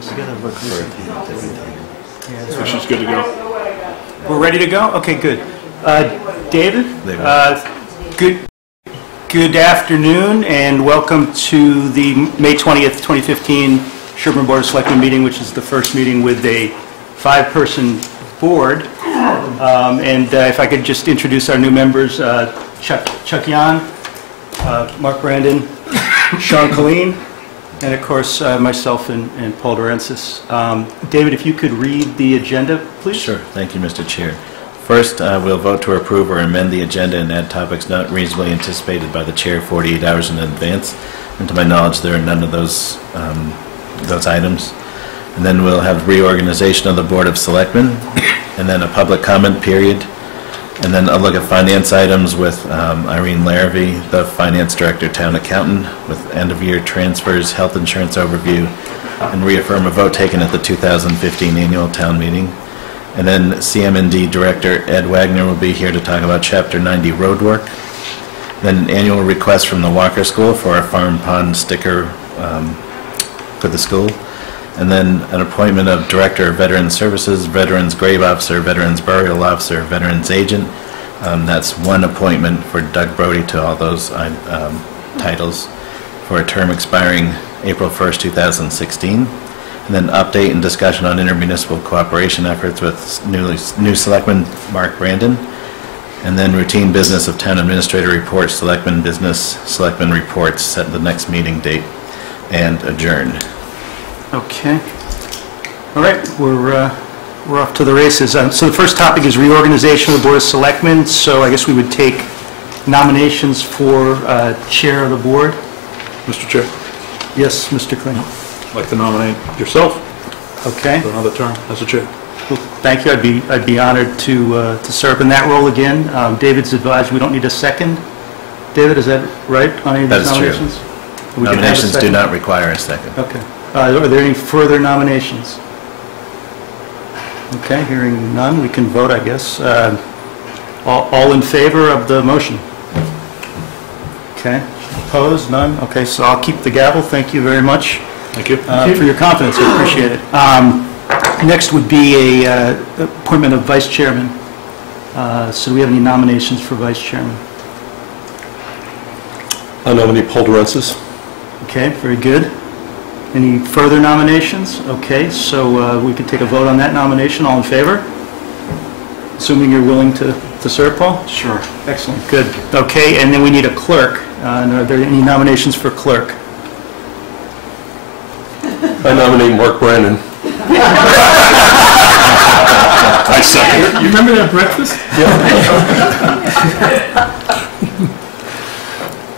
So she's good to go. We're ready to go? Okay, good. David, good afternoon and welcome to the May 20th, 2015 Sherborn Board of Selectmen meeting, which is the first meeting with a 5-person board. If I could just introduce our new members, Chuck Yan, Mark Brandon, Sean Colleen, and of course myself and Paul Dorensis. David, if you could read the agenda, please. Sure. Thank you, Mr. Chair. First, we'll vote to approve or amend the agenda and add topics not reasonably anticipated by the chair 48 hours in advance. And to my knowledge, there are none of those items. And then we'll have reorganization of the Board of Selectmen, and then a public comment period, and then a look at finance items with Irene Larrabee, the Finance Director, Town Accountant, with end-of-year transfers, health insurance overview, and reaffirm a vote taken at the 2015 Annual Town Meeting. And then CM&D Director Ed Wagner will be here to talk about Chapter 90 road work. Then an annual request from the Walker School for a farm pond sticker for the school. And then an appointment of Director of Veterans Services, Veterans Grave Officer, Veterans Burial Officer, Veterans Agent. That's one appointment for Doug Brody to all those titles for a term expiring April 1st, 2016. And then update and discussion on intermunicipal cooperation efforts with new Selectman Mark Brandon. And then routine business of Town Administrator reports, Selectman business, Selectman reports, set the next meeting date, and adjourn. Okay. All right, we're off to the races. So the first topic is reorganization of the Board of Selectmen. So I guess we would take nominations for chair of the board. Mr. Chair, Yes, Mr. Kling. I'd like to nominate yourself Okay. for another term as a chair. Well, thank you. I'd be honored to serve in that role again. David's advised we don't need a second. David, is that right on any of these nominations? That is We true. can have a Nominations do second? not require a second. Okay. Are there any further nominations? Okay, hearing none, we can vote, I guess. All in favor of the motion? Okay. Opposed? None? Okay, so I'll keep the gavel. Thank you very much. Thank you. For your confidence. I appreciate it. Next would be a appointment of vice chairman. So do we have any nominations for vice chairman? I nominate Paul Dorensis. Okay, very good. Any further nominations? Okay, so we could take a vote on that nomination. All in favor? Assuming you're willing to serve, Paul? Sure. Excellent, good. Okay, and then we need a clerk. And are there any nominations for clerk? I nominate Mark Brandon. I second. You remember that breakfast?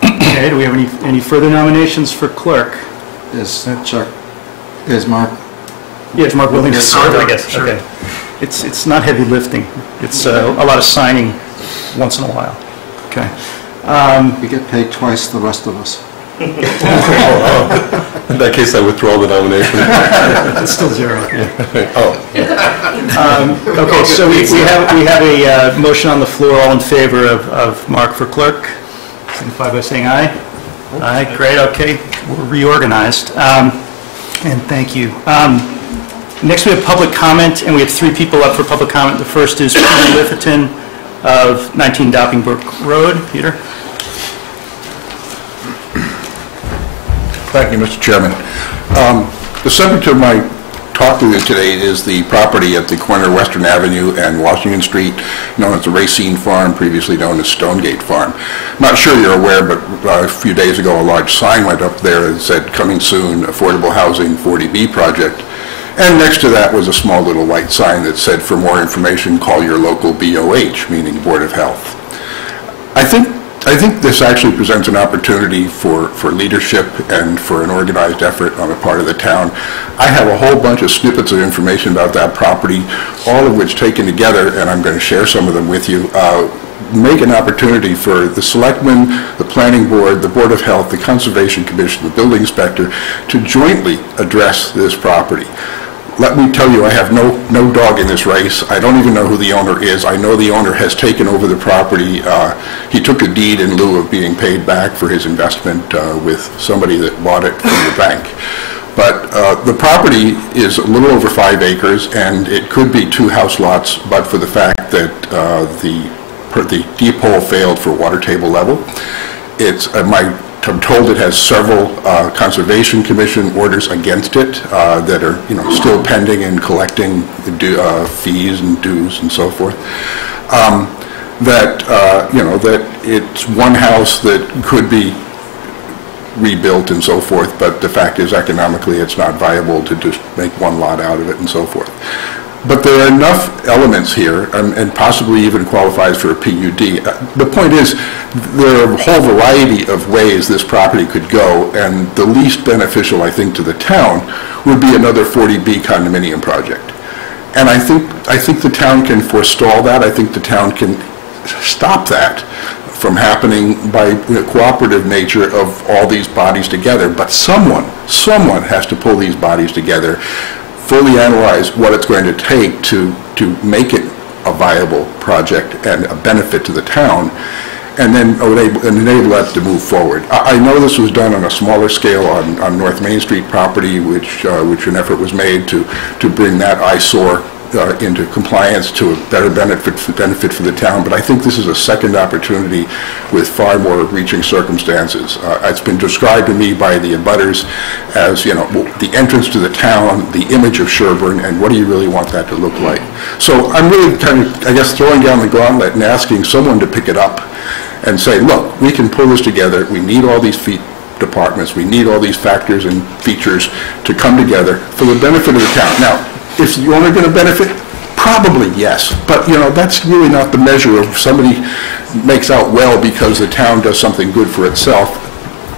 Okay, do we have any further nominations for clerk? Is Chuck, is Mark? Yeah, is Mark willing to serve, I guess? Sure. Okay. It's not heavy lifting. It's a lot of signing once in a while. Okay. We get paid twice the rest of us. In that case, I withdraw the nomination. It's still zero. Oh. Okay, so we have a motion on the floor. All in favor of Mark for clerk? Signify by saying aye. Aye, great, okay. We're reorganized. And thank you. Next we have public comment, and we have 3 people up for public comment. The first is Peter Litherton of 19 Doppingbrook Road. Peter? Thank you, Mr. Chairman. The subject of my talk to you today is the property at the corner of Western Avenue and Washington Street, known as the Racine Farm, previously known as Stonegate Farm. I'm not sure you're aware, but a few days ago a large sign went up there that said, "Coming soon, Affordable Housing 40B Project." And next to that was a small little white sign that said, "For more information, call your local BOH," meaning Board of Health. I think this actually presents an opportunity for leadership and for an organized effort on the part of the town. I have a whole bunch of snippets of information about that property, all of which taken together, and I'm going to share some of them with you, make an opportunity for the selectmen, the planning board, the Board of Health, the Conservation Commission, the building inspector to jointly address this property. Let me tell you, I have no dog in this race. I don't even know who the owner is. I know the owner has taken over the property. He took a deed in lieu of being paid back for his investment with somebody that bought it from the bank. But The property is a little over 5 acres, and it could be 2 house lots, but for the fact that the deep hole failed for water table level. I'm told it has several Conservation Commission orders against it that are, still pending and collecting fees and dues and so forth. That it's one house that could be rebuilt and so forth, but the fact is economically it's not viable to just make one lot out of it and so forth. But there are enough elements here, and possibly even qualifies for a PUD. The point is, there are a whole variety of ways this property could go, and the least beneficial, I think, to the town would be another 40B condominium project. And I think the town can forestall that. I think the town can stop that from happening by the cooperative nature of all these bodies together. But someone has to pull these bodies together, fully analyze what it's going to take to make it a viable project and a benefit to the town, and then enable that to move forward. I know this was done on a smaller scale on North Main Street property, which an effort was made to bring that eyesore into compliance to a better benefit for the town, but I think this is a second opportunity with far more reaching circumstances. It's been described to me by the abutters as, the entrance to the town, the image of Sherborn, and what do you really want that to look like? So I'm really kind of, I guess, throwing down the gauntlet and asking someone to pick it up and say, look, we can pull this together. We need all these departments. We need all these factors and features to come together for the benefit of the town. Now, is the owner going to benefit? Probably yes, but that's really not the measure of somebody makes out well because the town does something good for itself.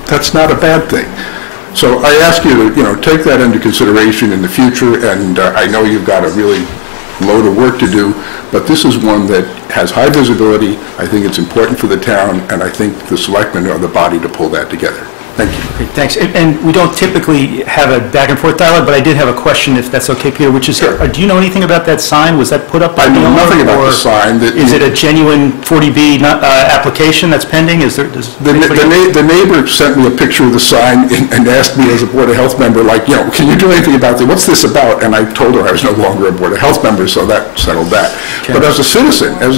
That's not a bad thing. So I ask you to take that into consideration in the future, and I know you've got a really load of work to do, but this is one that has high visibility. I think it's important for the town, and I think the selectmen are the body to pull that together. Thank you. Great, thanks. And we don't typically have a back and forth dialogue, but I did have a question, if that's okay, Peter, which is, Sure. Do you know anything about that sign? Was that put up by I the know owner? nothing about or the sign. Is it a genuine 40B application that's pending? The neighbor sent me a picture of the sign and asked me as a Board of Health member, can you do anything about this? What's this about? And I told her I was no longer a Board of Health member, so that settled that. Okay. But as a citizen of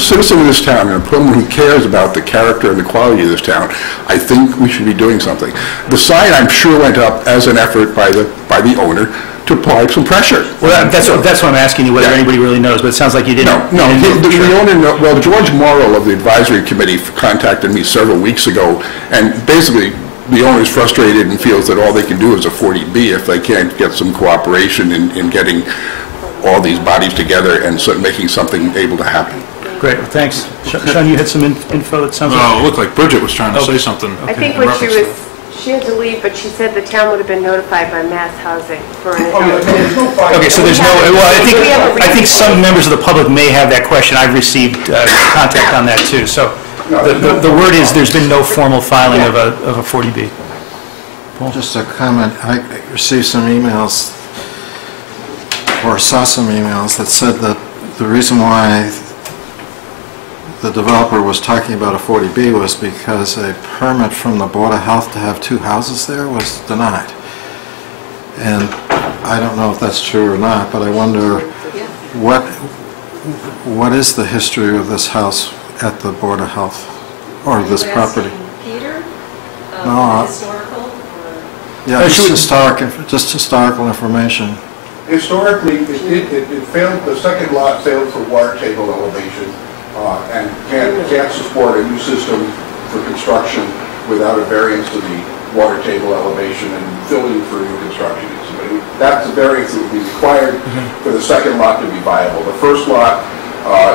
this town, and someone who cares about the character and the quality of this town, I think we should be doing something. The sign, I'm sure, went up as an effort by the owner to apply some pressure. Well, that's what I'm asking you, whether anybody really knows, but it sounds like you didn't. No, the owner, George Morrill of the advisory committee contacted me several weeks ago, and basically the owner is frustrated and feels that all they can do is a 40B if they can't get some cooperation in getting all these bodies together and making something able to happen. Great, well, thanks. Sean, you had some info, it sounds like. Oh, it looked like Bridget was trying to say something. I think when she had to leave, but she said the town would have been notified by Mass Housing for an Okay, so there's no, well, I think some members of the public may have that question. I've received contact on that too. So the word is there's been no formal filing of a 40B. Paul? Just a comment. I received some emails, or saw some emails that said that the reason why the developer was talking about a 40B was because a permit from the Board of Health to have 2 houses there was denied. And I don't know if that's true or not, but I wonder what is the history of this house at the Board of Health, or this property? Peter? No, historical? Or? Yeah, just historical information. Historically, it failed. The second lot failed for water table elevation. And can't support a new system for construction without a variance to the water table elevation and filling for new construction. That's a variance that would be required for the second lot to be viable. The first lot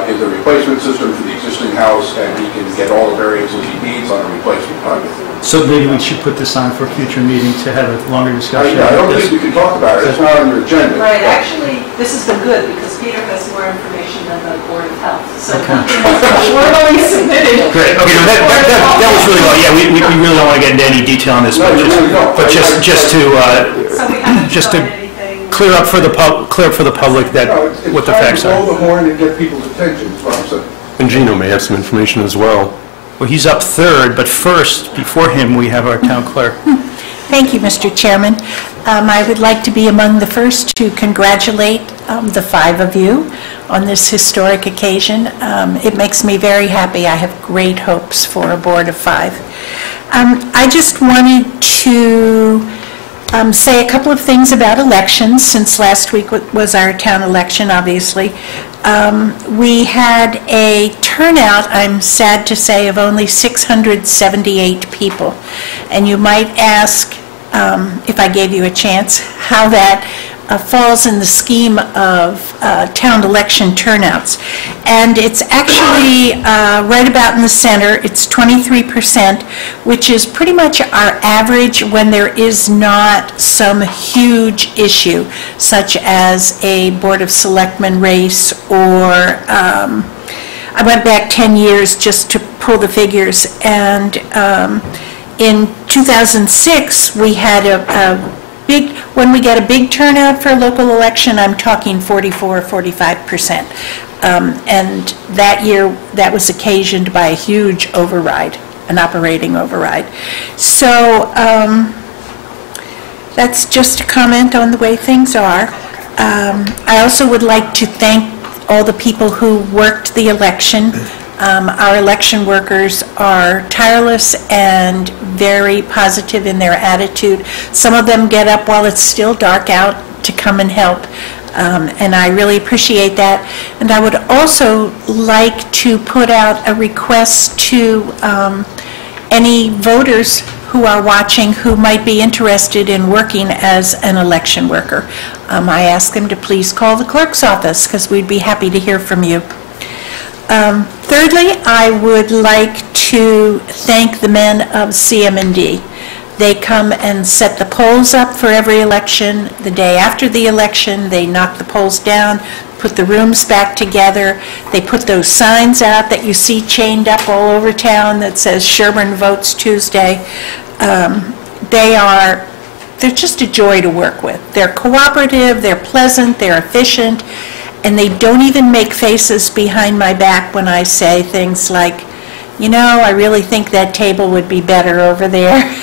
is a replacement system for the existing house, and he can get all the variances he needs on a replacement project. So maybe we should put this on for a future meeting to have a longer discussion. I don't think we can talk about it. It's not on your agenda. Right. Actually, this has been good because Peter has more information than the Board of Health. So we're only submitted. Great. Okay. That was really well. Yeah, we really don't want to get into any detail on this, but just to clear up for the public that what the facts are. It's blow the horn and get people's attention. Is what I'm saying. And Gino may have some information as well. Well, he's up third, but first, before him, we have our town clerk. Thank you, Mr. Chairman. I would like to be among the first to congratulate the 5 of you on this historic occasion. It makes me very happy. I have great hopes for a board of 5. I just wanted to say a couple of things about elections, since last week was our town election, obviously. We had a turnout, I'm sad to say, of only 678 people. And you might ask, if I gave you a chance, how that falls in the scheme of town election turnouts. And it's actually right about in the center. It's 23%, which is pretty much our average when there is not some huge issue, such as a Board of Selectmen race, or I went back 10 years just to pull the figures, and in 2006 we had when we get a big turnout for a local election, I'm talking 44 or 45%. And that year, that was occasioned by a huge override, an operating override. So that's just a comment on the way things are. I also would like to thank all the people who worked the election. Our election workers are tireless and very positive in their attitude. Some of them get up while it's still dark out to come and help, and I really appreciate that. And I would also like to put out a request to any voters who are watching who might be interested in working as an election worker. I ask them to please call the clerk's office, because we'd be happy to hear from you. Thirdly, I would like to thank the men of CM&D. They come and set the polls up for every election. The day after the election, they knock the polls down, put the rooms back together. They put those signs out that you see chained up all over town that says Sherborn Votes Tuesday. They're just a joy to work with. They're cooperative, they're pleasant, they're efficient, and they don't even make faces behind my back when I say things like, you know, I really think that table would be better over there.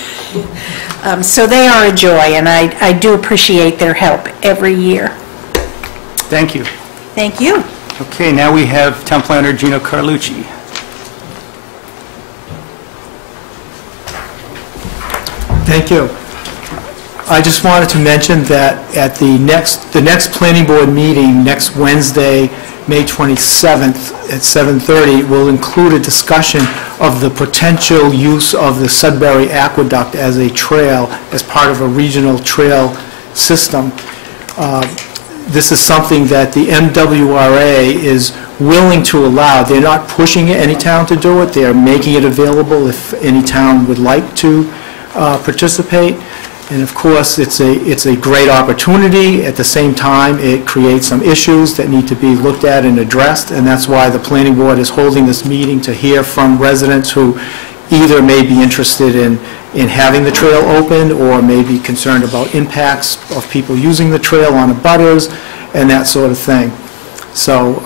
So they are a joy, and I do appreciate their help every year. Thank you. Thank you. Okay, now we have Town Planner Gino Carlucci. Thank you. I just wanted to mention that at the next planning board meeting next Wednesday, May 27th at 7:30, will include a discussion of the potential use of the Sudbury Aqueduct as a trail, as part of a regional trail system. This is something that the MWRA is willing to allow. They're not pushing any town to do it. They're making it available if any town would like to participate. And of course, it's a great opportunity. At the same time, it creates some issues that need to be looked at and addressed, and that's why the planning board is holding this meeting, to hear from residents who either may be interested in having the trail open, or may be concerned about impacts of people using the trail on abutters and that sort of thing. So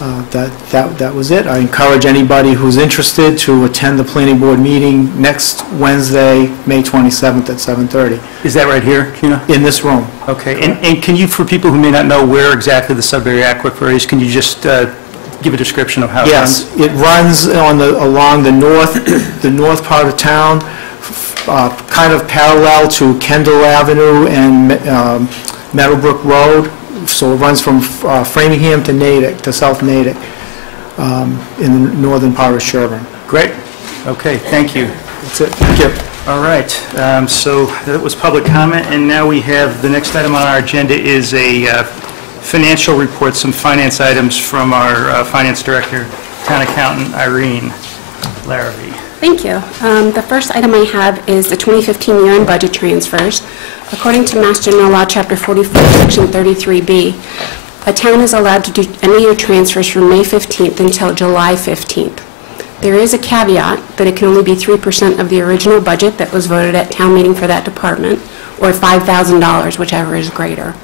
that was it. I encourage anybody who's interested to attend the planning board meeting next Wednesday, May 27th at 7:30. Is that right here, Gino? In this room. Okay, and can you, for people who may not know where exactly the Sudbury Aquifer is, can you just give a description of how it runs? Yes, it runs along the north part of town, kind of parallel to Kendall Avenue and Meadowbrook Road. So it runs from Framingham to Natick, to South Natick, in the northern part of Sherborn. Great. Okay, thank you. That's it. Thank you. All right, so that was public comment, and now we have, the next item on our agenda is a financial report, some finance items from our finance director, town accountant Irene Larrabee. Thank you. The first item I have is the 2015 year-end budget transfers. According to Mass General Law, Chapter 44, Section 33B, a town is allowed to do end-of-year transfers from May 15th until July 15th. There is a caveat that it can only be 3% of the original budget that was voted at town meeting for that department, or $5,000, whichever is greater.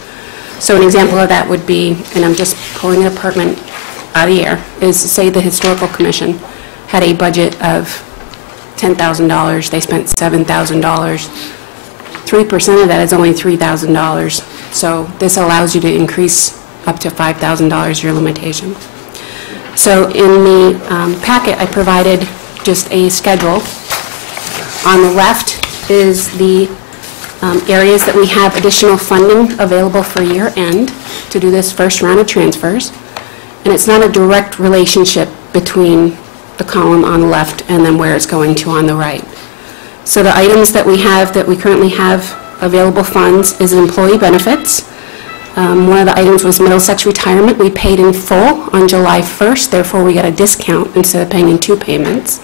So an example of that would be, and I'm just pulling a department out of the air, is say the Historical Commission had a budget of $10,000, they spent $7,000. 3% of that is only $3,000. So this allows you to increase up to $5,000 your limitation. So in the packet, I provided just a schedule. On the left is the areas that we have additional funding available for year end to do this first round of transfers. And it's not a direct relationship between the column on the left and then where it's going to on the right. So the items that we currently have available funds is employee benefits. One of the items was Middlesex retirement. We paid in full on July 1st, therefore we got a discount instead of paying in 2 payments.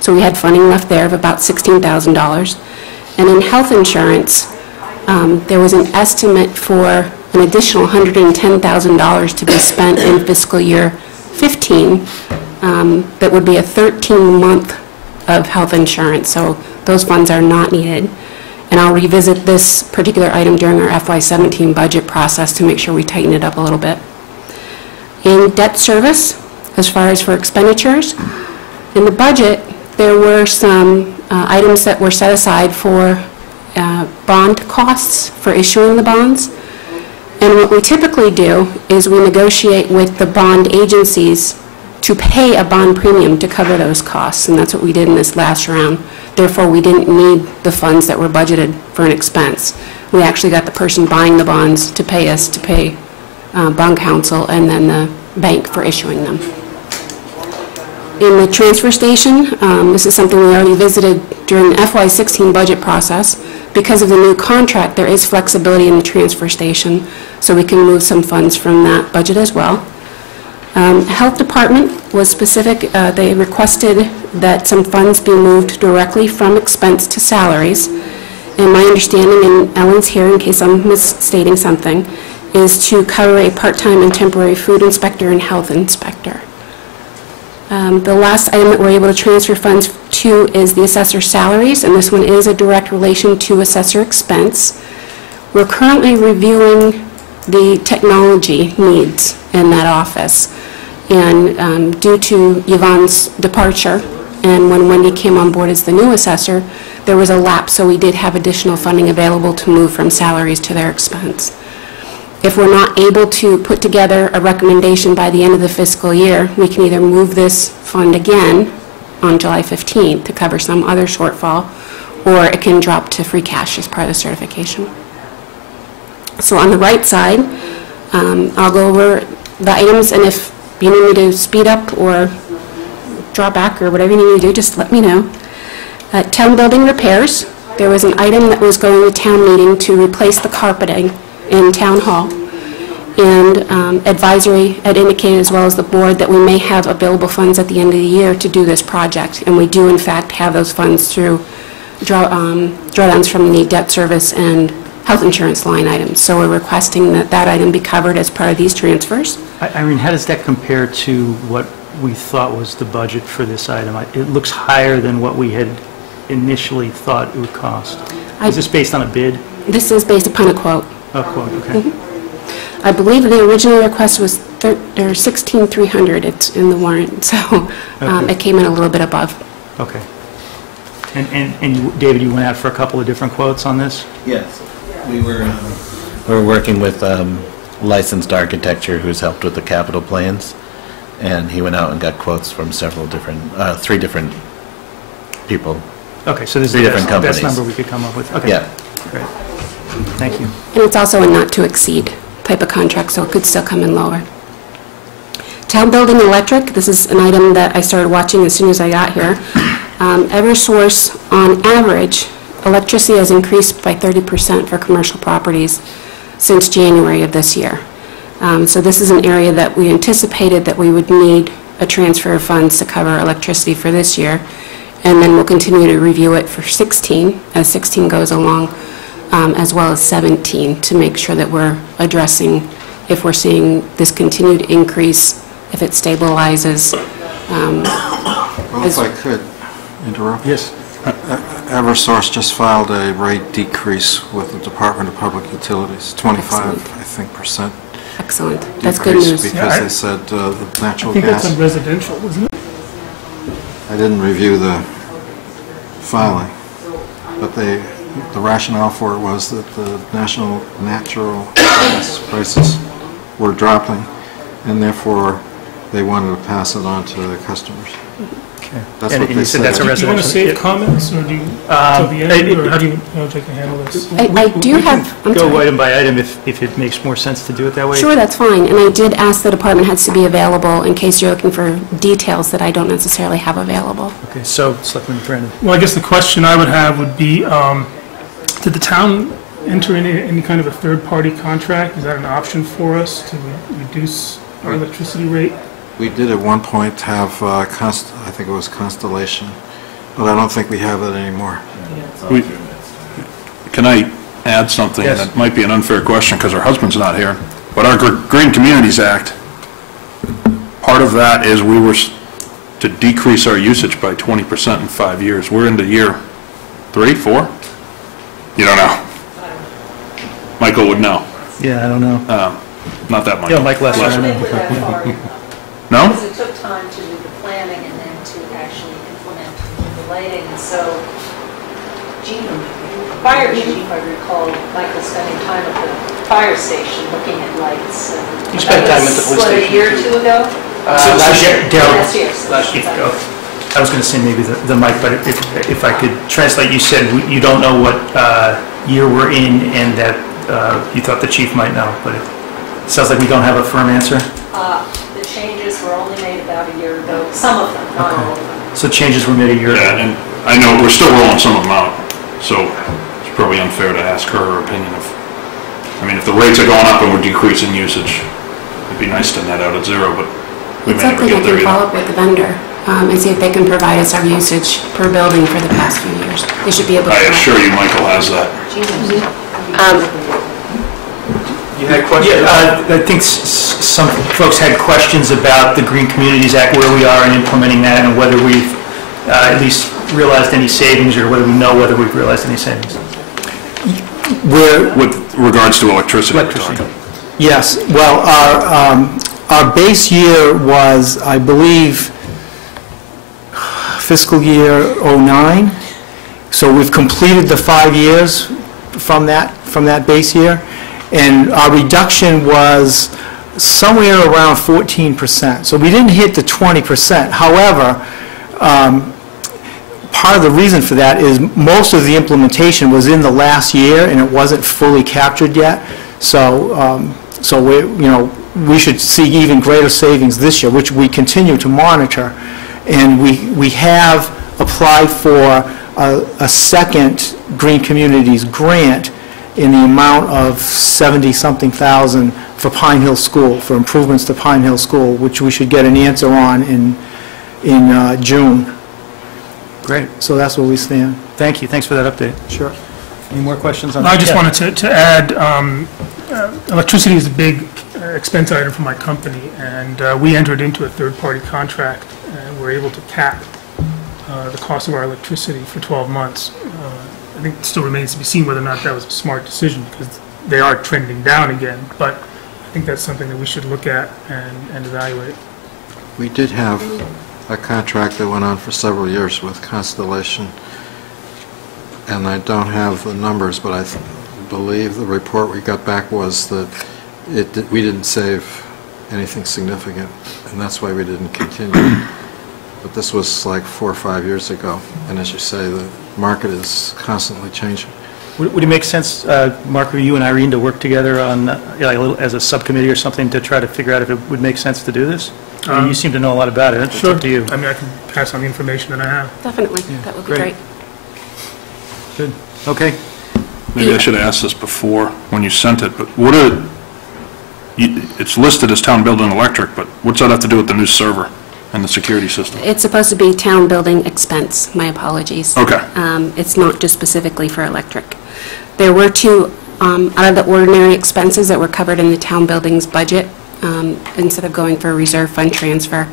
So we had funding left there of about $16,000. And in health insurance, there was an estimate for an additional $110,000 to be spent in fiscal year 15. That would be a 13-month of health insurance. So those funds are not needed. And I'll revisit this particular item during our FY17 budget process to make sure we tighten it up a little bit. In debt service, as far as for expenditures, in the budget, there were some items that were set aside for bond costs for issuing the bonds. And what we typically do is we negotiate with the bond agencies to pay a bond premium to cover those costs, and that's what we did in this last round. Therefore, we didn't need the funds that were budgeted for an expense. We actually got the person buying the bonds to pay us to pay bond counsel and then the bank for issuing them. In the transfer station, this is something we already visited during the FY16 budget process. Because of the new contract, there is flexibility in the transfer station, so we can move some funds from that budget as well. Health Department was specific. They requested that some funds be moved directly from expense to salaries. And my understanding, and Ellen's here in case I'm misstating something, is to cover a part-time and temporary food inspector and health inspector. The last item that we're able to transfer funds to is the assessor's salaries, and this one is a direct relation to assessor expense. We're currently reviewing the technology needs in that office. And due to Yvonne's departure, and when Wendy came on board as the new assessor, there was a lapse, so we did have additional funding available to move from salaries to their expense. If we're not able to put together a recommendation by the end of the fiscal year, we can either move this fund again on July 15th to cover some other shortfall, or it can drop to free cash as part of the certification. So on the right side, I'll go over the items, and if you need me to speed up or draw back or whatever you need to do, just let me know. Town building repairs, there was an item that was going to town meeting to replace the carpeting in Town Hall. And advisory had indicated, as well as the board, that we may have available funds at the end of the year to do this project. And we do, in fact, have those funds through drawdowns from the debt service and health insurance line items. So we're requesting that that item be covered as part of these transfers. Irene, how does that compare to what we thought was the budget for this item? It looks higher than what we had initially thought it would cost. Is this based on a bid? This is based upon a quote. A quote, okay. I believe the original request was $16,300. It's in the warrant, so it came in a little bit above. Okay. And David, you went out for a couple of different quotes on this? Yes. We were working with licensed architecture who's helped with the capital plans, and he went out and got quotes from several different, 3 different people. Okay, so this is the best number we could come up with? Okay. Yeah. Great. Thank you. And it's also a not-to-exceed type of contract, so it could still come in lower. Town building electric, this is an item that I started watching as soon as I got here. Eversource, on average, electricity has increased by 30% for commercial properties since January of this year. So this is an area that we anticipated that we would need a transfer of funds to cover electricity for this year, and then we'll continue to review it for 16 as 16 goes along, as well as 17, to make sure that we're addressing if we're seeing this continued increase, if it stabilizes. Well, if I could interrupt. Yes. Eversource just filed a rate decrease with the Department of Public Utilities, 25, I think, %. Excellent. That's good news. Because they said the natural I think gas. that's on residential, isn't it? I didn't review the filing, but the rationale for it was that the national natural gas prices were dropping, and therefore they wanted to pass it on to the customers. Okay. That's And what you they said said. that's a Do you want residential? to save comments, or do you, till the end, or how do you want to handle this? I do have, I'm Go sorry. item by item if it makes more sense to do it that way. Sure, that's fine. And I did ask the department heads to be available in case you're looking for details that I don't necessarily have available. Okay, so Selectman Brandon. Well, I guess the question I would have would be, did the town enter any kind of a third-party contract? Is that an option for us to reduce our electricity rate? We did at one point have, I think it was Constellation, but I don't think we have it anymore. Can I add something? Yes. That might be an unfair question because her husband's not here. But our Green Communities Act, part of that is we were to decrease our usage by 20% in 5 years. We're into year 3, 4? You don't know? Michael would know. Yeah, I don't know. Not that much. Yeah, Mike Lester. I know. No? Because it took time to do the planning and then to actually implement the lighting. And so, fire chief, I recall Michael spending time at the fire station looking at lights. You spent time at the police What, a station, year or too. two ago? Last year. Last year. Last year. I was going to say maybe the mic, but if I could translate, you said you don't know what year we're in and that you thought the chief might know, but it sounds like we don't have a firm answer. The changes were only made about a year ago, some of them, not all of them. So changes were made a year ago. Yeah, and I know we're still rolling some of them out, so it's probably unfair to ask her opinion of, I mean, if the rates are going up and we're decreasing usage, it'd be nice to net out at zero, but we It's may never something I get there can follow either. up with the vendor and see if they can provide us our usage per building for the past few years. They should be able to. I assure you Michael has that. You had questions? Yeah, I think some folks had questions about the Green Communities Act, where we are in implementing that, and whether we've at least realized any savings, or whether we know whether we've realized any savings. With regards to electricity. Yes, well, our base year was, I believe, fiscal year '09, so we've completed the 5 years from that base year, and our reduction was somewhere around 14%. So we didn't hit the 20%. However, part of the reason for that is most of the implementation was in the last year, and it wasn't fully captured yet. So we should see even greater savings this year, which we continue to monitor. And we have applied for a second Green Communities grant in the amount of 70-something thousand for Pine Hill School, for improvements to Pine Hill School, which we should get an answer on in June. Great. So that's where we stand. Thank you. Thanks for that update. Sure. Any more questions on I that? just Yeah. wanted to add, electricity is a big expense item for my company, and we entered into a third-party contract, and we're able to cap the cost of our electricity for 12 months. I think it still remains to be seen whether or not that was a smart decision, because they are trending down again, but I think that's something that we should look at and evaluate. We did have a contract that went on for several years with Constellation, and I don't have the numbers, but I believe the report we got back was that we didn't save anything significant, and that's why we didn't continue. But this was like 4 or 5 years ago, and as you say, the market is constantly changing. Would it make sense, Mark, or you and Irene, to work together on, as a subcommittee or something, to try to figure out if it would make sense to do this? I mean, you seem to know a lot about it. It's Sure. up to you. I mean, I can pass on the information that I have. Definitely, that would be great. great. Good. Okay. Maybe I should have asked this before when you sent it, but it's listed as town building electric, but what's that have to do with the new server and the security system? It's supposed to be town building expense, my apologies. Okay. It's not just specifically for electric. There were two out of the ordinary expenses that were covered in the town buildings budget, instead of going for a reserve fund transfer,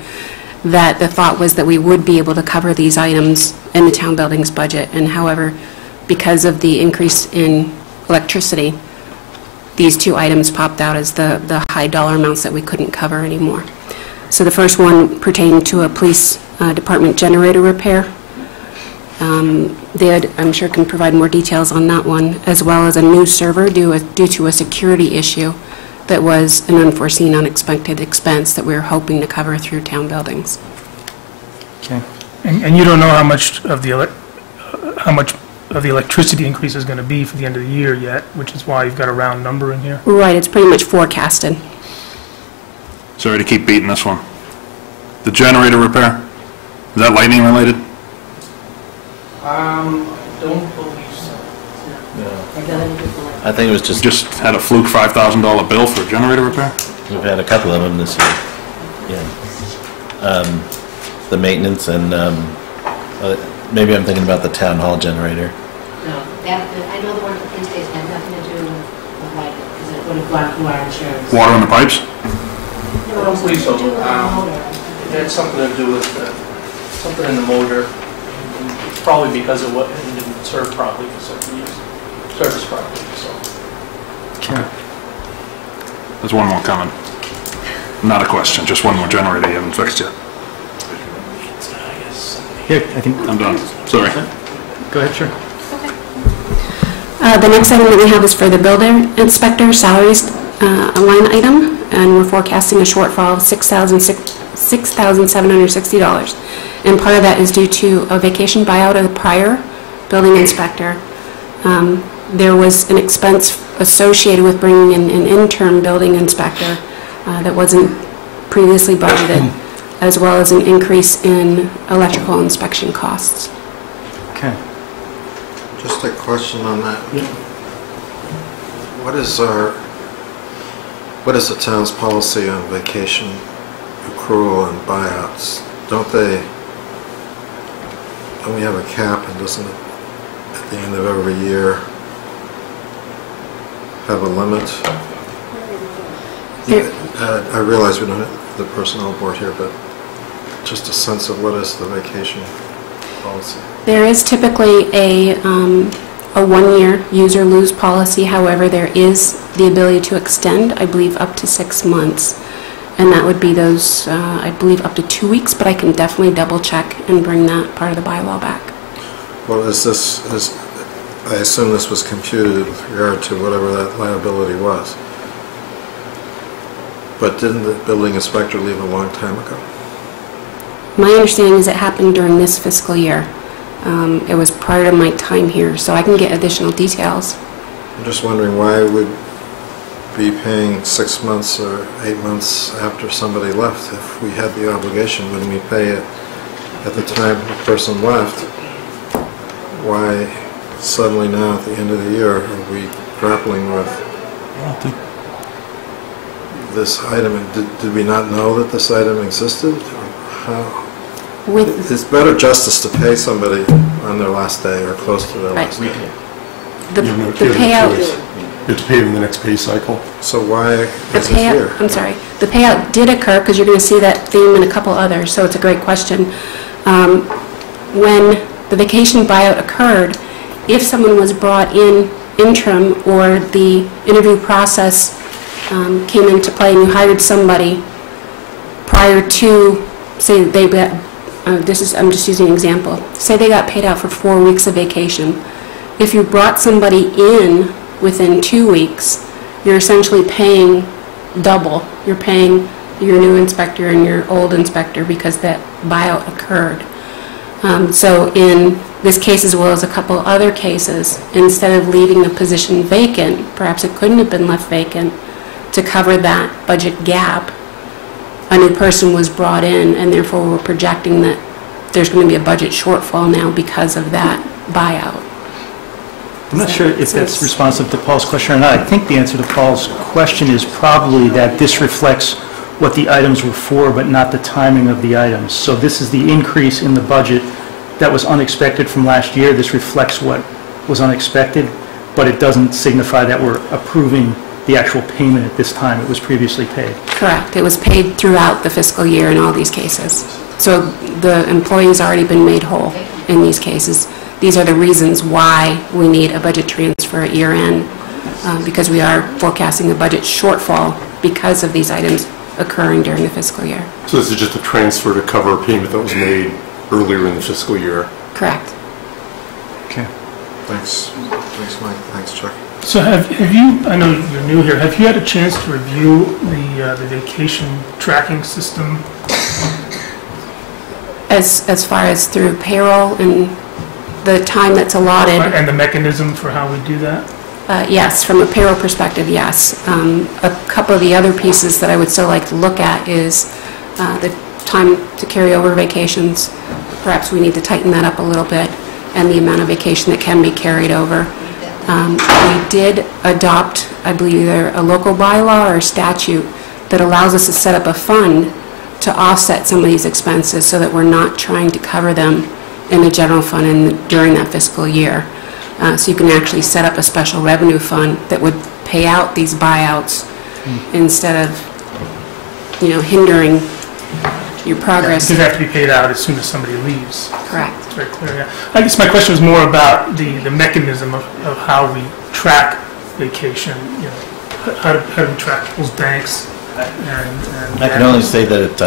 that the thought was that we would be able to cover these items in the town buildings budget, and however, because of the increase in electricity, these two items popped out as the high dollar amounts that we couldn't cover anymore. So the first one pertained to a police department generator repair, I'm sure can provide more details on that one, as well as a new server due to a security issue that was an unforeseen, unexpected expense that we were hoping to cover through town buildings. Okay. And you don't know how much of the electricity increase is going to be for the end of the year yet, which is why you've got a round number in here? Right, it's pretty much forecasted. Sorry to keep beating this one. The generator repair, is that lightning related? Don't believe so. I think it was Just had a fluke $5,000 bill for a generator repair? we've had a couple of them this year. Yeah. The maintenance and, maybe I'm thinking about the town hall generator. No, I know the one at the police station had nothing to do with light, because it would have gone through our insurance. Water in the pipes? No, it was Hopefully so. to do with the motor. It had something to do with something in the motor, probably because it didn't serve properly for several years, service properly, so. Okay. There's one more coming. Not a question, just one more generator you haven't fixed yet. Yeah, I think, I'm done, sorry. go ahead, sure. The next item that we have is for the builder inspector salaries, a line item, and we're forecasting a shortfall of $6,760. And part of that is due to a vacation buyout of the prior building inspector. There was an expense associated with bringing in an interim building inspector that wasn't previously budgeted, as well as an increase in electrical inspection costs. Okay. Just a question on that. Yeah. What is the town's policy on vacation accrual and buyouts? Don't we have a cap, and doesn't it, at the end of every year, have a limit? I realize we don't have the personnel board here, but just a sense of what is the vacation policy? There is typically a one-year use or lose policy. However, there is the ability to extend, I believe, up to 6 months. And that would be those, I believe, up to 2 weeks, but I can definitely double-check and bring that part of the bylaw back. Well, I assume this was computed with regard to whatever that liability was. But didn't the building inspector leave a long time ago? My understanding is it happened during this fiscal year. It was prior to my time here, so I can get additional details. I'm just wondering why we'd be paying 6 months or 8 months after somebody left. If we had the obligation, wouldn't we pay it at the time the person left? Why suddenly now at the end of the year are we grappling with this item? Did we not know that this item existed? Or how? It's better justice to pay somebody on their last day or close to their last day. The payout... You have to pay them in the next pay cycle. So why is it here? I'm sorry. The payout did occur, because you're going to see that theme in a couple others, so it's a great question. When the vacation buyout occurred, if someone was brought in interim or the interview process came into play and you hired somebody prior to, say they got, I'm just using an example, say they got paid out for 4 weeks of vacation. If you brought somebody in within 2 weeks, you're essentially paying double. You're paying your new inspector and your old inspector because that buyout occurred. So in this case, as well as a couple other cases, instead of leaving the position vacant, perhaps it couldn't have been left vacant, to cover that budget gap, a new person was brought in, and therefore we're projecting that there's going to be a budget shortfall now because of that buyout. I'm not sure if that's responsive to Paul's question or not. I think the answer to Paul's question is probably that this reflects what the items were for, but not the timing of the items. So this is the increase in the budget that was unexpected from last year. This reflects what was unexpected, but it doesn't signify that we're approving the actual payment at this time. It was previously paid. Correct. It was paid throughout the fiscal year in all these cases. So the employee's already been made whole in these cases. These are the reasons why we need a budget transfer at year end, because we are forecasting a budget shortfall because of these items occurring during the fiscal year. So this is just a transfer to cover a payment that was made earlier in the fiscal year? Correct. Thanks, Mike, thanks, Chuck. So have you, I know you're new here, have you had a chance to review the vacation tracking system? As far as through payroll and the time that's allotted? And the mechanism for how we do that? Yes, from a payroll perspective, yes. A couple of the other pieces that I would still like to look at is the time to carry over vacations. Perhaps we need to tighten that up a little bit, and the amount of vacation that can be carried over. We did adopt, I believe, either a local bylaw or a statute that allows us to set up a fund to offset some of these expenses so that we're not trying to cover them in the general fund during that fiscal year. So you can actually set up a special revenue fund that would pay out these buyouts instead of, hindering your progress. Because they have to be paid out as soon as somebody leaves. Correct. It's very clear, yeah. I guess my question was more about the mechanism of how we track vacation, how do we track people's banks? I can only say that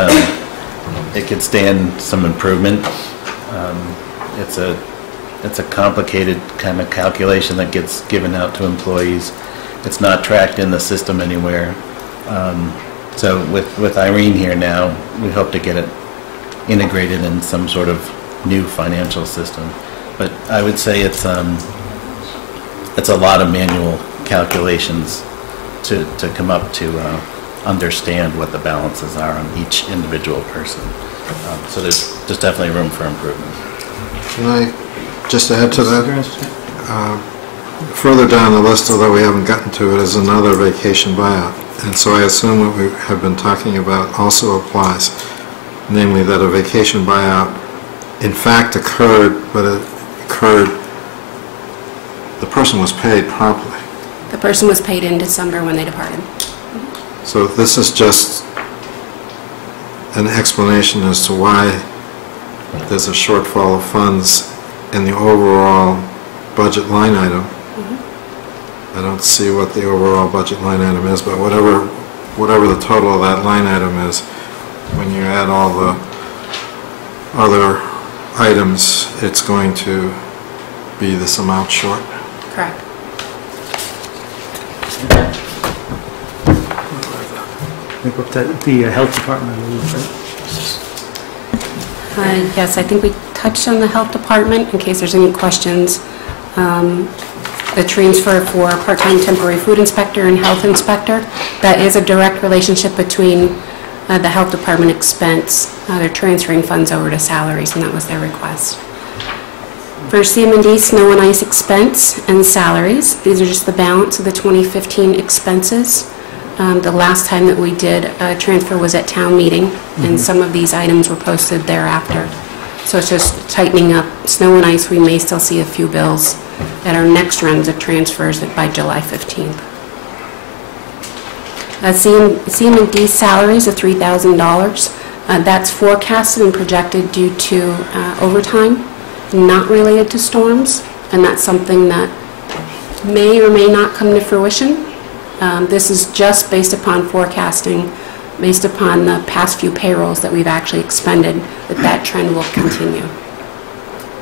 it could stand some improvement. It's a complicated kind of calculation that gets given out to employees. It's not tracked in the system anywhere. So with Irene here now, we hope to get it integrated in some sort of new financial system. But I would say it's a lot of manual calculations to come up to understand what the balances are on each individual person. So there's definitely room for improvement. Can I just add to that? Further down the list, although we haven't gotten to it, is another vacation buyout. And so I assume what we have been talking about also applies, namely that a vacation buyout in fact occurred, but it occurred, the person was paid promptly. The person was paid in December when they departed. So this is just an explanation as to why there's a shortfall of funds in the overall budget line item. I don't see what the overall budget line item is, but whatever the total of that line item is, when you add all the other items, it's going to be this amount short. Correct. I think we're up to the health department, I believe, right? Yes, I think we touched on the health department in case there's any questions. The transfer for part-time temporary food inspector and health inspector, that is a direct relationship between the health department expense. They're transferring funds over to salaries, and that was their request. For CM&D, snow and ice expense and salaries, these are just the balance of the 2015 expenses. The last time that we did a transfer was at town meeting, and some of these items were posted thereafter. So it's just tightening up. Snow and ice, we may still see a few bills at our next rounds of transfers by July 15th. CM&D salaries of $3,000. That's forecasted and projected due to overtime, not related to storms, and that's something that may or may not come to fruition. This is just based upon forecasting, based upon the past few payrolls that we've actually expended, that trend will continue.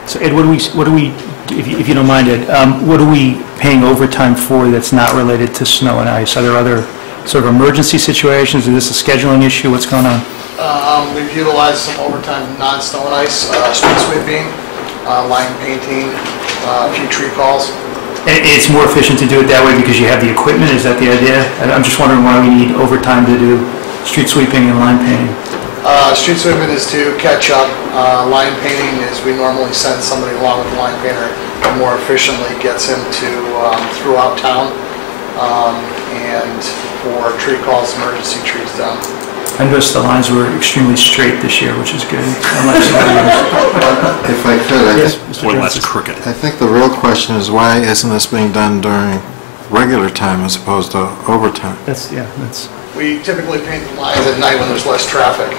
So Ed, what do we, if you don't mind, Ed, what are we paying overtime for that's not related to snow and ice? Are there other sort of emergency situations? Is this a scheduling issue? What's going on? We've utilized some overtime non-snow and ice, street sweeping, line painting, a few tree calls. And it's more efficient to do it that way because you have the equipment? Is that the idea? And I'm just wondering why we need overtime to do street sweeping and line painting. Street sweeping is to catch up. Line painting is we normally send somebody along with the line painter that more efficiently gets him to throughout town. And for tree calls, emergency trees down. I noticed the lines were extremely straight this year, which is good. If I could, Or less crooked. I think the real question is why isn't this being done during regular time as opposed to overtime? That's. We typically paint the lines at night when there's less traffic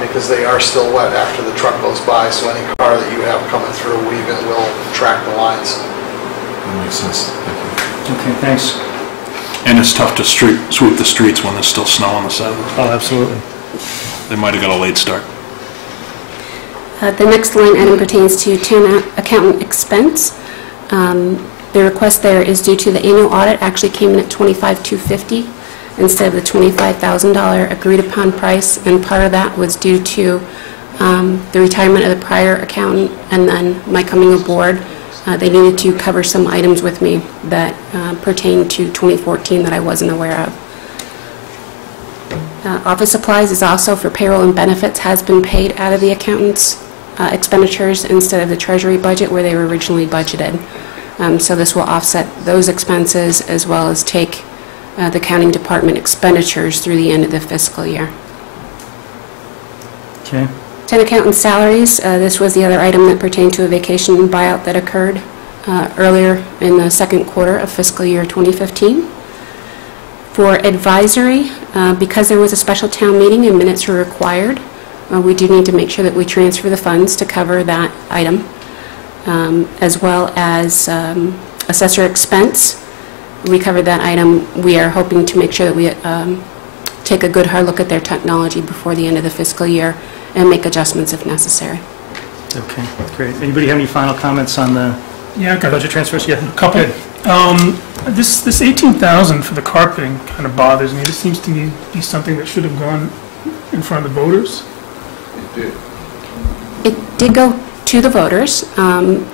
because they are still wet after the truck goes by. So any car that you have coming through, we even will track the lines. That makes sense. Thank you. Okay, thanks. And it's tough to sweep the streets when there's still snow on the sidewalk. Oh, absolutely. They might have got a late start. The next line item pertains to town accountant expense. The request there is due to the annual audit actually came in at $25,250 instead of the $25,000 agreed upon price, and part of that was due to the retirement of the prior accountant and then my coming aboard. They needed to cover some items with me that pertain to 2014 that I wasn't aware of. Office supplies is also for payroll and benefits, has been paid out of the accountant's expenditures instead of the treasury budget where they were originally budgeted. So this will offset those expenses as well as take the accounting department expenditures through the end of the fiscal year. Okay. 10 accountant salaries, this was the other item that pertained to a vacation buyout that occurred earlier in the second quarter of fiscal year 2015. For advisory, because there was a special town meeting and minutes were required, we do need to make sure that we transfer the funds to cover that item, as well as assessor expense. We covered that item. We are hoping to make sure that we take a good hard look at their technology before the end of the fiscal year and make adjustments if necessary. Okay, great. Anybody have any final comments on the budget transfers? Yeah, a couple. This 18,000 for the carpeting kind of bothers me. This seems to me to be something that should have gone in front of the voters. It did go to the voters.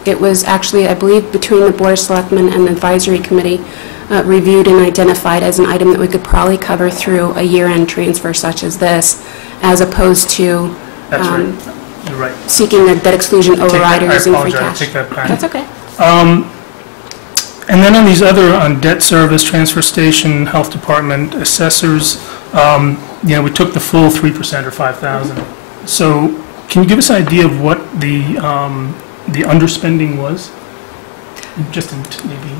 It was actually, I believe, between the Board of Selectmen and the Advisory Committee, reviewed and identified as an item that we could probably cover through a year-end transfer such as this, as opposed to That's right. You're right. seeking a debt exclusion overriders and free cash. I take that back. That's okay. And then on these other, on debt service, transfer station, health department, assessors, we took the full 3% or 5,000. So can you give us an idea of what the underspending was? Just maybe.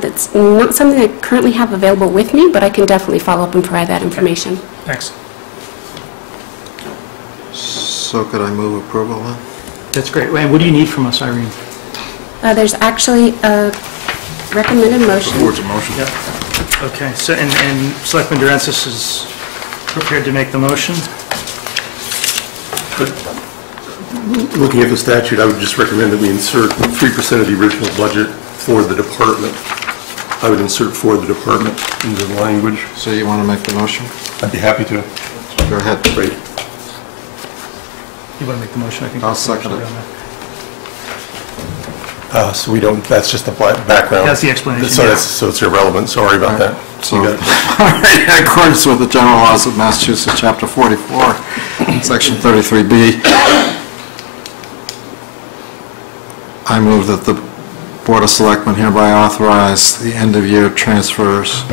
That's not something I currently have available with me, but I can definitely follow up and provide that information. Thanks. So could I move approval then? That's great. And what do you need from us, Irene? There's actually a recommended motion. Towards a motion. Yeah. Okay. So and Selectman Durensis is prepared to make the motion. Looking at the statute, I would just recommend that we insert 3% of the original budget for the department. I would insert for the department into the language. So you want to make the motion? I'd be happy to. Go ahead. Great. You want to make the motion? I think I'll second it. So we don't, that's just the background. That's the explanation. So, so it's irrelevant. Sorry about that. So, in accordance with the general laws of Massachusetts, Chapter 44, Section 33B, I move that the Board of Selectmen hereby authorize the end-of-year transfers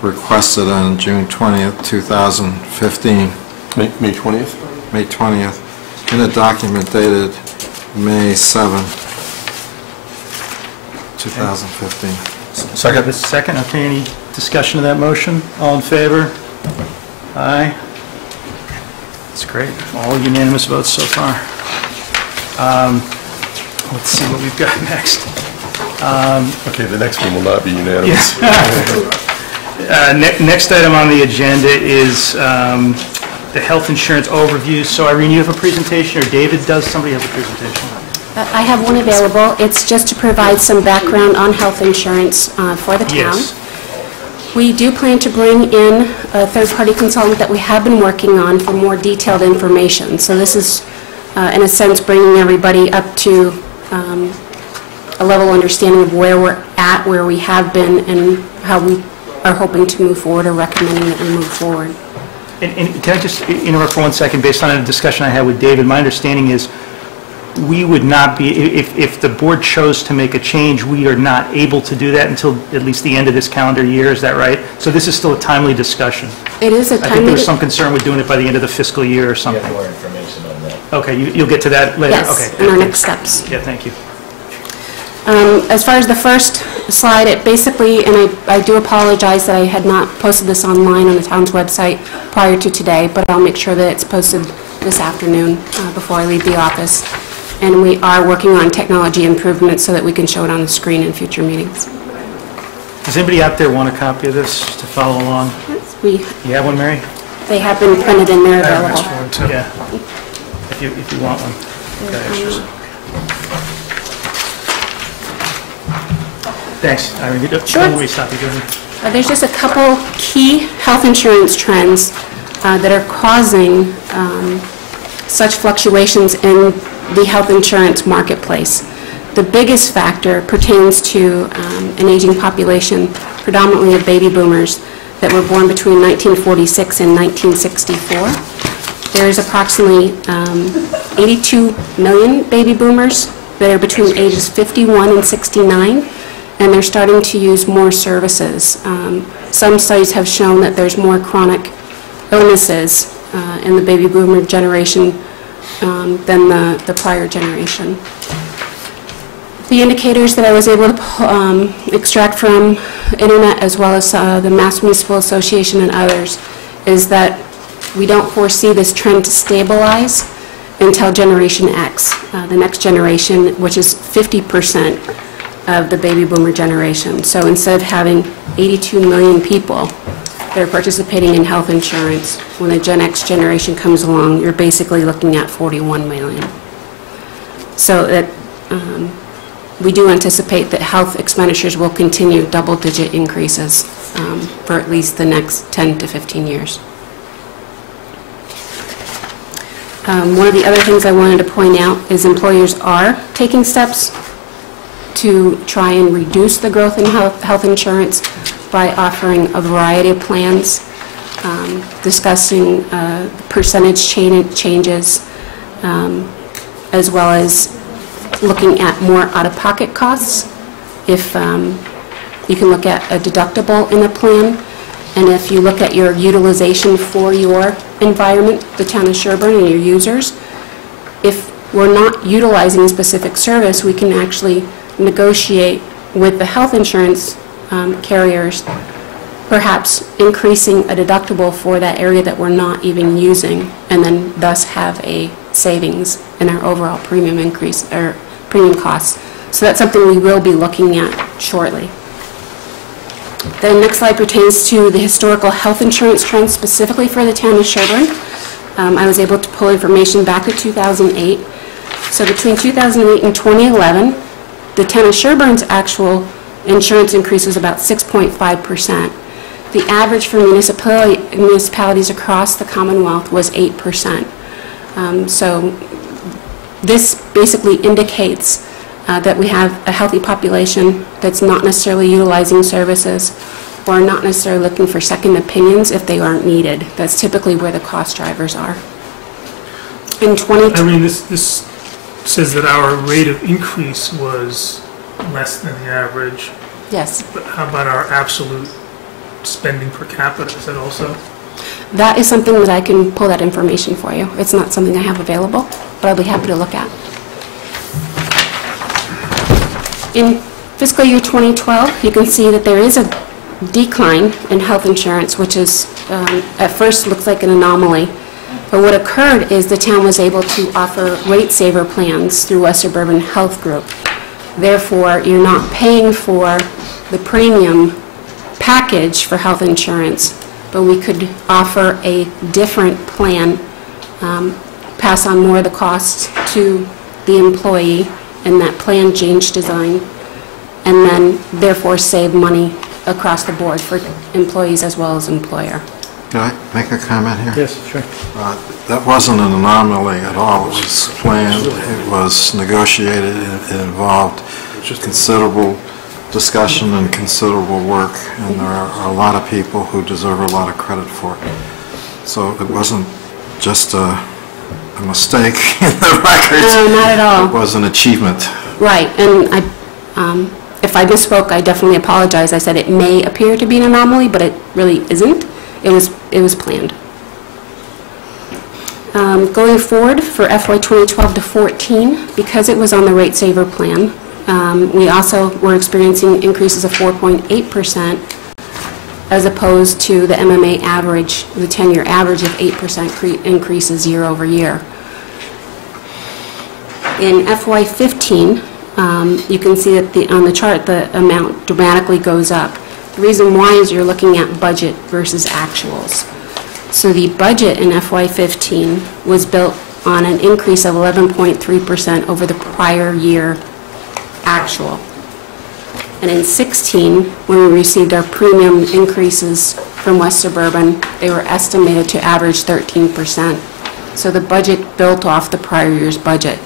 requested on June 20th, 2015. May 20th? May 20th, in a document dated May 7, 2015. Second. Second. Okay, any discussion of that motion? All in favor? Aye. That's great. All unanimous votes so far. Let's see what we've got next. Okay, the next one will not be unanimous. Next item on the agenda is the health insurance overview. So Irene, you have a presentation, or David does? Somebody has a presentation. I have one available. It's just to provide some background on health insurance for the town. Yes. We do plan to bring in a third-party consultant that we have been working on for more detailed information. So this is, in a sense, bringing everybody up to a level understanding of where we're at, where we have been, and how we are hoping to move forward or recommending that we move forward. And can I just interrupt for 1 second? Based on a discussion I had with David, my understanding is we would not be, if the board chose to make a change, we are not able to do that until at least the end of this calendar year, is that right? So this is still a timely discussion. It is a timely... I think there was some concern with doing it by the end of the fiscal year or something. You have more information on that. Okay, you'll get to that later? Yes, okay. in our next steps. Yeah, thank you. As far as the first slide, it basically, and I do apologize that I had not posted this online on the town's website prior to today, but I'll make sure that it's posted this afternoon before I leave the office. And we are working on technology improvements so that we can show it on the screen in future meetings. Does anybody out there want a copy of this to follow along? Yes, you have one, Mary? They have been printed and they're available. I have one too. Yeah. If you want one. Got extras. Thanks. I mean, Sure. don't stop you doing. There's just a couple key health insurance trends that are causing such fluctuations in the health insurance marketplace. The biggest factor pertains to an aging population, predominantly of baby boomers, that were born between 1946 and 1964. There's approximately 82 million baby boomers that are between ages 51 and 69, and they're starting to use more services. Some studies have shown that there's more chronic illnesses in the baby boomer generation than the prior generation. The indicators that I was able to extract from internet as well as the Mass Municipal Association and others is that we don't foresee this trend to stabilize until Generation X, the next generation, which is 50% of the baby boomer generation. So instead of having 82 million people that are participating in health insurance, when the Gen X generation comes along, you're basically looking at 41 million. So that we do anticipate that health expenditures will continue double-digit increases for at least the next 10 to 15 years. One of the other things I wanted to point out is employers are taking steps to try and reduce the growth in health insurance by offering a variety of plans, discussing percentage changes, as well as looking at more out-of-pocket costs. If you can look at a deductible in a plan, and if you look at your utilization for your environment, the town of Sherborn and your users, if we're not utilizing a specific service, we can actually negotiate with the health insurance carriers, perhaps increasing a deductible for that area that we're not even using, and then thus have a savings in our overall premium increase or premium costs. So that's something we will be looking at shortly. The next slide pertains to the historical health insurance trends specifically for the town of Sherborn. I was able to pull information back to 2008. So between 2008 and 2011, the town of Sherborn's actual insurance increase was about 6.5%. The average for municipalities across the Commonwealth was 8%. So this basically indicates that we have a healthy population that's not necessarily utilizing services or not necessarily looking for second opinions if they aren't needed. That's typically where the cost drivers are. In I mean, this says that our rate of increase was less than the average. Yes. But how about our absolute spending per capita? Is that also? That is something that I can pull that information for you. It's not something I have available, but I'll be happy to look at. In fiscal year 2012, you can see that there is a decline in health insurance, which is, at first looks like an anomaly. But what occurred is the town was able to offer rate saver plans through West Suburban Health Group. Therefore, you're not paying for the premium package for health insurance, but we could offer a different plan, pass on more of the costs to the employee in that plan change design, and then therefore save money across the board for employees as well as employer. Can I make a comment here? Yes, sure. That wasn't an anomaly at all. It was planned, it was negotiated, it involved considerable discussion and considerable work, and there are a lot of people who deserve a lot of credit for it. So it wasn't just a mistake in the records. No, not at all. It was an achievement. Right, and if I misspoke, I definitely apologize. I said it may appear to be an anomaly, but it really isn't. It was planned. Going forward for FY 2012 to 14, because it was on the rate saver plan, we also were experiencing increases of 4.8% as opposed to the MMA average, the 10-year average of 8% increases year over year. In FY 15, you can see that on the chart the amount dramatically goes up. The reason why is you're looking at budget versus actuals. So the budget in FY 15 was built on an increase of 11.3% over the prior year actual. And in 16, when we received our premium increases from West Suburban, they were estimated to average 13%. So the budget built off the prior year's budget.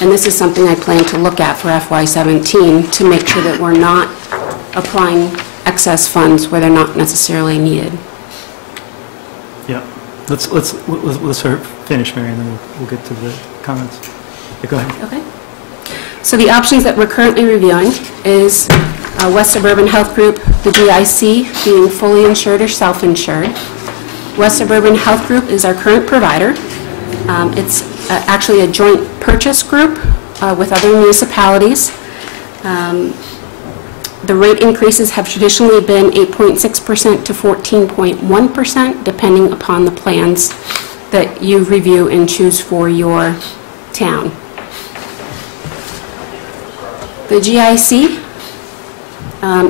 And this is something I plan to look at for FY17 to make sure that we're not applying excess funds where they're not necessarily needed. Yeah. Let's finish, Mary, and then we'll get to the comments. Yeah, go ahead. Okay. So the options that we're currently reviewing is West Suburban Health Group, the GIC, being fully insured or self-insured. West Suburban Health Group is our current provider. It's actually a joint purchase group with other municipalities. The rate increases have traditionally been 8.6% to 14.1%, depending upon the plans that you review and choose for your town. The GIC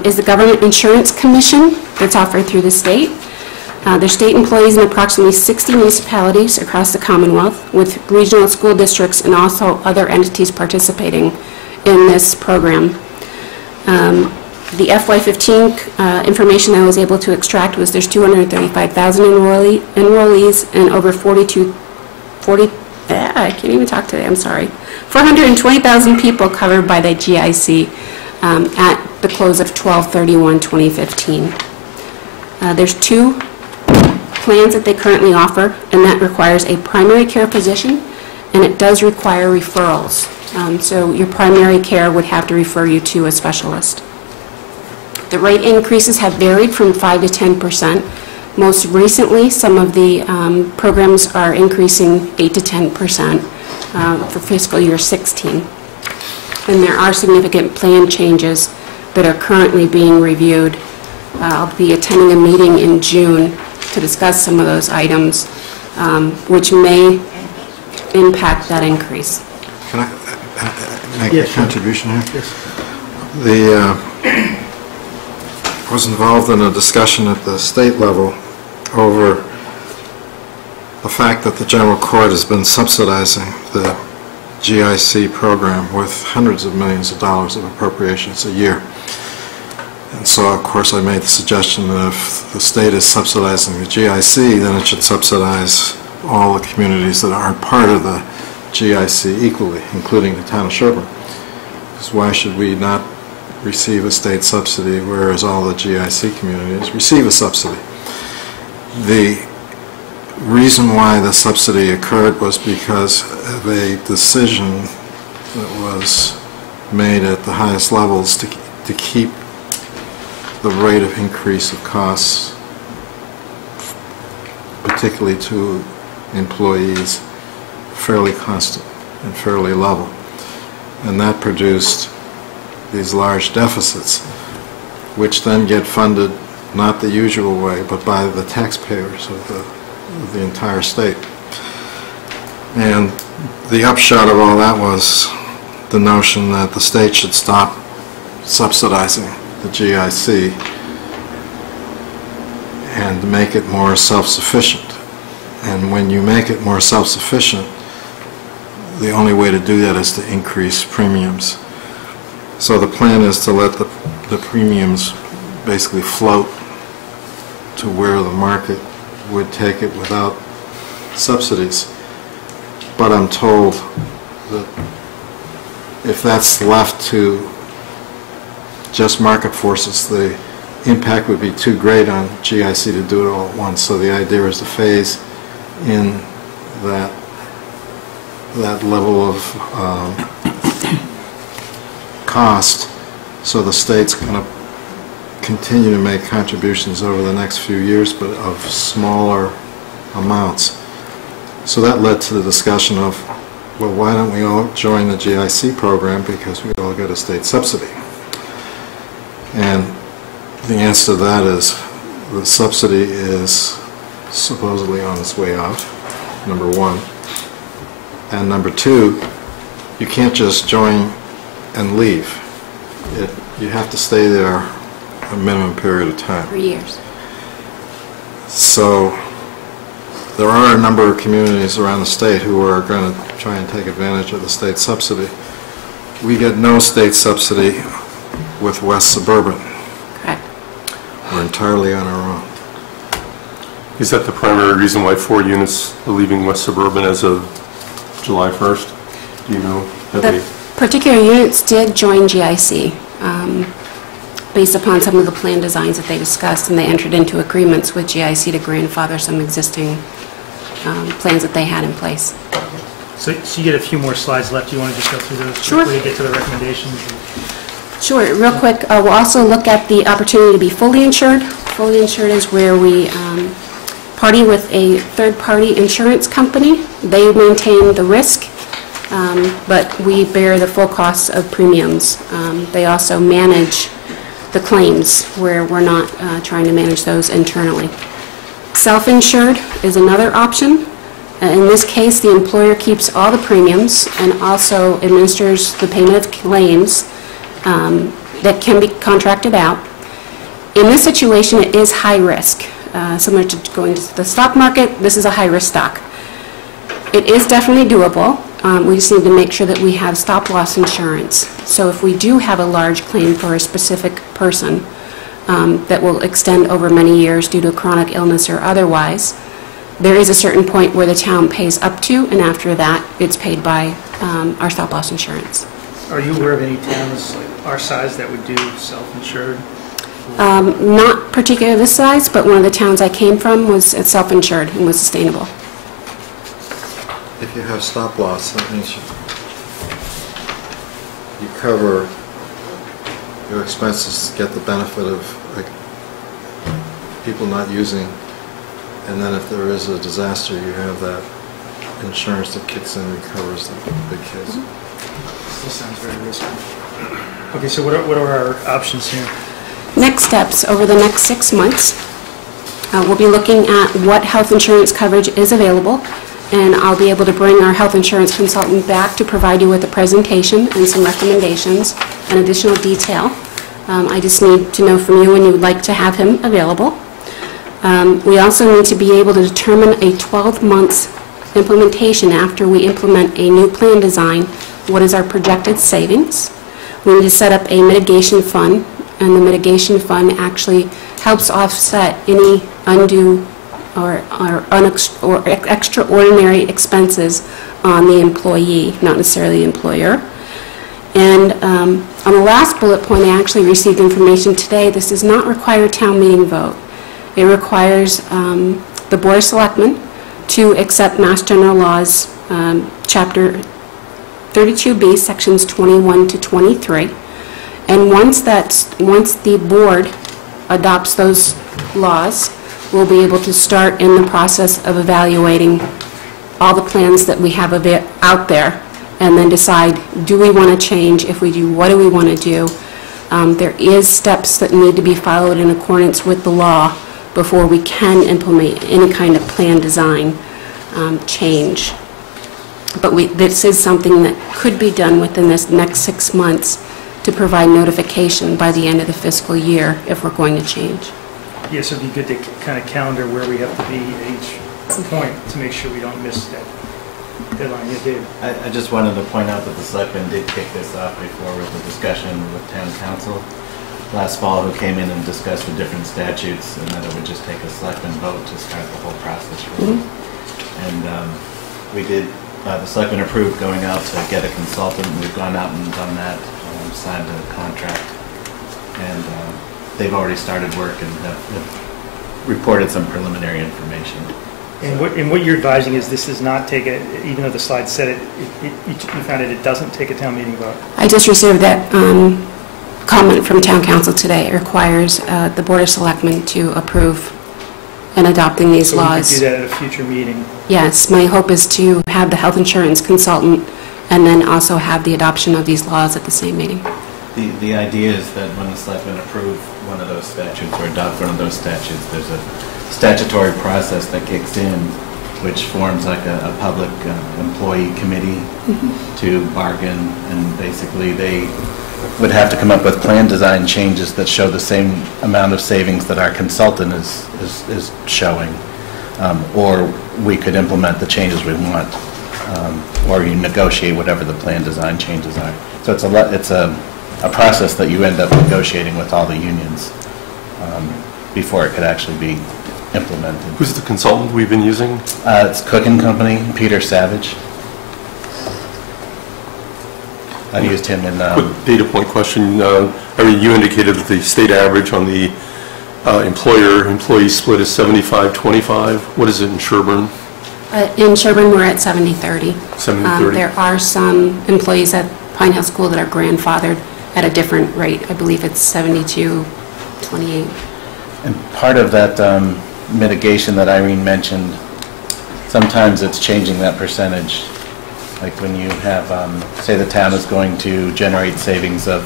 is the Government Insurance Commission that's offered through the state. There's state employees in approximately 60 municipalities across the Commonwealth, with regional school districts and also other entities participating in this program. The FY15 information I was able to extract was there's 235,000 enrollees and over 420,000 people covered by the GIC at the close of 12/31/2015. There's two plans that they currently offer, and that requires a primary care physician, and it does require referrals. So your primary care would have to refer you to a specialist. The rate increases have varied from 5 to 10%. Most recently, some of the programs are increasing 8 to 10% for fiscal year 16. And there are significant plan changes that are currently being reviewed. I'll be attending a meeting in June to discuss some of those items, which may impact that increase. Can I make a contribution here? Yes. I was involved in a discussion at the state level over the fact that the general court has been subsidizing the GIC program with hundreds of millions of dollars of appropriations a year. And so, of course, I made the suggestion that if the state is subsidizing the GIC, then it should subsidize all the communities that aren't part of the GIC equally, including the town of Sherborn. Because why should we not receive a state subsidy, whereas all the GIC communities receive a subsidy? The reason why the subsidy occurred was because of a decision that was made at the highest levels to keep the rate of increase of costs, particularly to employees, fairly constant and fairly level. And that produced these large deficits, which then get funded not the usual way, but by the taxpayers of the entire state. And the upshot of all that was the notion that the state should stop subsidizing the GIC and make it more self-sufficient. And when you make it more self-sufficient, the only way to do that is to increase premiums. So the plan is to let the premiums basically float to where the market would take it without subsidies. But I'm told that if that's left to just market forces, the impact would be too great on GIC to do it all at once. So the idea is to phase in that level of cost, so the state's going to continue to make contributions over the next few years, but of smaller amounts. So that led to the discussion of, well, why don't we all join the GIC program, because we all get a state subsidy? And the answer to that is the subsidy is supposedly on its way out, number one. And number two, you can't just join and leave. You have to stay there a minimum period of time. 3 years. So there are a number of communities around the state who are going to try and take advantage of the state subsidy. We get no state subsidy with West Suburban. Correct. We're entirely on our own. Is that the primary reason why 4 units are leaving West Suburban as of July 1st? Do you know? The particular units did join GIC based upon some of the plan designs that they discussed, and they entered into agreements with GIC to grandfather some existing plans that they had in place. So you get a few more slides left. Do you want to just go through those Sure. before you get to the recommendations? Sure, real quick, we'll also look at the opportunity to be fully insured. Fully insured is where we party with a third-party insurance company. They maintain the risk, but we bear the full costs of premiums. They also manage the claims where we're not trying to manage those internally. Self-insured is another option. In this case, the employer keeps all the premiums and also administers the payment of claims that can be contracted out. In this situation, it is high risk. Similar to going to the stock market, this is a high-risk stock. It is definitely doable. We just need to make sure that we have stop-loss insurance. So if we do have a large claim for a specific person that will extend over many years due to chronic illness or otherwise, there is a certain point where the town pays up to, and after that, it's paid by our stop-loss insurance. Are you aware of any towns like our size that would do self-insured? Not particularly this size, but one of the towns I came from was self-insured and was sustainable. If you have stop loss, that means you cover your expenses, get the benefit of like, people not using, and then if there is a disaster, you have that insurance that kicks in and covers the big case. This sounds very risky. Okay, so what are our options here? Next steps, over the next 6 months, we'll be looking at what health insurance coverage is available, and I'll be able to bring our health insurance consultant back to provide you with a presentation and some recommendations and additional detail. I just need to know from you when you would like to have him available. We also need to be able to determine a 12-month implementation after we implement a new plan design. What is our projected savings? We need to set up a mitigation fund, and the mitigation fund actually helps offset any undue or extraordinary expenses on the employee, not necessarily the employer. And on the last bullet point, I actually received information today. This does not require a town meeting vote. It requires the Board of Selectmen to accept Mass General Laws, Chapter 32B, Sections 21 to 23. And once the board adopts those laws, we'll be able to start in the process of evaluating all the plans that we have out there, and then decide, do we want to change? If we do, what do we want to do? There is steps that need to be followed in accordance with the law before we can implement any kind of plan design change. But this is something that could be done within this next 6 months to provide notification by the end of the fiscal year if we're going to change. Yes, it'd be good to kind of calendar where we have to be at each point to make sure we don't miss that deadline. You did. I just wanted to point out that the selectmen did kick this off before with a discussion with town council last fall, who came in and discussed the different statutes, and that it would just take a selectmen vote to start the whole process. And we did, the selectmen approved going out to get a consultant, and we've gone out and done that, signed a contract, and they've already started work and have reported some preliminary information. And what you're advising is this does not take a, even though the slide said it, you found it doesn't take a town meeting vote? I just received that comment from town council today. It requires the Board of Selectmen to approve in adopting these laws. So we could do that at a future meeting? Yes, my hope is to have the health insurance consultant and then also have the adoption of these laws at the same meeting. The idea is that when the selectmen approve one of those statutes or adopt one of those statutes, there's a statutory process that kicks in, which forms like a public employee committee to bargain, and basically they would have to come up with plan design changes that show the same amount of savings that our consultant is showing, or we could implement the changes we want, or you negotiate whatever the plan design changes are. So it's a a process that you end up negotiating with all the unions before it could actually be implemented. Who's the consultant we've been using? It's Cook and Company, Peter Savage. I've used him in... Quick data point question. You indicated that the state average on the employer-employee split is 75-25. What is it in Sherborn? In Sherborn, we're at 70-30. 70-30. There are some employees at Pine Hill School that are grandfathered at a different rate. I believe it's 72-28. And part of that mitigation that Irene mentioned, sometimes it's changing that percentage. Like when you have, say the town is going to generate savings of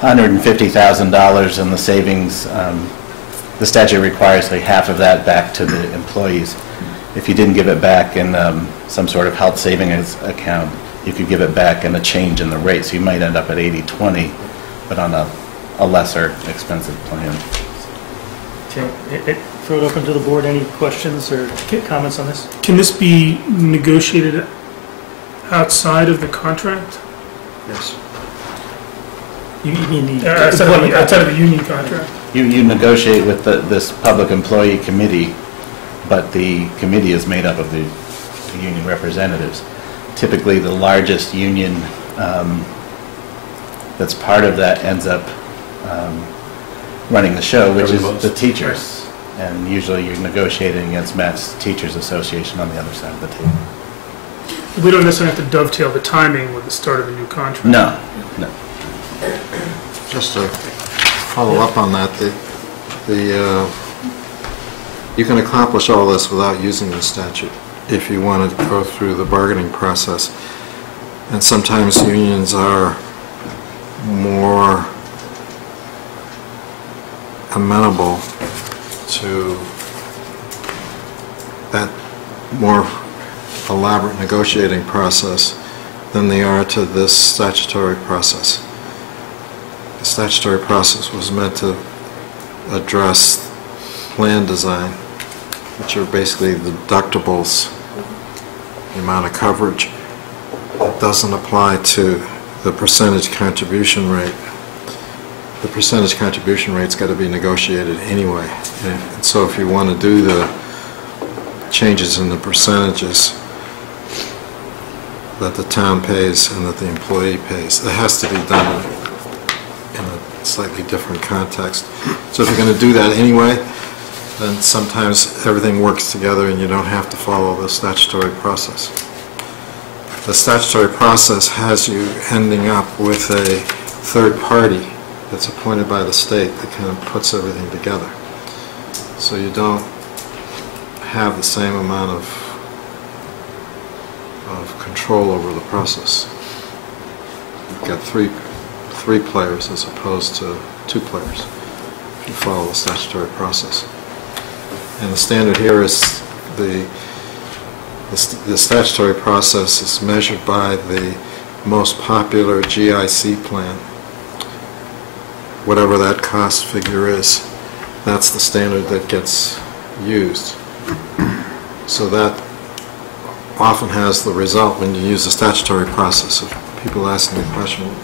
$150,000 and the savings, the statute requires like half of that back to the employees. If you didn't give it back in some sort of health savings account, you could give it back in a change in the rate. So you might end up at 80-20, but on a lesser expensive plan. Okay, throw it open to the board. Any questions or comments on this? Can this be negotiated outside of the contract? Yes. You mean the... outside of the union contract? You negotiate with this public employee committee, but the committee is made up of the union representatives. Typically, the largest union that's part of that ends up running the show, which is the teachers. And usually you're negotiating against Matt's Teachers Association on the other side of the table. We don't necessarily have to dovetail the timing with the start of the new contract. No. Just to follow up on that, you can accomplish all this without using the statute if you want to go through the bargaining process. And sometimes unions are more amenable to that more elaborate negotiating process than they are to this statutory process. The statutory process was meant to address plan design, which are basically the deductibles, the amount of coverage. It doesn't apply to the percentage contribution rate. The percentage contribution rate's got to be negotiated anyway. And so if you want to do the changes in the percentages that the town pays and that the employee pays, it has to be done in a slightly different context. So if you're going to do that anyway, then sometimes everything works together and you don't have to follow the statutory process. The statutory process has you ending up with a third party that's appointed by the state that kind of puts everything together. So you don't have the same amount of control over the process. You've got three players as opposed to 2 players if you follow the statutory process. And the standard here is the statutory process is measured by the most popular GIC plan. Whatever that cost figure is, that's the standard that gets used. So that often has the result when you use the statutory process of people asking the question,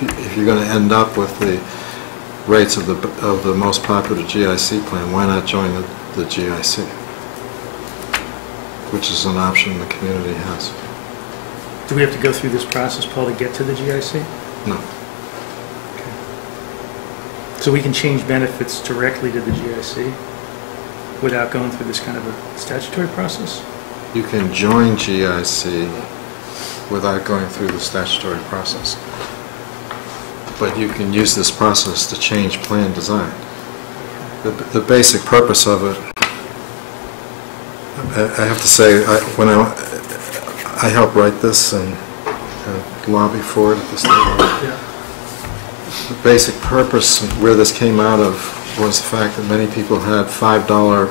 if you're going to end up with the rates of the most popular GIC plan, why not join the GIC? Which is an option the community has. Do we have to go through this process, Paul, to get to the GIC? No. So we can change benefits directly to the GIC without going through this kind of a statutory process? You can join GIC without going through the statutory process. But you can use this process to change plan design. The basic purpose of it, I have to say, when I helped write this and lobby for it at the state level, the basic purpose where this came out of was the fact that many people had $5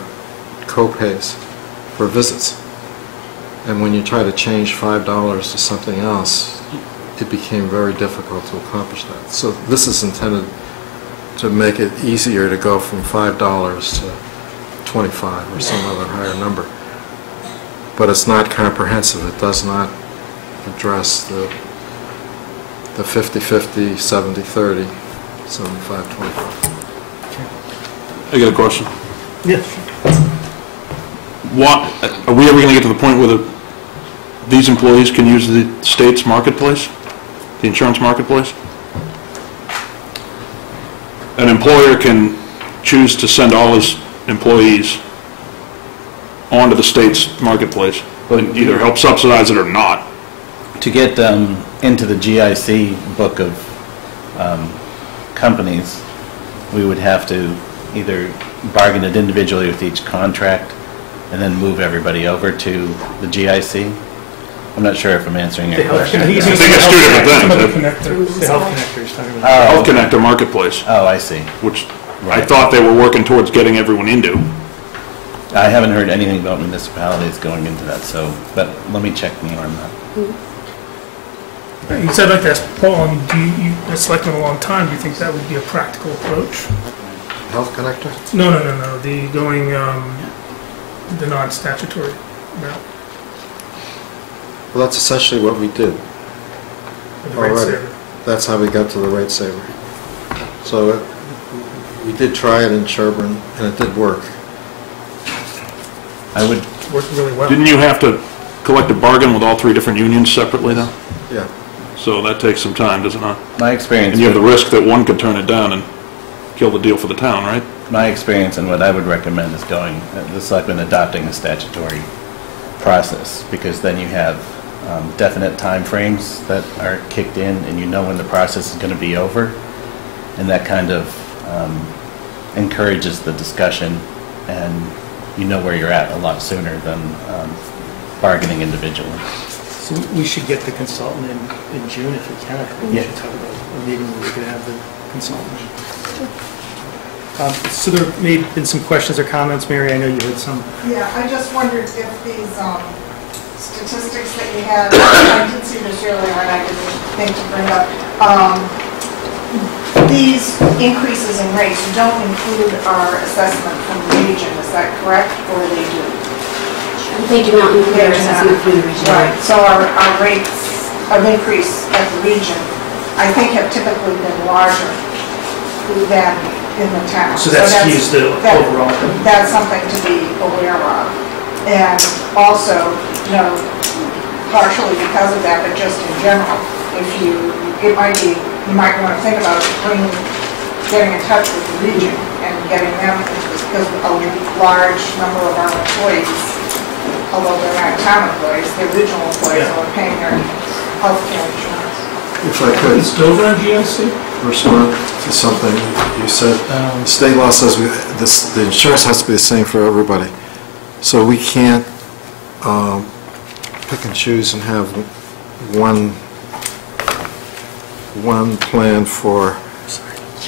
co-pays for visits. And when you try to change $5 to something else, it became very difficult to accomplish that. So this is intended to make it easier to go from $5 to 25 or some other higher number. But it's not comprehensive. It does not address the the 50/50, 70/30, 75/25. I got a question. Yes. What, are we ever going to get to the point where these employees can use the state's marketplace, the insurance marketplace? An employer can choose to send all his employees onto the state's marketplace, and either help subsidize it or not. To get into the GIC book of companies, we would have to either bargain it individually with each contract and then move everybody over to the GIC. I'm not sure if I'm answering your question. I think it's two different things. The Health Connector is talking about. Health Connector Marketplace. Oh, I see. Which I thought they were working towards getting everyone into. I haven't heard anything about municipalities going into that, so, but let me check more on that. You said, I'd like to ask Paul, do you, as selectman a long time, do you think that would be a practical approach? Health Connector? No, the going, the non-statutory route. Well, that's essentially what we did The rate already. saver. That's how we got to the rate saver. So we did try it in Sherborn, and it did work. I would work really well. Didn't you have to collect a bargain with all 3 different unions separately, though? Yeah. So that takes some time, does it not? My experience. And you have the risk that one could turn it down and kill the deal for the town, right? My experience and what I would recommend is going, the selectmen adopting a statutory process, because then you have definite timeframes that are kicked in, and you know when the process is going to be over, and that kind of encourages the discussion, and you know where you're at a lot sooner than bargaining individually. So we should get the consultant in June if we can. I think we should talk about a meeting where we could have the consultant. So there may have been some questions or comments. Mary, I know you had some. Yeah, I just wondered if these statistics that you had, I did see this earlier and I didn't think to bring up, these increases in rates don't include our assessment from the region, is that correct, or they do? They do not include our assessment from the region. Right, so our rates of increase at the region, I think, have typically been larger than in the town. So that skews the overall. That's something to be aware of. And also, you know, partially because of that, but just in general, you might want to think about getting in touch with the region and getting them, because a large number of our employees, although they're not town employees, they're regional employees who are paying their health care insurance. If I could. Is Dover on GIC? Respond to something you said. State law says the insurance has to be the same for everybody. So we can't pick and choose and have one plan for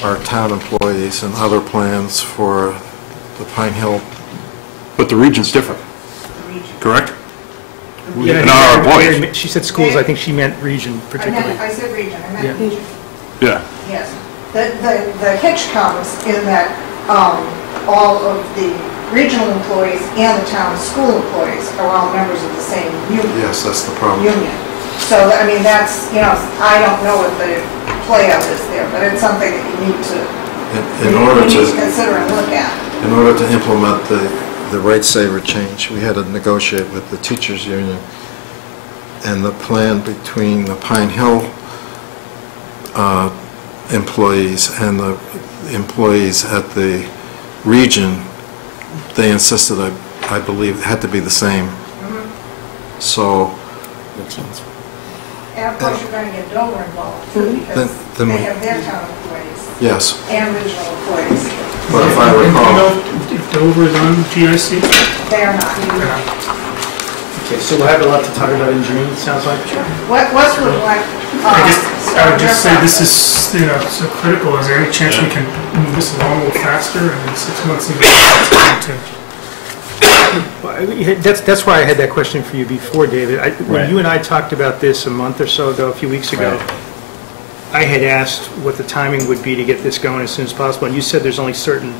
our town employees and other plans for the Pine Hill. But the region's different, correct? Yeah, and our employees. She said schools, I think she meant region particularly. I said region, I meant region. Yeah. Yes. The hitch comes in that all of the regional employees and the town school employees are all members of the same union. Yes, that's the problem. Union. So, I mean, that's, you know, I don't know what the play-out is there, but it's something that you need to, consider and look at. In order to implement the rate saver change, we had to negotiate with the teachers union, and the plan between the Pine Hill employees and the employees at the region, they insisted, I believe, it had to be the same. So, And of course, you're going to get Dover involved too, because then they have their town employees. Yes. And regional employees. But if I Do you recall, know if Dover is on GIC? They are not. Okay, so we'll have a lot to talk about in June, it sounds like. Westwood went. I would just say this is, you know, so critical. Is there any chance we can move this along a little faster? I mean, 6 months seems like That's why I had that question for you before, David. When Right. you and I talked about this a month or so ago, a few weeks ago, Right. I had asked what the timing would be to get this going as soon as possible, and you said there's only certain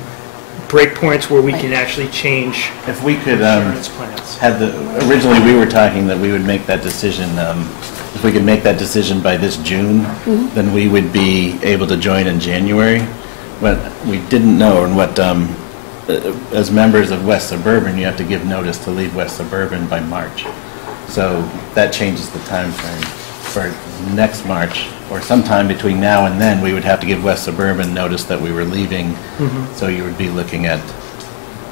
break points where we can actually change If we could insurance plans. originally we were talking that we would make that decision if we could make that decision by this June, then we would be able to join in January. But we didn't know, and what, as members of West Suburban, you have to give notice to leave West Suburban by March. So that changes the time frame for next March, or sometime between now and then, we would have to give West Suburban notice that we were leaving. So you would be looking at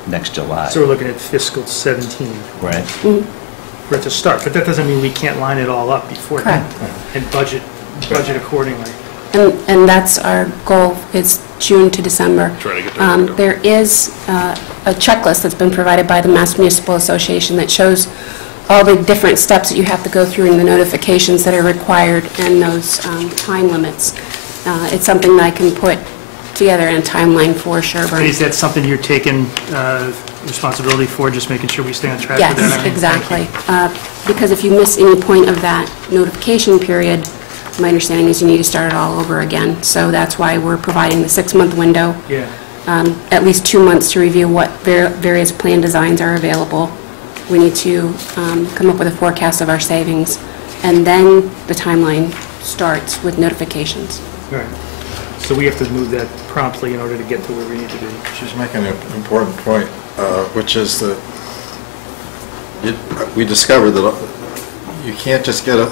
next July. So we're looking at fiscal 17. Right. For it to start, but that doesn't mean we can't line it all up before then and budget accordingly. And that's our goal, is June to December. Try to get that There is a checklist that's been provided by the Mass Municipal Association that shows all the different steps that you have to go through and the notifications that are required and those time limits. It's something that I can put together in a timeline for Sherborn. Is that something you're taking responsibility for, just making sure we stay on track with that? Yes, exactly. Because if you miss any point of that notification period, my understanding is you need to start it all over again. So that's why we're providing the 6-month window. Yeah. At least 2 months to review what various plan designs are available. We need to come up with a forecast of our savings, and then the timeline starts with notifications. All right. So we have to move that promptly in order to get to where we need to be. She's making an important point, which is that we discovered that you can't just get a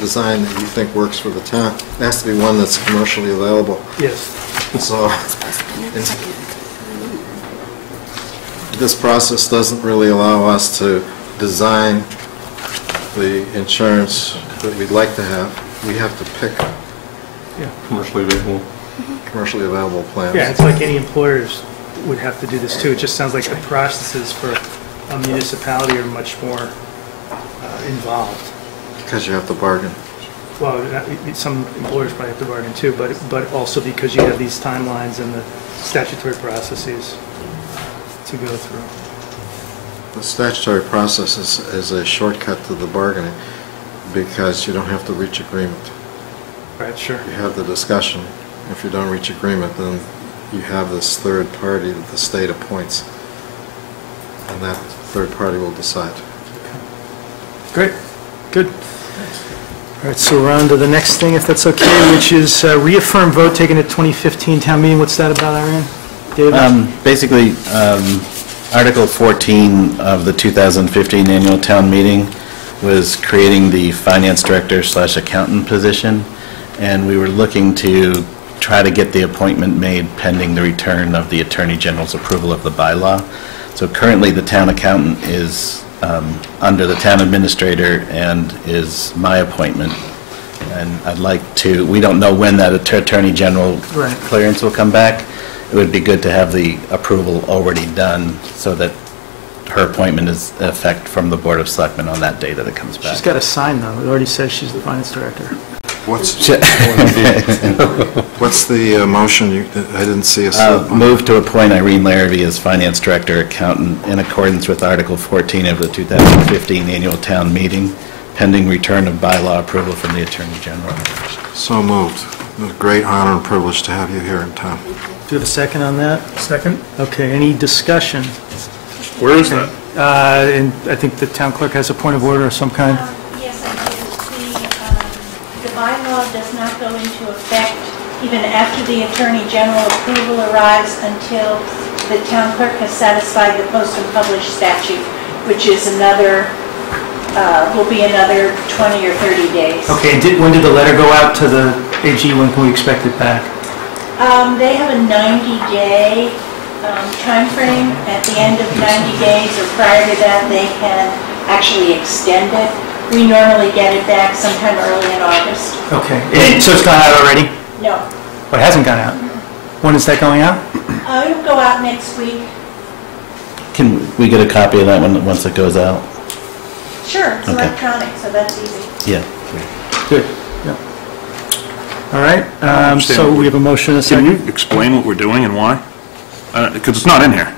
design that you think works for the town. It has to be one that's commercially available. Yes. So this process doesn't really allow us to design the insurance that we'd like to have. We have to pick commercially available plans. Yeah, it's like any employers would have to do this too. It just sounds like the processes for a municipality are much more involved. Because you have to bargain. Well, some employers probably have to bargain too, but also because you have these timelines and the statutory processes to go through. The statutory process is a shortcut to the bargaining because you don't have to reach agreement. Right, sure. You have the discussion. If you don't reach agreement, then you have this third party that the state appoints, and that third party will decide. Great, good. All right, so we're on to the next thing, if that's okay, which is reaffirm vote taken at 2015 town meeting. What's that about, Irene? David? Basically, Article 14 of the 2015 annual town meeting was creating the finance director / accountant position, and we were looking to try to get the appointment made pending the return of the Attorney General's approval of the bylaw. So currently, the town accountant is under the town administrator and is my appointment. And I'd like to, we don't know when that Attorney General clearance will come back. It would be good to have the approval already done so that her appointment is in effect from the Board of Selectmen on that day that it comes back. She's got a sign, though. It already says she's the finance director. What's the motion? I didn't see a slip. Move to appoint Irene Larrabee as finance director accountant in accordance with Article 14 of the 2015 annual town meeting, pending return of bylaw approval from the Attorney General. So moved. It's a great honor and privilege to have you here in town. Do you have a second on that? Second. Okay, any discussion? Where is that? And I think the town clerk has a point of order of some kind. Yes, I do. The bylaw does not go into effect even after the Attorney General approval arrives until the town clerk has satisfied the post and published statute, which is another, will be another 20 or 30 days. Okay, and when did the letter go out to the AG? When can we expect it back? They have a 90-day time frame. At the end of 90 days or prior to that, they can actually extend it. We normally get it back sometime early in August. Okay, so it's gone out already? No. But it hasn't gone out? When is that going out? It'll go out next week. Can we get a copy of that one once it goes out? Sure, it's Okay. electronic, so that's easy. Yeah. Good. Yeah. All right, so we have a motion and a second. Can you explain what we're doing and why? Because it's not in here.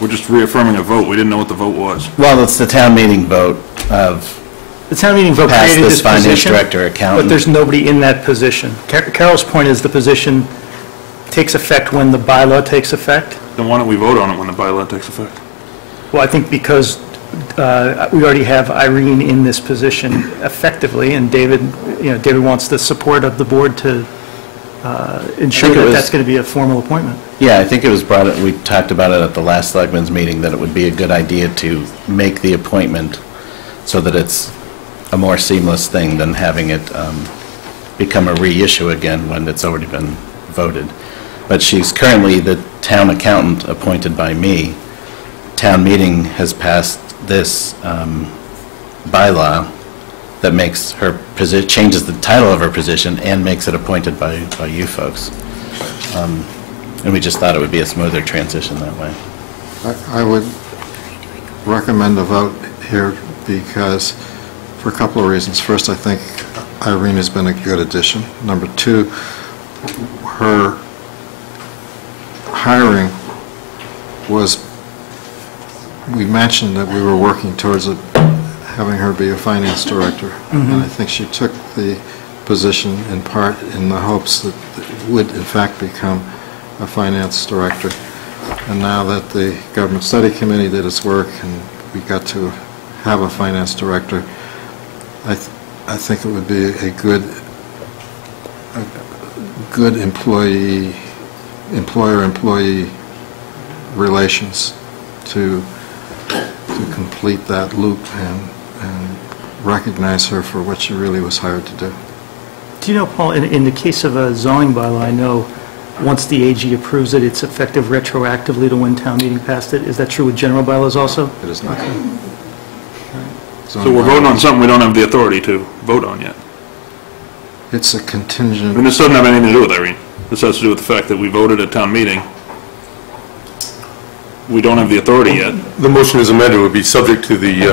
We're just reaffirming a vote. We didn't know what the vote was. Well, it's the town meeting vote of The town meeting vote pass created this this finance position, director accountant. but there's nobody in that position. Carol's point is the position takes effect when the bylaw takes effect. Then why don't we vote on it when the bylaw takes effect? Well, I think because we already have Irene in this position effectively, and David, David wants the support of the board to ensure that that's going to be a formal appointment. Yeah, I think it was brought up, we talked about it at the last Selectmen's meeting, that it would be a good idea to make the appointment so that it's a more seamless thing than having it become a reissue again when it's already been voted. But she's currently the town accountant appointed by me. Town meeting has passed this bylaw that makes her position, changes the title of her position and makes it appointed by you folks. And we just thought it would be a smoother transition that way. I would recommend a vote here because, for a couple of reasons. First, I think Irene has been a good addition. Number two, her hiring was, we mentioned that we were working towards having her be a finance director. Mm-hmm. And I think she took the position in part in the hopes that it would in fact become a finance director. And now that the Government Study Committee did its work and we got to have a finance director, I think it would be a good employer-employee relations to complete that loop and recognize her for what she really was hired to do. Do you know, Paul, in the case of a zoning bylaw, I know once the AG approves it, it's effective retroactively to when town meeting passed it. Is that true with general bylaws also? It is not. So we're voting on something we don't have the authority to vote on yet. It's a contingent. And this doesn't have anything to do with Irene. This has to do with the fact that we voted at town meeting. We don't have the authority yet. The motion as amended would be subject to the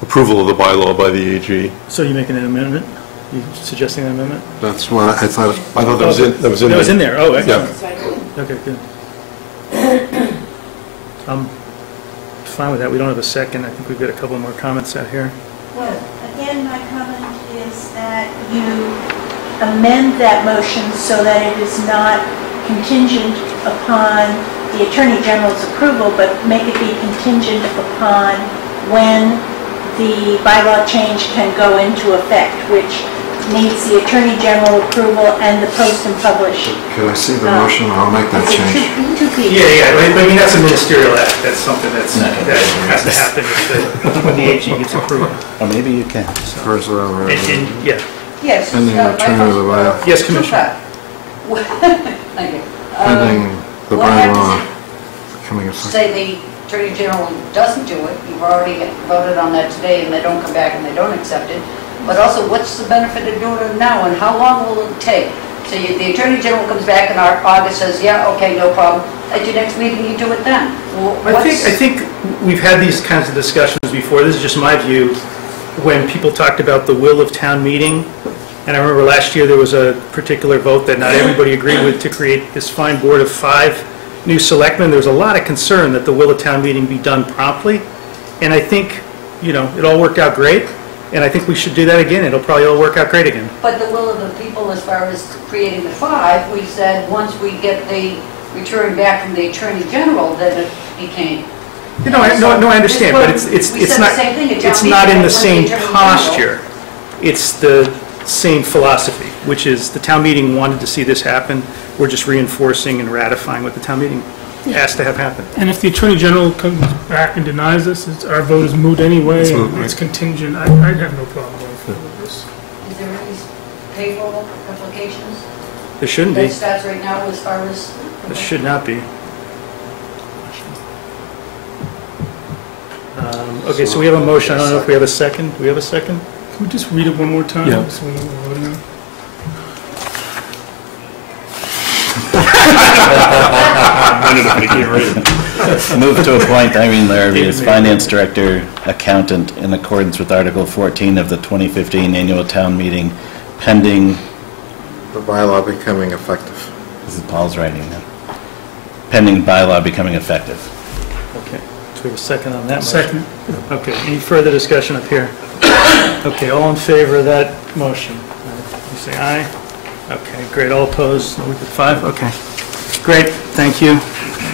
approval of the bylaw by the AG. So you're making an amendment? You suggesting an amendment? That's what I thought. I thought that was in. That was in. That was in there. Oh, excellent. Yeah. Okay, good. I'm fine with that. We don't have a second. I think we've got a couple more comments out here. Well, again, my comment is that you amend that motion so that it is not contingent upon the Attorney General's approval, but make it be contingent upon when the bylaw change can go into effect, which needs the Attorney General approval and the post and publish. Can I see the motion? I'll make that change. Two pieces. Yeah, I mean, that's a ministerial act. That's something that has to happen when the AG gets approved. Or maybe you can. First of all, Yeah. Yes. pending the return of the bylaw. Yes, Commissioner. Thank you. Pending the What bylaw happens coming if, effect. say, the Attorney General doesn't do it, you've already voted on that today, and they don't come back and they don't accept it, but also, what's the benefit of doing it now, and how long will it take? So the Attorney General comes back in August, says, yeah, okay, no problem. At your next meeting, you do it then. Well, I think we've had these kinds of discussions before. This is just my view. When people talked about the will of town meeting, and I remember last year there was a particular vote that not everybody agreed with to create this fine board of 5 new selectmen. There was a lot of concern that the will of town meeting be done promptly, and I think, it all worked out great. And I think we should do that again. It'll probably all work out great again. But the will of the people, as far as creating the 5, we said once we get the return back from the Attorney General, that it became. I understand, but it's not in the same posture. It's the same philosophy, which is the town meeting wanted to see this happen. We're just reinforcing and ratifying what the town meeting asked to have happen. And if the Attorney General comes back and denies us, our vote is moot anyway, and it's contingent, I'd have no problem going forward with this. Is there any payroll applications? There shouldn't be. That starts right now as far as? There should not be. Okay, so we have a motion. I don't know if we have a second. Do we have a second? Can we just read it one more time? Yeah. So we know what we're voting on? Move to appoint Irene Larrabee as Finance Director, Accountant in accordance with Article 14 of the 2015 Annual Town Meeting, pending... The bylaw becoming effective. This is Paul's writing now. Pending bylaw becoming effective. Okay. Do we have a second on that motion? Second. Okay. Any further discussion up here? Okay. All in favor of that motion? You say aye? Okay. Great. All opposed? We're at 5? Okay. Great. Thank you.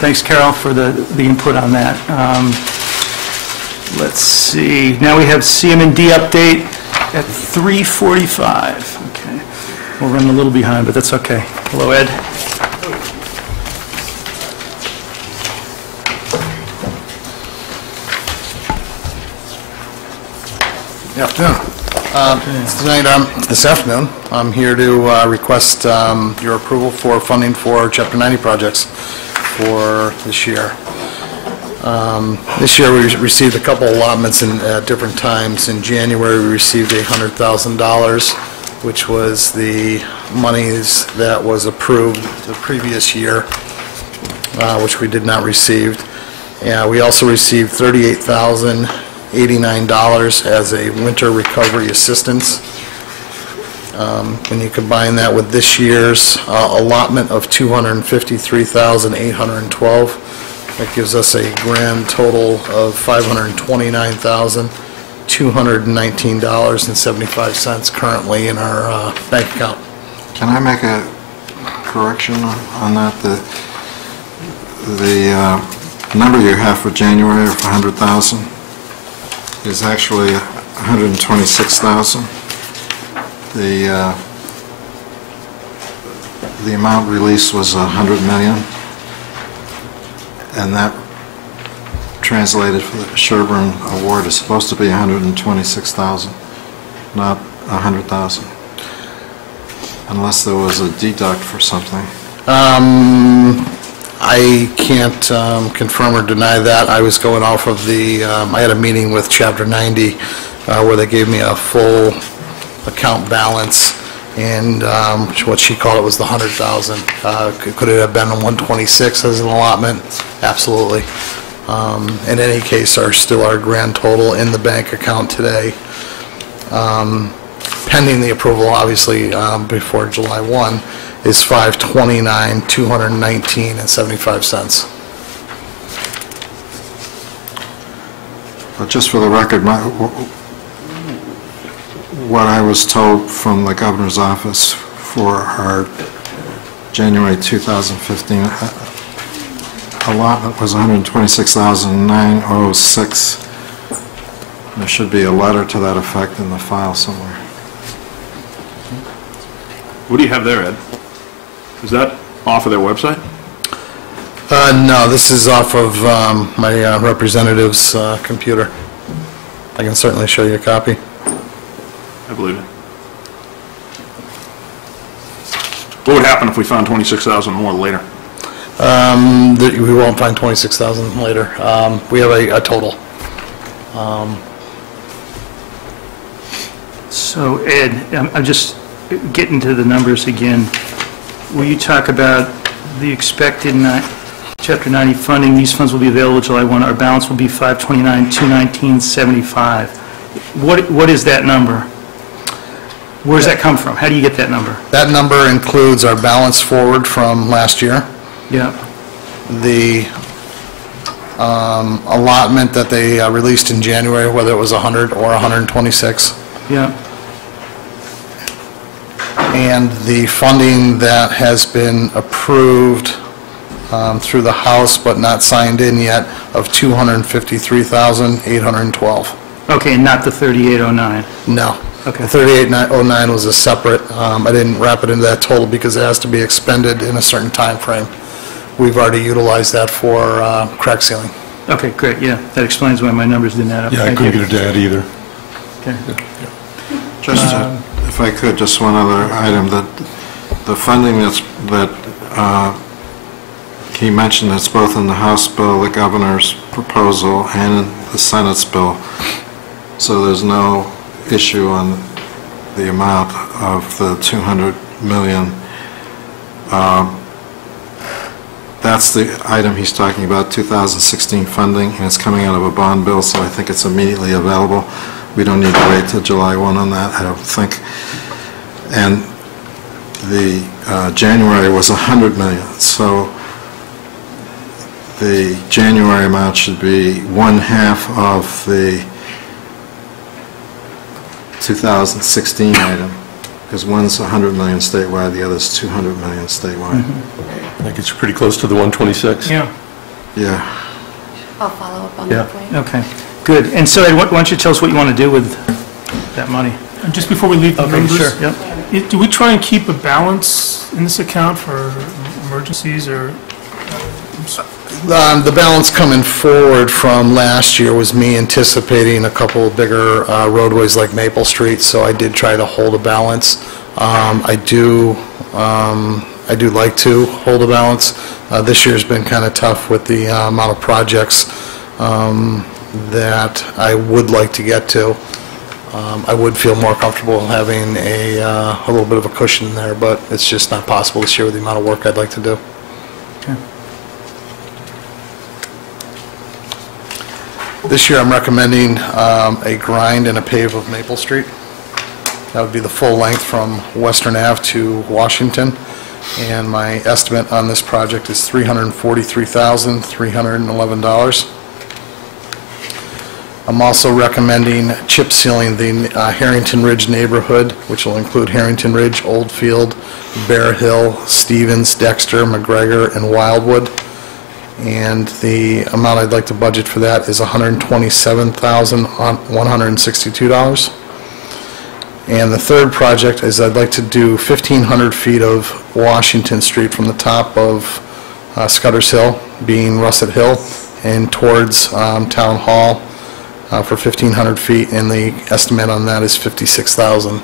Thanks, Carol, for the input on that. Let's see, now we have CM&D update at 3:45. Okay, we're running a little behind, but that's okay. Hello, Ed. This afternoon, I'm here to request your approval for funding for Chapter 90 projects for this year. This year, we received a couple allotments at different times. In January, we received $100,000, which was the monies that was approved the previous year, which we did not receive. We also received $38,089 as a winter recovery assistance. When you combine that with this year's allotment of $253,812, that gives us a grand total of $529,219.75 currently in our bank account. Can I make a correction on that? The number you have for January of 100,000 is actually 126,000. The amount released was 100 million, and that translated for the Sherborn Award is supposed to be 126,000, not 100,000, unless there was a deduct for something. I can't confirm or deny that. I was going off of I had a meeting with Chapter 90 where they gave me a full account balance, and what she called it was the 100,000. Could it have been 126 as an allotment? Absolutely. In any case, still our grand total in the bank account today, pending the approval, obviously, before July 1, is $529,219.75. But just for the record, what I was told from the governor's office for our January 2015 allotment was $126,906. There should be a letter to that effect in the file somewhere. What do you have there, Ed? Is that off of their website? No, this is off of my representative's computer. I can certainly show you a copy. I believe it. What would happen if we found 26,000 more later? We won't find 26,000 later. We have a total. So Ed, I'm just getting to the numbers again. Will you talk about the expected Chapter 90 funding? These funds will be available July 1. Our balance will be $529,219.75. What is that number? Where does that come from? How do you get that number? That number includes our balance forward from last year. Yeah. The allotment that they released in January, whether it was 100 or 126. Yeah. And the funding that has been approved through the House but not signed in yet of $253,812. Okay, not the 3809. No. Okay. The 3809 was a separate, I didn't wrap it into that total because it has to be expended in a certain time frame. We've already utilized that for crack sealing. Okay, great, yeah. That explains why my numbers didn't add up. Yeah, I couldn't get it to add either. Okay. Just, if I could, just one other item, that the funding that he mentioned, that's both in the House bill, the governor's proposal, and in the Senate's bill. So there's no issue on the amount of the 200 million. That's the item he's talking about, 2016 funding, and it's coming out of a bond bill, so I think it's immediately available. We don't need to wait till July 1 on that, I don't think. And the January was 100 million, so the January amount should be 1/2 of the 2016 item, because one's 100 million statewide, the other's 200 million statewide. That gets you pretty close to the 126. Yeah. Yeah. I'll follow up on Yeah. that point. Okay. Good. And so, Ed, why don't you tell us what you want to do with that money? And just before we leave the numbers, sure. Yep. do we try and keep a balance in this account for emergencies or? The balance coming forward from last year was me anticipating a couple of bigger roadways like Maple Street, so I did try to hold a balance. I do like to hold a balance. This year's been kind of tough with the amount of projects that I would like to get to. I would feel more comfortable having a little bit of a cushion in there, but it's just not possible this year with the amount of work I'd like to do. Okay. This year I'm recommending a grind and a pave of Maple Street. That would be the full length from Western Ave to Washington. And my estimate on this project is $343,311. I'm also recommending chip sealing the Harrington Ridge neighborhood, which will include Harrington Ridge, Oldfield, Bear Hill, Stevens, Dexter, McGregor, and Wildwood. And the amount I'd like to budget for that is $127,162. And the third project is I'd like to do 1,500 feet of Washington Street from the top of Scudder's Hill, being Russet Hill, and towards Town Hall for 1,500 feet, and the estimate on that is $56,000.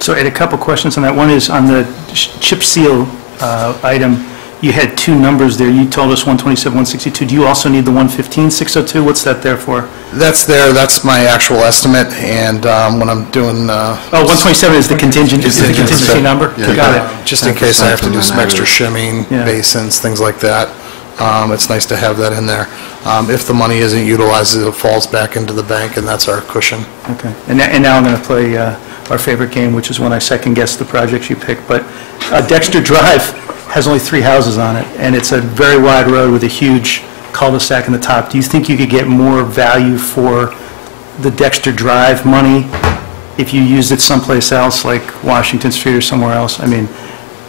So Ed, a couple questions on that. One is on the chip seal item. You had two numbers there. You told us 127, 162. Do you also need the 115, 602? What's that there for? That's there. That's my actual estimate, and when I'm doing... 127 is the contingency number? Yeah. Got it. Just in case I have to do some extra shimming, Yeah. basins, things like that. It's nice to have that in there. If the money isn't utilized, it falls back into the bank, and that's our cushion. Okay. And now I'm going to play our favorite game, which is when I second-guess the projects you pick. But Dexter Drive has only 3 houses on it, and it's a very wide road with a huge cul-de-sac in the top. Do you think you could get more value for the Dexter Drive money if you used it someplace else, like Washington Street or somewhere else? I mean,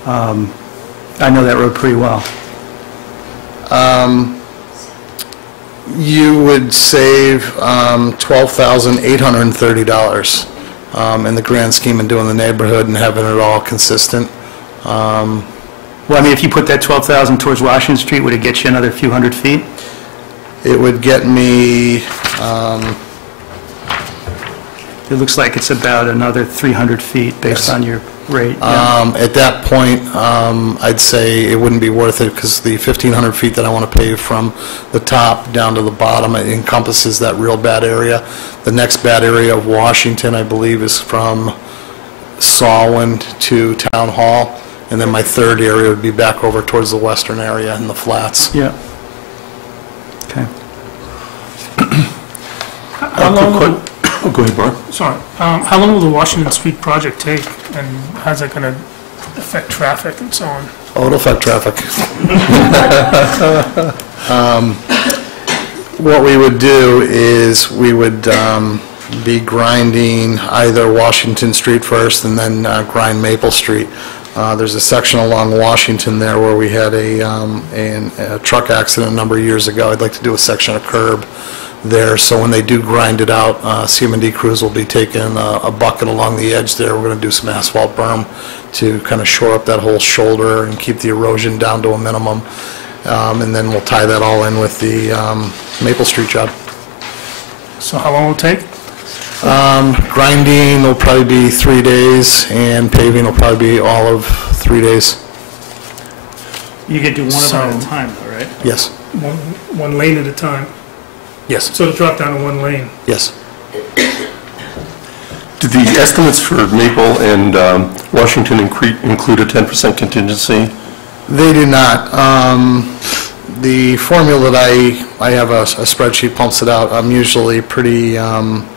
I know that road pretty well. You would save $12,830 in the grand scheme of doing the neighborhood and having it all consistent. Well, I mean, if you put that 12,000 towards Washington Street, would it get you another few hundred feet? It would get me... It looks like it's about another 300 feet based on your rate. At that point, I'd say it wouldn't be worth it because the 1,500 feet that I want to pave from the top down to the bottom, it encompasses that real bad area. The next bad area of Washington, I believe, is from Sawin to Town Hall. And then my third area would be back over towards the western area in the flats. Yeah. Okay. How long will, go ahead, Barb. sorry, how long will the Washington Street project take, and how's that going to affect traffic and so on? Oh, it'll affect traffic. What we would do is we would be grinding either Washington Street first and then grind Maple Street. There's a section along Washington there where we had a truck accident a number of years ago. I'd like to do a section of curb there, so when they do grind it out, CM&D crews will be taking a bucket along the edge there. We're going to do some asphalt berm to kind of shore up that whole shoulder and keep the erosion down to a minimum. And then we'll tie that all in with the Maple Street job. So how long will it take? Grinding will probably be 3 days, and paving will probably be all of 3 days. You could do one of them at a time, though, right? Yes. One lane at a time? Yes. So to drop down to one lane? Yes. Did the estimates for Maple and Washington include a 10% contingency? They do not. The formula that I have a spreadsheet pumps it out. I'm usually pretty, I'm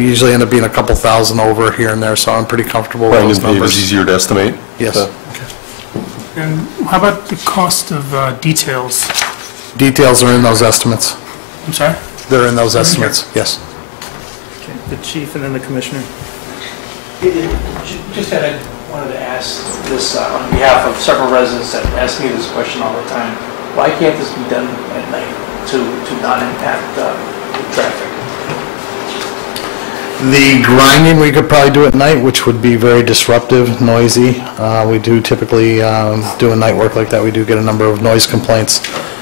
usually end up being a couple thousand over here and there, so I'm pretty comfortable with those numbers. It's easier to estimate? Yes. And how about the cost of details? Details are in those estimates. I'm sorry? They're in those estimates, yes. Okay, the chief and then the commissioner. Wanted to ask this on behalf of several residents that ask me this question all the time. Why can't this be done at night? to not impact traffic? The grinding, we could probably do at night, which would be very disruptive, noisy. We do typically do a night work like that. We do get a number of noise complaints.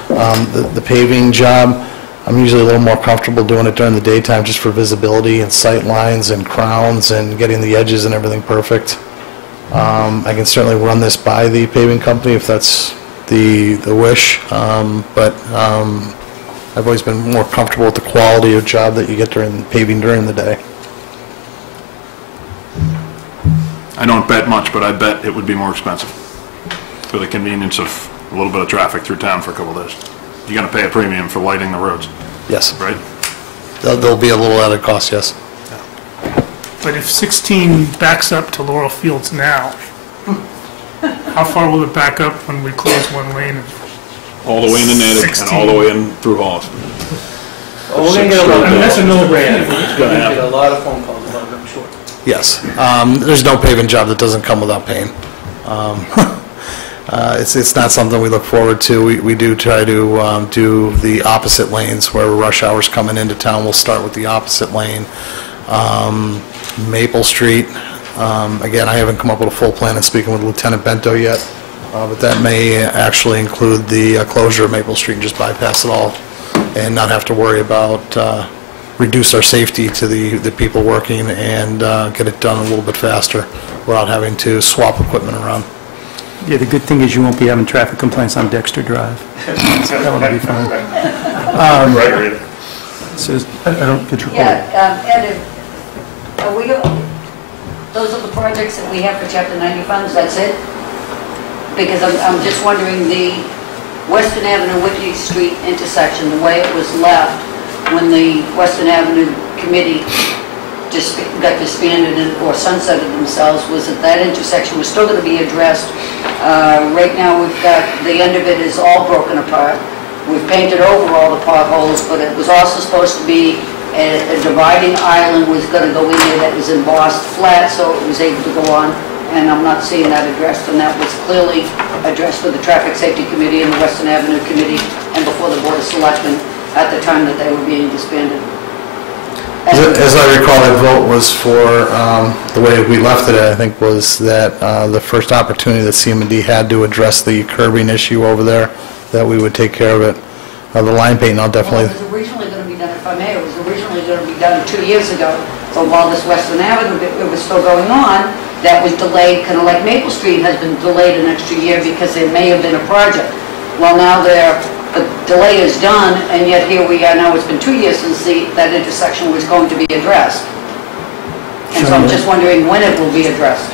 The paving job, I'm usually a little more comfortable doing it during the daytime just for visibility and sight lines and crowns and getting the edges and everything perfect. I can certainly run this by the paving company if that's the wish, but I've always been more comfortable with the quality of job that you get during paving during the day. I don't bet much, but I bet it would be more expensive for the convenience of a little bit of traffic through town for a couple of days. You're going to pay a premium for lighting the roads. Yes. Right? There'll be a little added cost, yes. But if 16 backs up to Laurel Fields now, how far will it back up when we close one lane? All the way in the native and all the way in through Hollis. Oh, we're going to get a lot, I mean, that's a no-brainer. We're gonna going to happen. get a lot of phone calls about it, I'm sure. Yes. There's no paving job that doesn't come without pain. It's not something we look forward to. We do try to do the opposite lanes where rush hour's coming into town. We'll start with the opposite lane. Maple Street, again, I haven't come up with a full plan and speaking with Lieutenant Bento yet, but that may actually include the closure of Maple Street and just bypass it all and not have to worry about reduce our safety to the people working and get it done a little bit faster without having to swap equipment around. Yeah, the good thing is you won't be having traffic complaints on Dexter Drive. So that would be fine. Right. So, I don't get your point. Yeah, Ed, are we, those are the projects that we have for Chapter 90 funds, that's it? Because I'm just wondering, the Western Avenue, Whitney Street intersection, the way it was left when the Western Avenue Committee just got disbanded or sunsetted themselves, was that that intersection was still going to be addressed. Right now, we've got, the end of it is all broken apart. We've painted over all the potholes, but it was also supposed to be a dividing island was going to go in there that was embossed flat, so it was able to go on, and I'm not seeing that addressed, and that was clearly addressed with the Traffic Safety Committee and the Western Avenue Committee, and before the Board of Selectmen at the time that they were being disbanded. As I recall, that vote was for, the way we left it, I think, was that the first opportunity that CM&D had to address the curbing issue over there, that we would take care of it. The line painting, I'll definitely... Well, it was originally going to be done, if I may, it was originally going to be done 2 years ago, but while this Western Avenue, it was still going on, that was delayed, kind of like Maple Street has been delayed an extra year because there may have been a project. Well, now the delay is done, and yet here we are now, it's been 2 years since that intersection was going to be addressed. And so I'm just wondering when it will be addressed.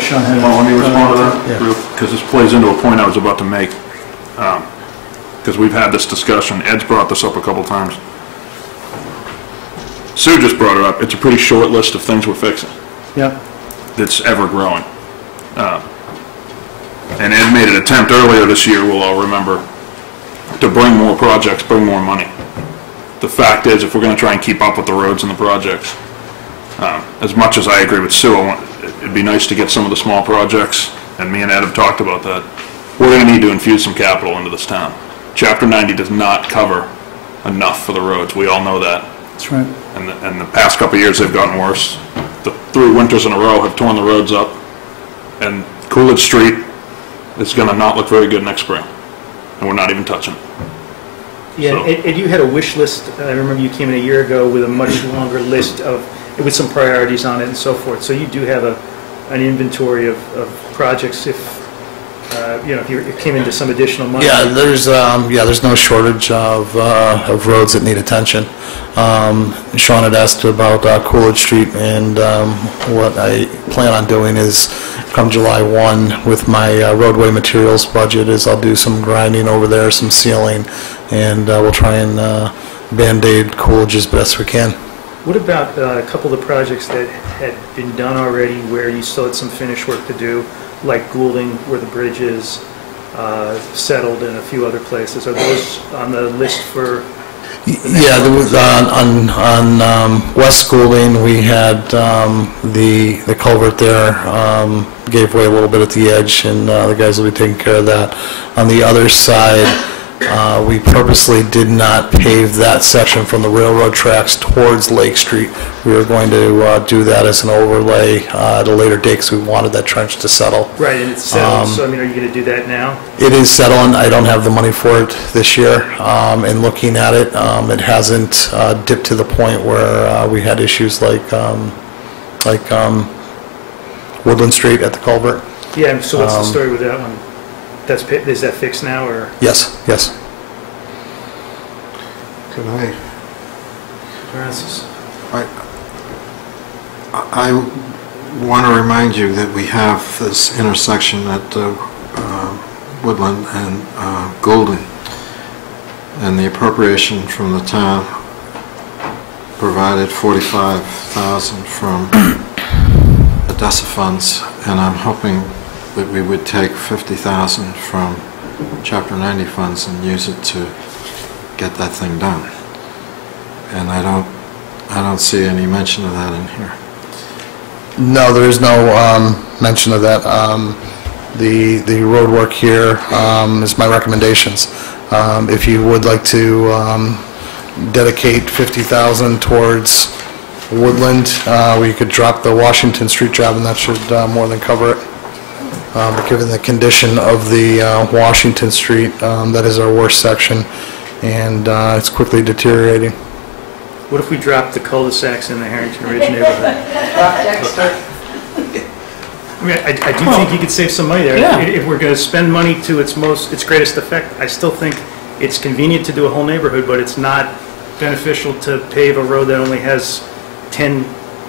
Sean, Well, let me respond to that, because this plays into a point I was about to make. Because we've had this discussion. Ed's brought this up a couple times. Sue just brought it up. It's a pretty short list of things we're fixing. Yeah. That's ever growing. And Ed made an attempt earlier this year, we'll all remember, to bring more projects, bring more money. The fact is, if we're going to try and keep up with the roads and the projects, as much as I agree with Sue, it'd be nice to get some of the small projects, and me and Ed have talked about that. We're going to need to infuse some capital into this town. Chapter 90 does not cover enough for the roads. We all know that. That's right. And the past couple of years, they've gotten worse. The 3 winters in a row have torn the roads up, and Coolidge Street is going to not look very good next spring, and we're not even touching it. Yeah, So- and you had a wish list, I remember you came in a year ago with a much longer list with some priorities on it and so forth. So you do have an inventory of projects if you came into some additional money. Yeah, there's no shortage of roads that need attention. Sean had asked about Coolidge Street, and what I plan on doing is come July 1 with my roadway materials budget is I'll do some grinding over there, some sealing, and we'll try and Band-Aid Coolidge as best we can. What about a couple of the projects that had been done already where you still had some finish work to do, like Goulding, where the bridge is settled, and a few other places? Are those on the list for? Yeah, there was, on West Goulding, we had the culvert there gave way a little bit at the edge, and the guys will be taking care of that. On the other side, We purposely did not pave that section from the railroad tracks towards Lake Street. We were going to do that as an overlay at a later date because we wanted that trench to settle. Right, and it's settled, so I mean, are you going to do that now? It is settling. I don't have the money for it this year. And looking at it, it hasn't dipped to the point where we had issues like Woodland Street at the culvert. Yeah, so what's the story with that one? Is that fixed now, or? Yes, yes. Could I? Francis? I want to remind you that we have this intersection at Woodland and Golden, and the appropriation from the town provided $45,000 from ADESA funds, and I'm hoping that we would take $50,000 from Chapter 90 funds and use it to get that thing done. And I don't see any mention of that in here. No, there is no mention of that. The road work here is my recommendations. If you would like to dedicate $50,000 towards Woodland, we could drop the Washington Street job, and that should more than cover it. Given the condition of the Washington Street, that is our worst section, and it's quickly deteriorating. What if we drop the cul-de-sacs in the Harrington Ridge neighborhood? Drop Dexter. I mean, I do think you could save some money there. Yeah. If we're going to spend money to its greatest effect, I still think it's convenient to do a whole neighborhood, but it's not beneficial to pave a road that only has 10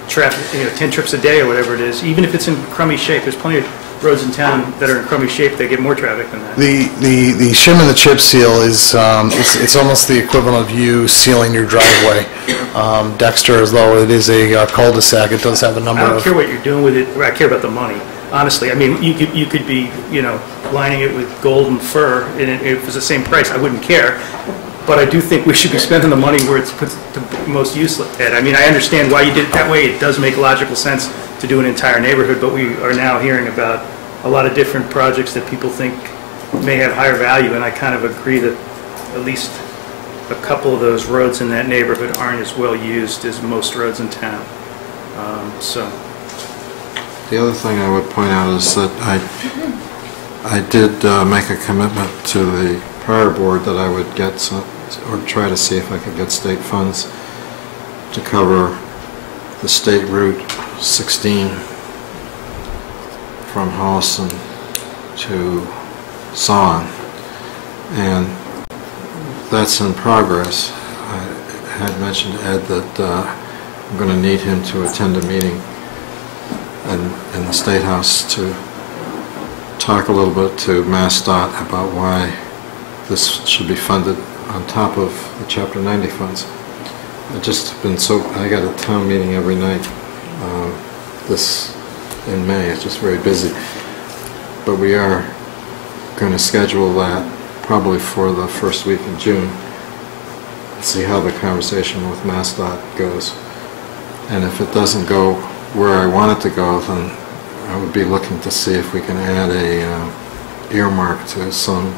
trips a day or whatever it is. Even if it's in crummy shape, there's plenty of roads in town that are in crummy shape that get more traffic than that. The shim and the chip seal is it's almost the equivalent of you sealing your driveway. Dexter, as though it is a cul-de-sac, it does have a number I of... don't care what you're doing with it. I care about the money. Honestly, I mean, you could be, lining it with gold and fur, and if it was the same price, I wouldn't care. But I do think we should be spending the money where it's put the most use at. I mean, I understand why you did it that way. It does make logical sense to do an entire neighborhood, but we are now hearing about a lot of different projects that people think may have higher value, and I kind of agree that at least a couple of those roads in that neighborhood aren't as well used as most roads in town. The other thing I would point out is that I did make a commitment to the prior board that I would get some, or try to see if I could get state funds to cover the state route 16 from Holliston to Song, and that's in progress. I had mentioned to Ed that I'm going to need him to attend a meeting in the State House to talk a little bit to MassDOT about why this should be funded on top of the Chapter 90 funds. I got a town meeting every night in May. It's just very busy. But we are going to schedule that probably for the first week in June. See how the conversation with MassDOT goes. And if it doesn't go where I want it to go, then I would be looking to see if we can add a earmark to some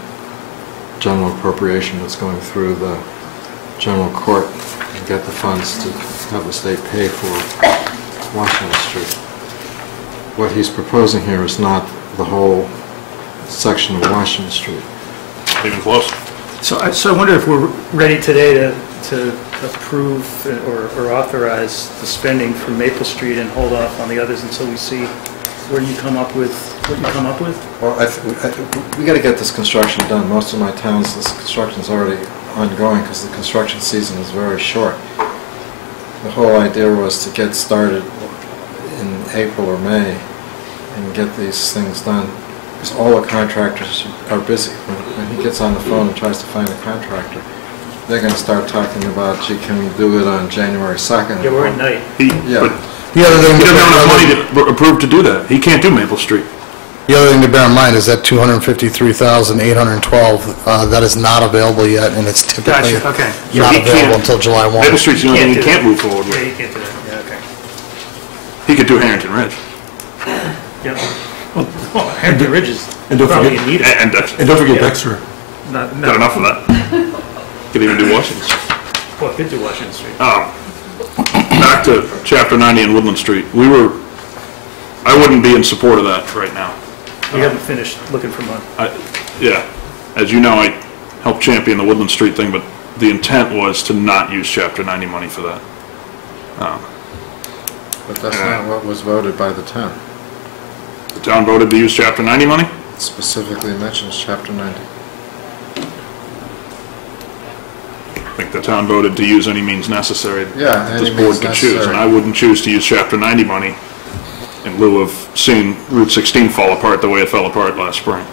general appropriation that's going through the general court and get the funds to have the state pay for Washington Street. What he's proposing here is not the whole section of Washington Street. Even close. So I wonder if we're ready today to approve or authorize the spending for Maple Street and hold off on the others until we see where you come up with, what you come up with? Well, we got to get this construction done. Most of my towns, this construction is already ongoing because the construction season is very short. The whole idea was to get started in April or May and get these things done, because all the contractors are busy. When he gets on the phone and tries to find a contractor, they're going to start talking about, gee, can we do it on January 2nd? Yeah, we're at night. But the other thing, he doesn't have enough money to approve to do that. He can't do Maple Street. The other thing to bear in mind is that $253,812, that is not available yet, and it's typically Gotcha, okay. not available until July 1. Maple Street's the only thing he can't move forward Yeah, with. you can't do that, yeah, okay. He could do Harrington Ridge. Yeah. Well, Harrington Ridge is And don't probably forget- needed. And And don't forget Dexter. Not Got enough of that. Could even do Washington Street. Well, could do Washington Street. Back to Chapter 90 and Woodland Street. I wouldn't be in support of that right now. We haven't finished looking for money. Yeah, as you know, I helped champion the Woodland Street thing, but the intent was to not use Chapter 90 money for that. But that's not what was voted by the town. The town voted to use Chapter 90 money? It specifically mentions Chapter 90. I think the town voted to use any means necessary Yeah, that any this board means could choose, necessary. and I wouldn't choose to use Chapter 90 money in lieu of seeing Route 16 fall apart the way it fell apart last spring.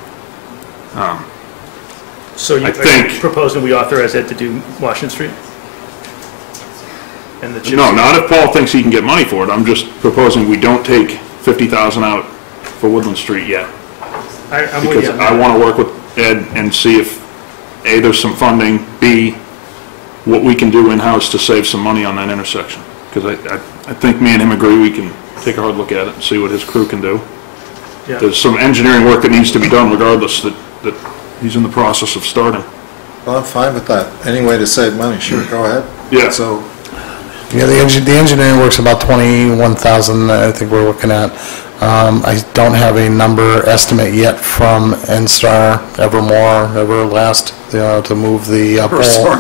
So I are think- you proposing we authorize Ed to do Washington Street? And the chip No, seal? not if Paul thinks he can get money for it. I'm just proposing we don't take 50,000 out for Woodland Street yet. I'm with Because you on I that. want to work with Ed and see if, A, there's some funding, B, what we can do in-house to save some money on that intersection. Because I think me and him agree we can take a hard look at it and see what his crew can do. Yeah. There's some engineering work that needs to be done regardless that he's in the process of starting. Well, I'm fine with that. Any way to save money, sure, go ahead. Yeah. So, Yeah, the engineering work's about 21,000, I think we're looking at. I don't have a number estimate yet from NSTAR, Everlast, to move the pole.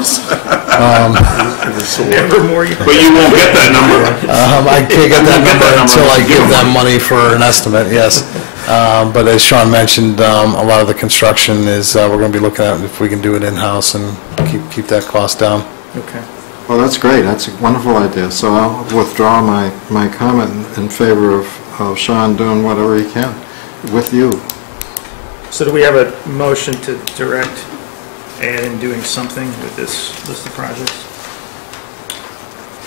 Evermore. But you won't get that number. I can't get that number until I give them money for an estimate, yes. But as Sean mentioned, a lot of the construction is, we're going to be looking at if we can do it in-house and keep that cost down. Okay. well, that's great. That's a wonderful idea. So I'll withdraw my comment in favor of Sean doing whatever he can with you. So do we have a motion to direct Ed in doing something with this list of projects?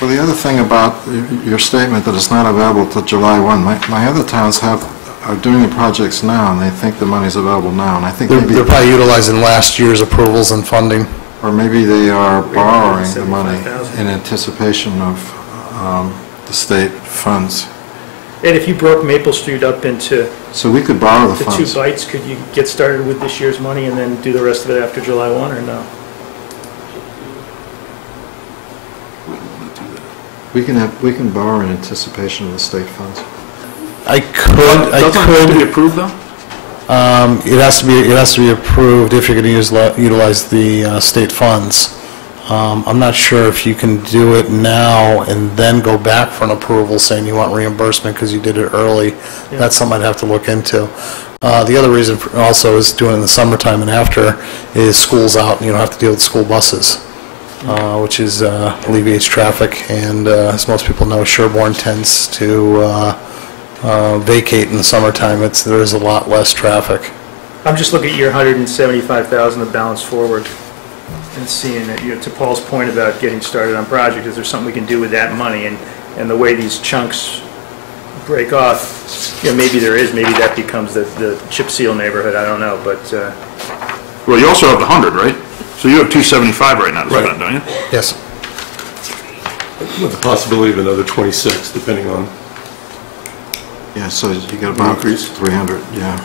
Well, the other thing about your statement that it's not available till July 1, my other towns are doing the projects now, and they think the money's available now, and I think maybe... They're probably utilizing last year's approvals and funding. Or maybe they are borrowing the money in anticipation of the state funds. Ed, if you broke Maple Street up into So we could borrow the the two funds. bites, could you get started with this year's money and then do the rest of it after July 1, or no? We can borrow in anticipation of the state funds. I could. Doesn't it have to be approved, though? It has to be approved if you're going to utilize the state funds. I'm not sure if you can do it now and then go back for an approval saying you want reimbursement because you did it early. Yeah. That's something I'd have to look into. The other reason also is doing it in the summertime and after is school's out and you don't have to deal with school buses, which is alleviates traffic. And as most people know, Sherborn tends to vacate in the summertime. There is a lot less traffic. I'm just looking at your 175,000 of balance forward and seeing that, to Paul's point about getting started on projects, is there something we can do with that money? And the way these chunks break off, maybe there is, maybe that becomes the chip seal neighborhood, I don't know, but... Well, you also have the 100, right? So you have 275 right now to spend, don't you? Yes. With the possibility of another 26, depending on Yeah, so you got about increase. 300, yeah.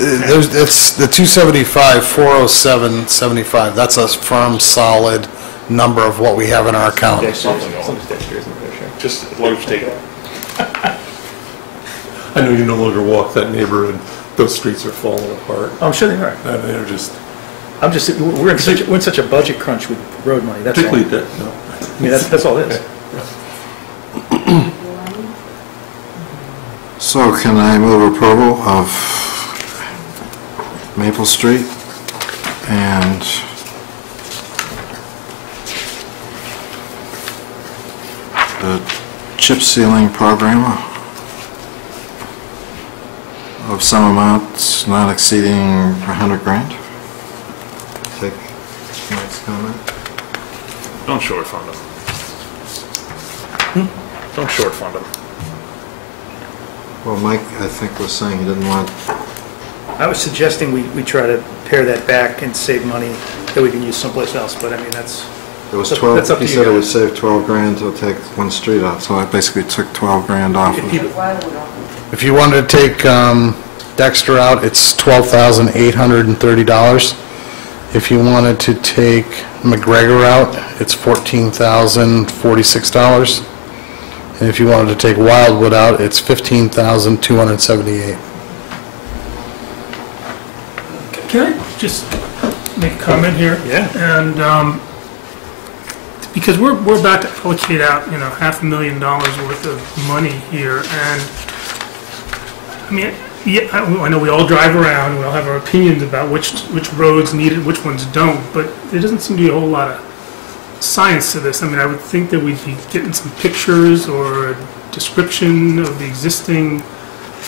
It's the 275, 407, 75. That's a firm, solid number of what we have in our account. Just as long as you take it. I know you no longer walk that neighborhood. Those streets are falling apart. I'm sure they are. They're just... We're in such a budget crunch with road money, that's all. Particularly that, no. I mean, that's all it is. So can I move approval of Maple Street and the chip sealing program of some amount not exceeding 100 grand? Take Mike's comment. Don't short fund them. Don't short fund them. Well, Mike, I think, was saying he didn't want... I was suggesting we try to pare that back and save money that we can use someplace else, but I mean, that's... It was that's 12, up he to said you it would guys. save 12 grand to take one street out, so I basically took 12 grand off of it. If you wanted to take Dexter out, it's $12,830. If you wanted to take McGregor out, it's $14,046. And if you wanted to take Wildwood out, it's $15,278. Can I just make a comment here? Yeah. And because we're about to allocate out, $500,000 worth of money here, and I mean, yeah, I know we all drive around, we all have our opinions about which roads need it, which ones don't, but there doesn't seem to be a whole lot of science to this. I mean, I would think that we'd be getting some pictures or a description of the existing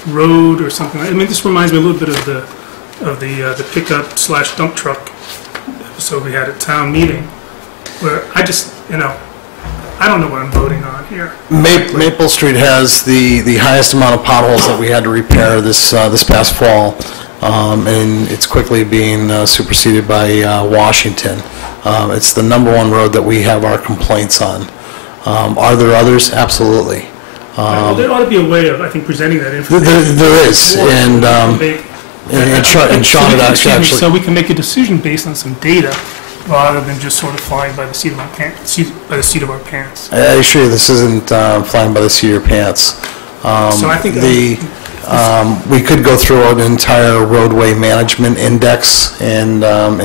road or something. I mean, this reminds me a little bit of the pickup / dump truck episode we had at town meeting, where I just, I don't know what I'm voting on here. Maple Street has the highest amount of potholes that we had to repair this past fall, and it's quickly being superseded by Washington. It's the #1 road that we have our complaints on. Are there others? Absolutely. Well, there ought to be a way of, I think, presenting that information. There is, and Sean had actually... So we can make a decision based on some data, rather than just sort of flying by the seat of our pants. I assure you, this isn't flying by the seat of your pants. So I think we could go through an entire roadway management index and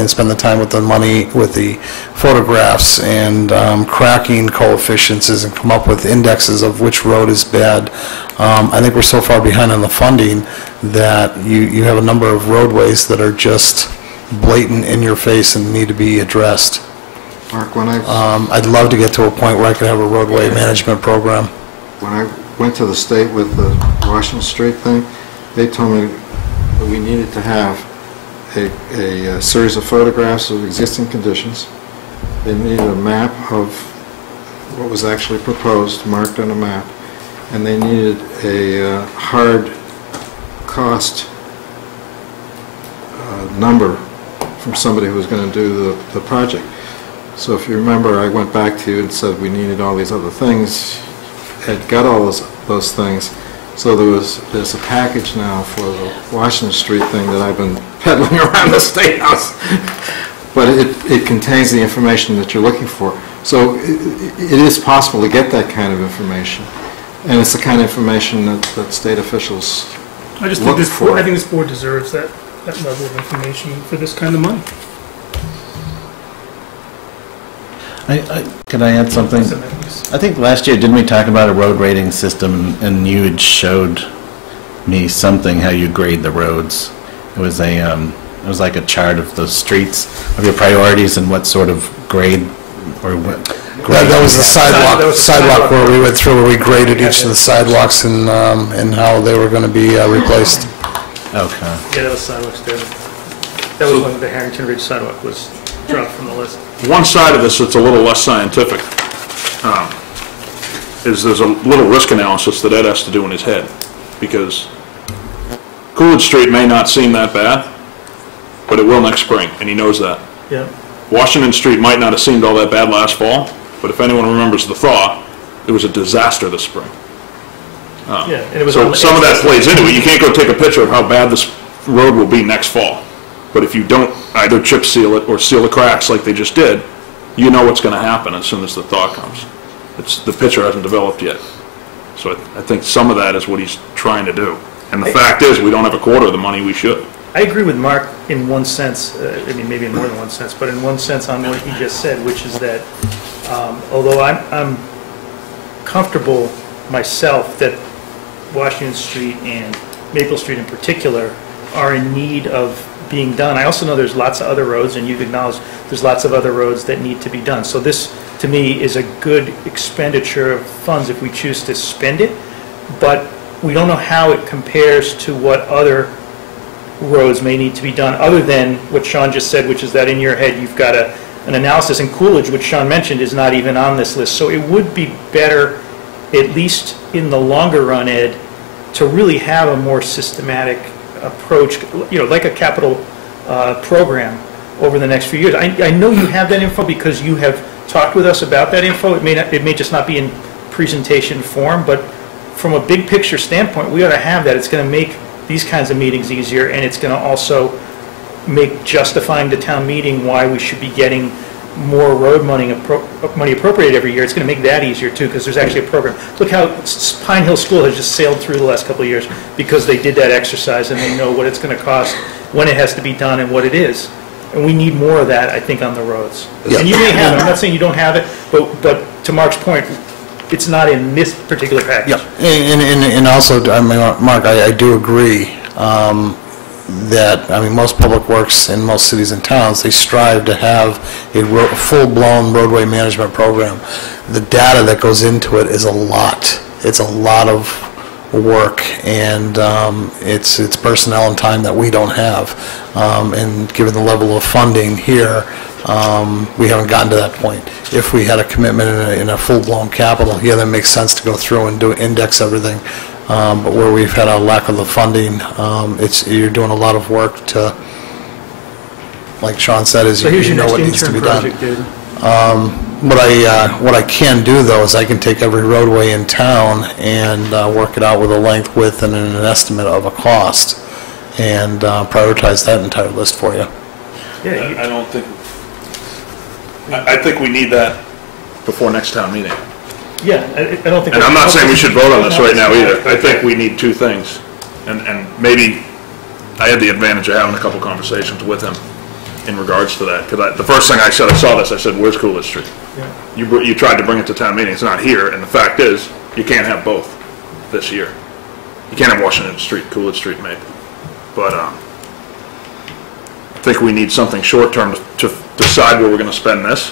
spend the time with the money, with the photographs and cracking coefficients and come up with indexes of which road is bad. I think we're so far behind on the funding that you have a number of roadways that are just blatant in your face and need to be addressed. Mark, I'd love to get to a point where I could have a roadway management program. When I went to the state with the Washington Street thing, they told me that we needed to have a series of photographs of existing conditions. They needed a map of what was actually proposed, marked on a map, and they needed a hard cost number from somebody who was going to do the project. So if you remember, I went back to you and said we needed all these other things. Had got all those things. So there's a package now for the Washington Street thing that I've been peddling around the State House. But it contains the information that you're looking for. So it is possible to get that kind of information. And it's the kind of information that state officials I think this board deserves that level of information for this kind of money. Can I add something? I think last year, didn't we talk about a road rating system, and you had showed me something, how you grade the roads. It was like a chart of the streets, of your priorities and what sort of grade, or what grade. That was the sidewalk where we went through, where we graded each of the sidewalks and how they were going to be replaced. Okay. Yeah, that was sidewalks there. That was when the Harrington Ridge sidewalk was dropped from the list. One side of this that's a little less scientific is there's a little risk analysis that Ed has to do in his head, because Coolidge Street may not seem that bad, but it will next spring, and he knows that. Yeah. Washington Street might not have seemed all that bad last fall, but if anyone remembers the thaw, it was a disaster this spring. Yeah, and it was so some of that plays into it. You can't go take a picture of how bad this road will be next fall. But if you don't either chip seal it or seal the cracks like they just did, you know what's going to happen as soon as the thaw comes. The picture hasn't developed yet. So I think some of that is what he's trying to do. And the fact is, we don't have a quarter of the money we should. I agree with Mark in one sense, I mean, maybe in more than one sense, but in one sense on what he just said, which is that although I'm comfortable myself that Washington Street and Maple Street in particular are in need of being done, I also know there's lots of other roads, and you've acknowledged there's lots of other roads that need to be done. So this, to me, is a good expenditure of funds if we choose to spend it, but we don't know how it compares to what other roads may need to be done, other than what Sean just said, which is that in your head you've got an analysis, and Coolidge, which Sean mentioned, is not even on this list. So it would be better, at least in the longer run, Ed, to really have a more systematic approach, you know, like a capital program over the next few years. I know you have that info because you have talked with us about that info. It may just not be in presentation form, but from a big picture standpoint, we ought to have that. It's going to make these kinds of meetings easier, and it's going to also make justifying to town meeting why we should be getting more road money appropriated every year. It's going to make that easier too, because there's actually a program. Look how Pine Hill School has just sailed through the last couple of years because they did that exercise and they know what it's going to cost, when it has to be done, and what it is. And we need more of that, I think, on the roads. Yeah. And you may have it. I'm not saying you don't have it, but to Mark's point, it's not in this particular package. Yeah, and also, I mean, Mark, I do agree that, I mean, most public works in most cities and towns, they strive to have a full-blown roadway management program. The data that goes into it is a lot. It's a lot of work, and it's personnel and time that we don't have. And given the level of funding here, we haven't gotten to that point. If we had a commitment in a full-blown capital, yeah, that makes sense to go through and index everything. But where we've had a lack of the funding, you're doing a lot of work to, like Sean said, is you know what needs to be done. What I can do, though, is I can take every roadway in town and work it out with a length, width, and an estimate of a cost, and prioritize that entire list for you. Yeah, I don't think, I think we need that before next town meeting. Yeah, I don't think... And I'm not saying we should vote on this right now either. I think we need two things. And maybe I had the advantage of having a couple conversations with him in regards to that. Because the first thing I said, I saw this, I said, where's Coolidge Street? Yeah. You tried to bring it to town meeting. It's not here. And the fact is, you can't have both this year. You can't have Washington Street, Coolidge Street, maybe. But I think we need something short-term to decide where we're going to spend this,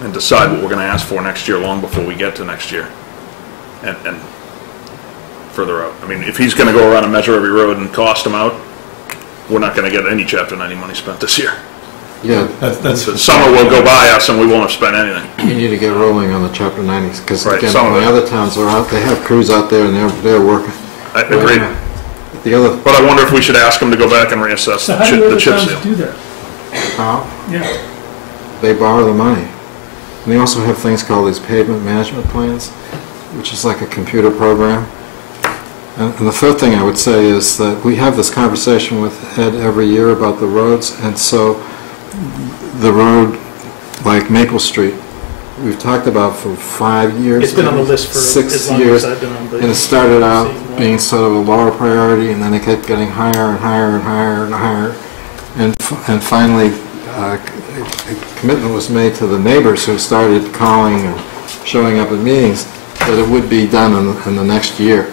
and decide what we're going to ask for next year, long before we get to next year, and further out. I mean, if he's going to go around and measure every road and cost them out, we're not going to get any Chapter 90 money spent this year. Yeah. The summer will go by us and we won't have spent anything. You need to get rolling on the Chapter 90s, because Right, again, some of the it. other towns are out, they have crews out there and they're working. I agree. The other, But I wonder if we should ask them to go back and reassess So how do the other chip towns seal. do that? how? Yeah. They borrow the money. And they also have things called these pavement management plans, which is like a computer program. And the third thing I would say is that we have this conversation with Ed every year about the roads, and so the road like Maple Street, we've talked about for 5 years. It's been on the list for 6 as long years, as I've been on. and it started out being sort of a lower priority, and then it kept getting higher and higher and higher and higher. And finally, a commitment was made to the neighbors who started calling and showing up at meetings that it would be done in the next year.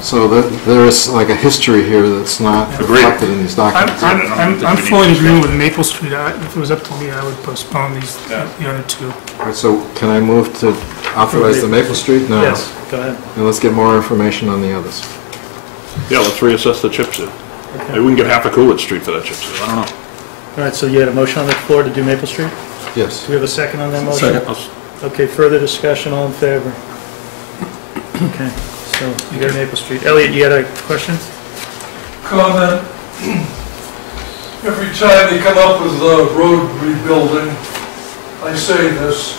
So there is like a history here that's not reflected in these documents. I'm fully in agreement with Maple Street. If it was up to me, I would postpone the other two. All right, so can I move to authorize the Maple Street? No. Yes, go ahead. And let's get more information on the others. Yeah, let's reassess the chip seal. Okay. Maybe we can get half a Coolidge Street for that chip seal. I don't know. All right, so you had a motion on the floor to do Maple Street? Yes. Do we have a second on that motion? Second. Okay, further discussion, all in favor? Okay, so you got Maple Street. Elliot, you had a question? Comment. Every time they come up with road rebuilding, I say this,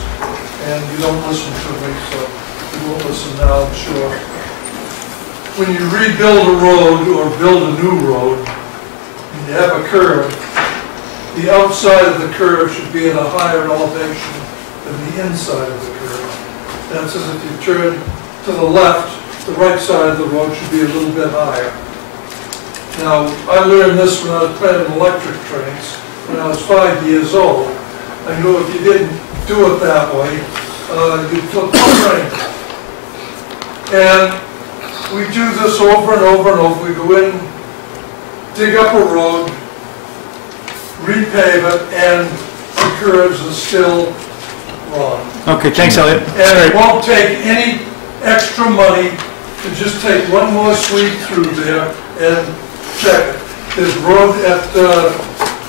and you don't listen to me, so you won't listen now, I'm sure. When you rebuild a road or build a new road, and you have a curve, the outside of the curve should be at a higher elevation than the inside of the curve. That says if you turn to the left, the right side of the road should be a little bit higher. Now, I learned this when I was planning electric trains. When I was 5 years old, I knew if you didn't do it that way, you'd flip the train. And we do this over and over and over. We go in, dig up a road, repave it, and the curves are still wrong. Okay, thanks, Elliot. And it won't take any extra money to just take one more sweep through there and check it. There's road at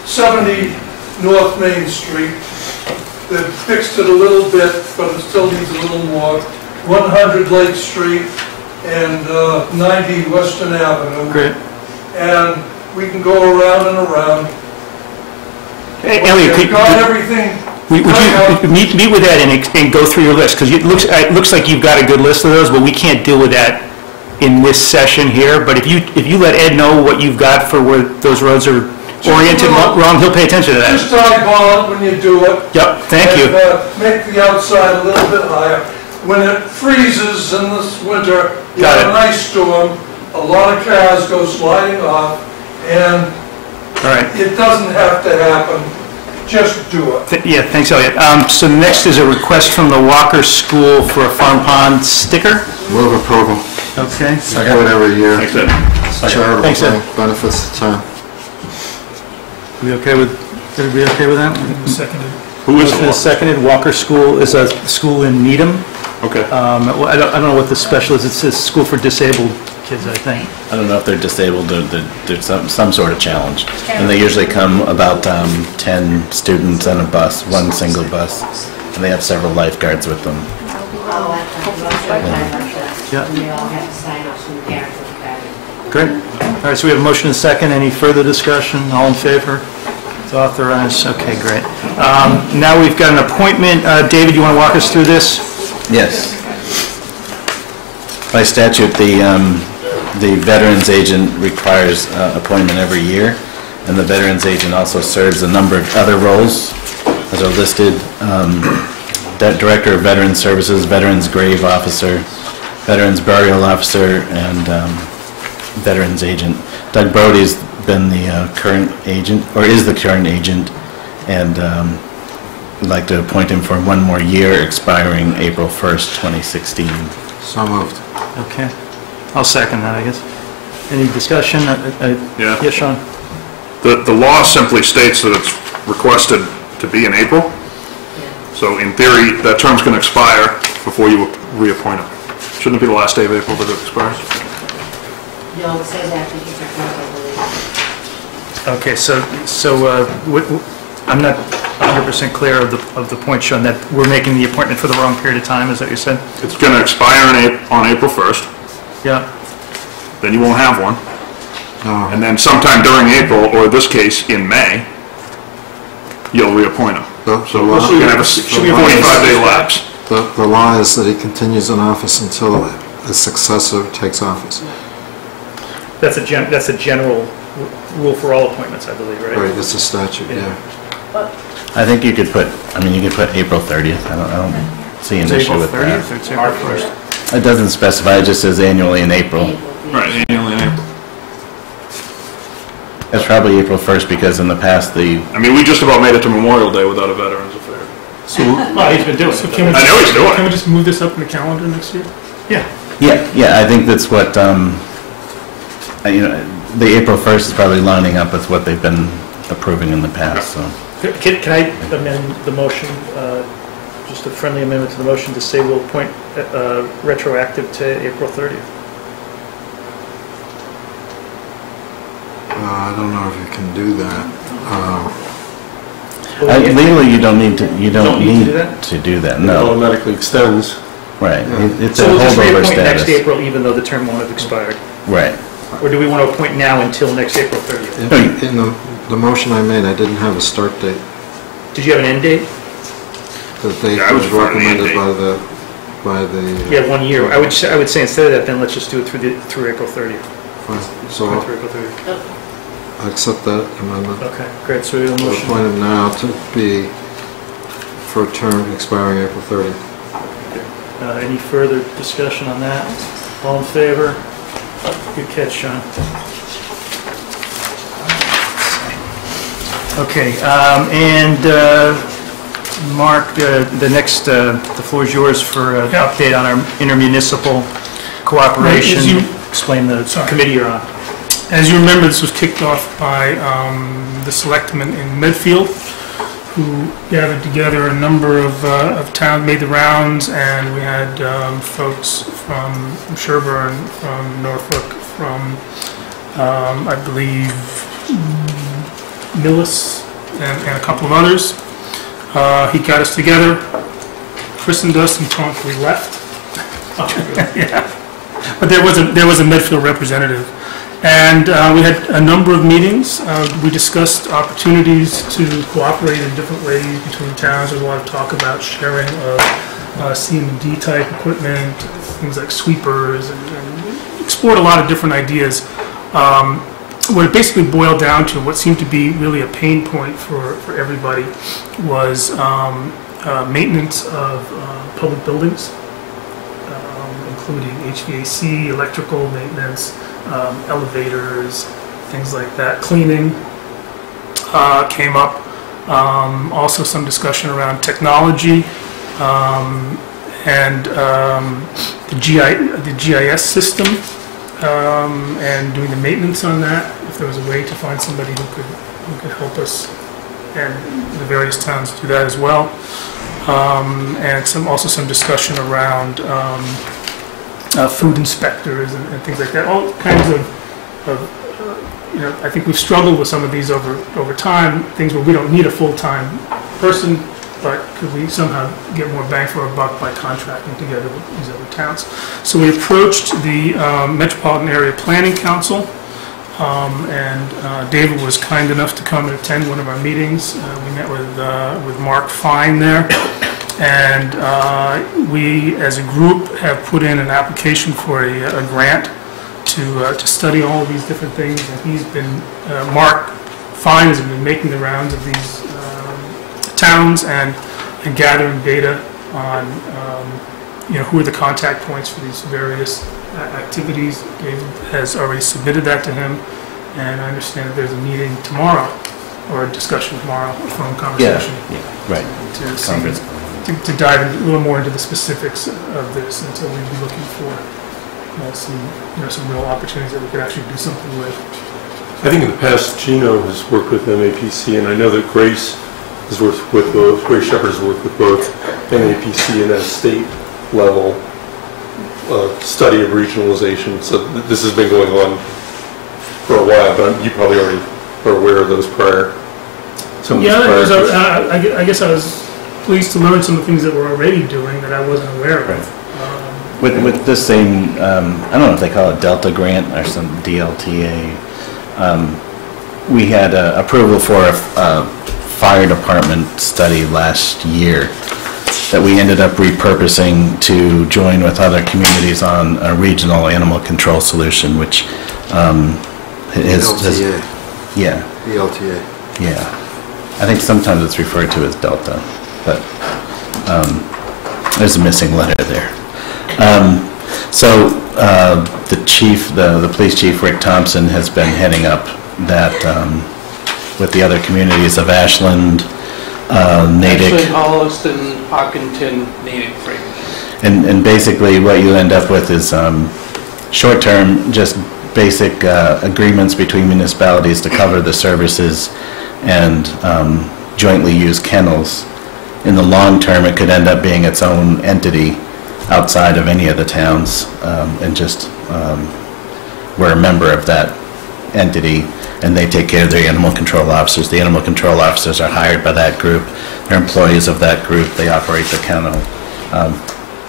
70 North Main Street. They've fixed it a little bit, but it still needs a little more. 100 Lake Street and 90 Western Avenue. Great. And we can go around and around. Hey, Elliot, We've got everything. would you meet with Ed and go through your list? Because it looks like you've got a good list of those, but we can't deal with that in this session here, but if you let Ed know what you've got for where those roads are oriented wrong, he'll pay attention to that. Just eyeball it when you do it. Yep, thank you. Make the outside a little bit higher. When it freezes in this winter, you Got have an ice storm, a lot of cars go sliding off, and All right. it doesn't have to happen. Just do it. Yeah, thanks, Elliot. So next is a request from the Walker School for a Farm Pond sticker. Move approval. Okay. I do it every year. Thanks, Ed. Charitable Thanks, Ed. thing, benefits the town. We okay with, everybody okay with that? Seconded. Who is Motion it? is seconded. Walker School is a school in Needham. Okay. Well, I don't know what the special is. It says School for Disabled Kids, I think. I don't know if they're disabled or there's some sort of challenge. And they usually come about 10 students on a bus, one single bus, and they have several lifeguards with them. Yeah. And they all have to sign off from the parents of the guardian. Great. All right, so we have a motion and a second. Any further discussion? All in favor? It's authorized. Okay, great. Now we've got an appointment. David, you want to walk us through this? Yes. By statute, the veterans agent requires appointment every year, and the veterans agent also serves a number of other roles, as are listed. Director of Veterans Services, Veterans Grave Officer, Veterans Burial Officer, and Veterans Agent. Doug Brody's been the current agent, or is the current agent, and I'd like to appoint him for one more year, expiring April 1st, 2016. So moved. Okay. I'll second that, I guess. Any discussion? Yeah. Yes, Sean? The law simply states that it's requested to be in April. So in theory, that term's going to expire before you reappoint him. Shouldn't it be the last day of April that it expires? No, it says after you appoint, I believe. Okay, so I'm not 100% clear of the point, Sean, that we're making the appointment for the wrong period of time, is that what you said? It's going to expire on April 1st. Yeah. Then you won't have one. No. And then sometime during April, or this case, in May, you'll reappoint him. So you're going to have a 45-day lapse. The law is that he continues in office until his successor takes office. That's a general rule for all appointments, I believe, right? Right, it's a statute, yeah. I think you could put April 30th. I don't see an issue with that. April 30th or it's April 1st? It doesn't specify, it just says annually in April. Right, annually in April. It's probably April 1st because in the past I mean, we just about made it to Memorial Day without a Veterans Affair. So, well, he's been doing it. I know he's doing it. Can we just move this up in the calendar next year? Yeah. Yeah, I think that's what, the April 1st is probably lining up with what they've been approving in the past, so. Can I amend the motion, just a friendly amendment to the motion to say we'll appoint retroactive to April 30th? I don't know if you can do that. Legally, you don't need to do that, It no. automatically extends. Right, it's a So we'll just holdover reappoint next status. April, even though the term won't have expired? Right. Or do we want to appoint now until next April 30th? In the motion I made, I didn't have a start date. Did you have an end date? The date Yeah, I was was fine with the end recommended by the. Yeah, 1 year. I would say instead of that, then let's just do it through April 30th. Fine. So Through April 30th. I accept that amendment. Okay, great, so we have a motion. Appoint him now to be for a term expiring April 30th. Any further discussion on that? All in favor? Good catch, Sean. Okay, and Mark, the floor is yours for an update on our intermunicipal cooperation. As you- Explain the committee you're on. As you remember, this was kicked off by the selectmen in Medfield, who gathered together a number of towns, made the rounds, and we had folks from Sherborn, from Norfolk, from, I believe, Millis, and a couple of others. He got us together, christened us, and promptly left. Yeah. But there was a Medfield representative. And we had a number of meetings. We discussed opportunities to cooperate in different ways between towns. There's a lot of talk about sharing of CM&D type equipment, things like sweepers, and explored a lot of different ideas. What it basically boiled down to, what seemed to be really a pain point for everybody, was maintenance of public buildings, including HVAC, electrical maintenance, elevators, things like that. Cleaning came up. Also some discussion around technology and the GIS system and doing the maintenance on that, if there was a way to find somebody who could help us and the various towns do that as well. And also some discussion around food inspectors and things like that. All kinds of I think we've struggled with some of these over time, things where we don't need a full-time person, but could we somehow get more bang for our buck by contracting together with these other towns? So we approached the Metropolitan Area Planning Council, and David was kind enough to come and attend one of our meetings. We met with Mark Fine there, and we, as a group, have put in an application for a grant to study all of these different things. And he's been, Mark Fine has been making the rounds of these towns and gathering data on who are the contact points for these various activities. David has already submitted that to him, and I understand that there's a meeting tomorrow, or a discussion tomorrow, a phone conversation. Yeah, right. To dive a little more into the specifics of this, and so we'd be looking for some real opportunities that we could actually do something with. I think in the past, Gino has worked with MAPC, and I know that Grace has worked with both, Grace Shepherd has worked with both MAPC and at a state level study of regionalization. So this has been going on for a while, but you probably already are aware of those prior. I guess I was pleased to learn some of the things that we're already doing that I wasn't aware of. Right. With this same, I don't know if they call it Delta Grant or some DLTA, we had approval for a fire department study last year that we ended up repurposing to join with other communities on a regional animal control solution, which LTA. Yeah. ELTA. Yeah. I think sometimes it's referred to as Delta, but there's a missing letter there. The chief, the police chief, Rick Thompson, has been heading up that with the other communities of Ashland, Natick. Ashland, Holliston, Hopkinton, Natick, And basically what you end up with is short-term, just basic agreements between municipalities to cover the services and jointly use kennels. In the long term, it could end up being its own entity outside of any of the towns, and just we're a member of that entity, and they take care of their animal control officers. The animal control officers are hired by that group. They're employees of that group. They operate the kennel.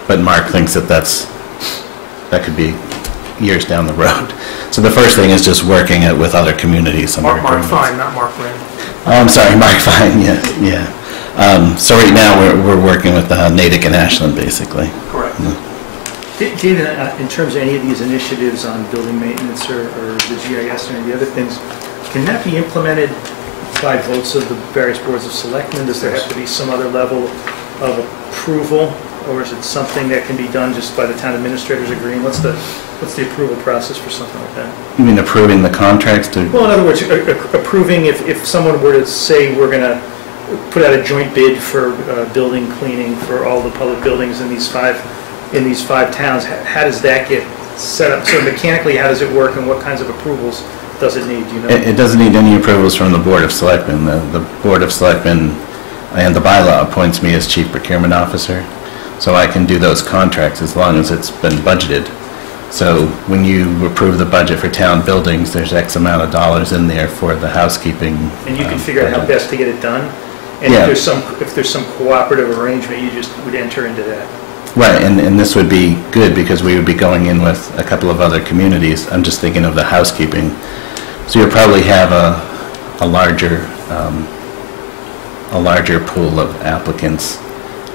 But Mark thinks that could be years down the road. So the first thing is just working it with other communities. Mark Fine, not Mark Rand. Oh, I'm sorry, Mark Fine, yeah. So right now we're working with Natick and Ashland, basically. Correct. David, in terms of any of these initiatives on building maintenance or the GIS or any of the other things, can that be implemented by votes of the various boards of selectmen? Does there have to be some other level of approval, or is it something that can be done just by the town administrators agreeing? What's the approval process for something like that? You mean approving the contracts to? Well, in other words, approving if someone were to say we're going to put out a joint bid for building cleaning for all the public buildings in these five towns, how does that get set up? So mechanically, how does it work, and what kinds of approvals does it need? Do you know? It doesn't need any approvals from the Board of Selectmen. The Board of Selectmen and the bylaw appoints me as Chief Procurement Officer, so I can do those contracts as long as it's been budgeted. So when you approve the budget for town buildings, there's X amount of dollars in there for the housekeeping. And you can figure out how best to get it done? And yeah. if there's some cooperative arrangement, you just would enter into that? Right, and this would be good because we would be going in with a couple of other communities. I'm just thinking of the housekeeping. So you'll probably have a larger pool of applicants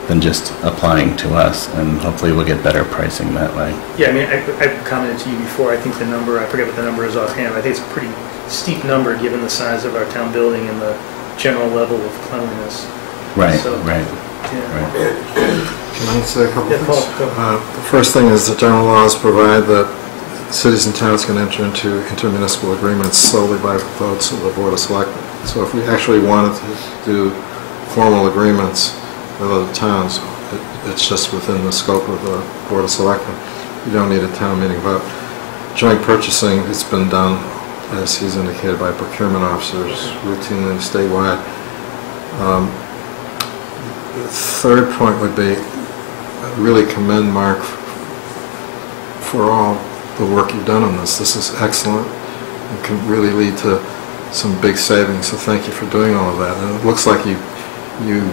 than just applying to us, and hopefully we'll get better pricing that way. Yeah, I mean, I've commented to you before, I think the number, I forget what the number is offhand, I think it's a pretty steep number given the size of our town building and the general level of cleanliness. Right, So, right. Yeah. Can I say a couple Yeah, things? Paul, go. The first thing is the general laws provide that cities and towns can enter into intermunicipal agreements solely by votes of the Board of Selectmen. So if we actually wanted to do formal agreements with other towns, it's just within the scope of the Board of Selectmen. You don't need a town meeting vote. Joint purchasing, it's been done, as he's indicated, by procurement officers routinely statewide. The third point would be, I really commend Mark for all the work you've done on this. This is excellent and can really lead to some big savings, so thank you for doing all of that. And it looks like you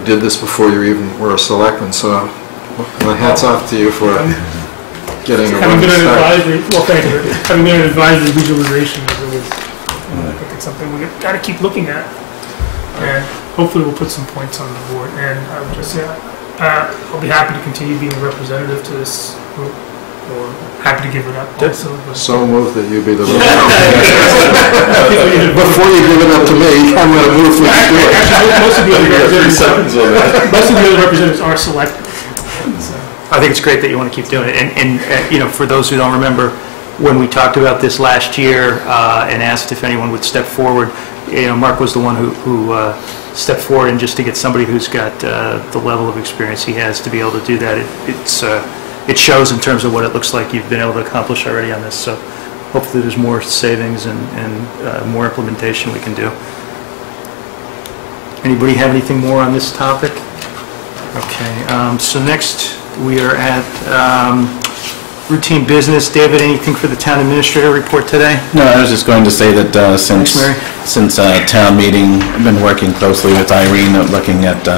did this before you even were a selectman, so my hat's off to you for getting a Having been an start. advisory, well, thank you. Having been an advisory visualization, it was, I think it's something we got to keep looking at. And hopefully we'll put some points on the board. And I would just say, I'll be happy to continue being a representative to this group, or happy to give it up also. But So moved that you be the representative. Before you give it up to me, I'm going to move for you. Actually, most of the other representatives are selected. So. I think it's great that you want to keep doing it. And you know, for those who don't remember, when we talked about this last year and asked if anyone would step forward, you know, Mark was the one who stepped forward, and just to get somebody who's got the level of experience he has to be able to do that, it shows in terms of what it looks like you've been able to accomplish already on this. So hopefully there's more savings and more implementation we can do. Anybody have anything more on this topic? Okay, so next we are at routine business. David, anything for the town administrator report today? No, I was just going to say that since town meeting, I've been working closely with Irene, looking at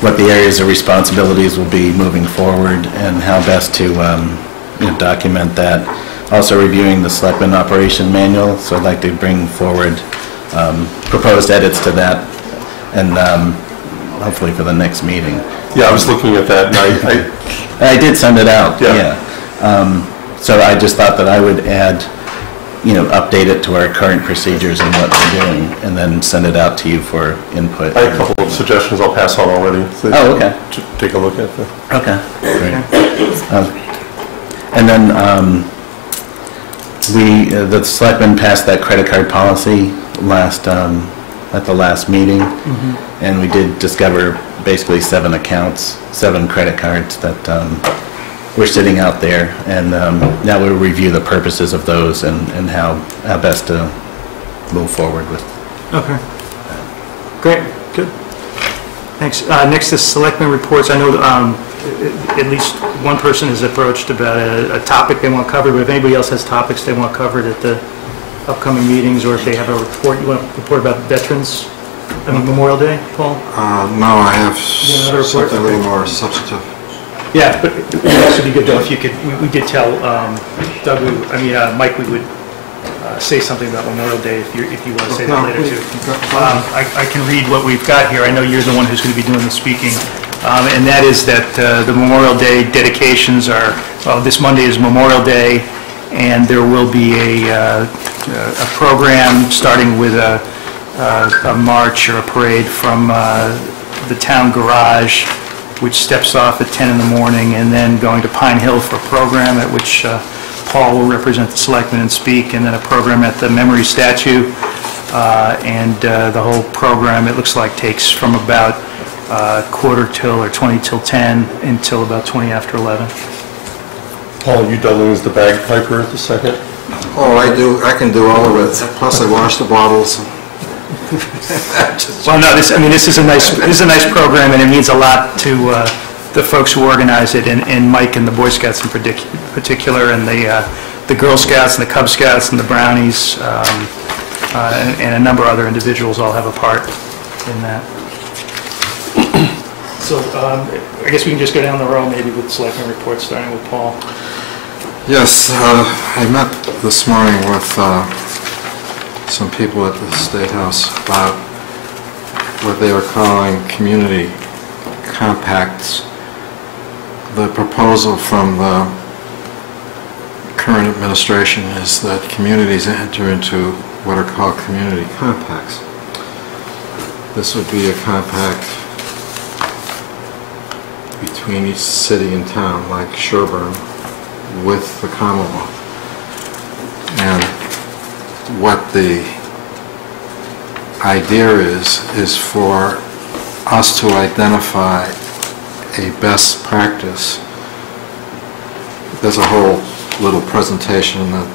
what the areas of responsibilities will be moving forward and how best to document that. Also reviewing the Selectmen Operation Manual, so I'd like to bring forward proposed edits to that, and hopefully for the next meeting. Yeah, I was looking at that, and I did send it out, yeah. So I just thought that I would add, update it to our current procedures and what we're doing, and then send it out to you for input. I have a couple of suggestions I'll pass on already. So oh, okay. Take a look at them. Okay, great. And then the selectmen passed that credit card policy at the last meeting, and we did discover basically 7 accounts, 7 credit cards that were sitting out there, and now we'll review the purposes of those and how best to move forward with. Okay. Great, good. Thanks. Next is selectmen reports. I know at least one person is approached about a topic they want covered, but if anybody else has topics they want covered at the upcoming meetings, or if they have a report, you want to report about veterans, Memorial Day, Paul? No, I have something a little more substantive. Yeah, but it would also be good though if you could, we did tell Doug, Mike, we would say something about Memorial Day if you want to say that later too. I can read what we've got here. I know you're the one who's going to be doing the speaking. And that is that the Memorial Day dedications are, this Monday is Memorial Day, and there will be a program starting with a march or a parade from the town garage, which steps off at 10 in the morning, and then going to Pine Hill for a program at which Paul will represent the selectmen and speak, and then a program at the Memory Statue, and the whole program, it looks like, takes from about quarter till or 20 till 10 until about 20 after 11. Paul, you done as the bagpiper at the second? Oh, I can do all of it. Plus I wash the bottles. Well, no, this is a nice program, and it means a lot to the folks who organize it, and Mike and the Boy Scouts in particular, and the Girl Scouts and the Cub Scouts and the Brownies, and a number of other individuals all have a part in that. So I guess we can just go down the row maybe with selectmen reports, starting with Paul. Yes, I met this morning with some people at the State House about what they were calling community compacts. The proposal from the current administration is that communities enter into what are called community compacts. This would be a compact between each city and town, like Sherborn, with the Commonwealth. And what the idea is for us to identify a best practice. There's a whole little presentation that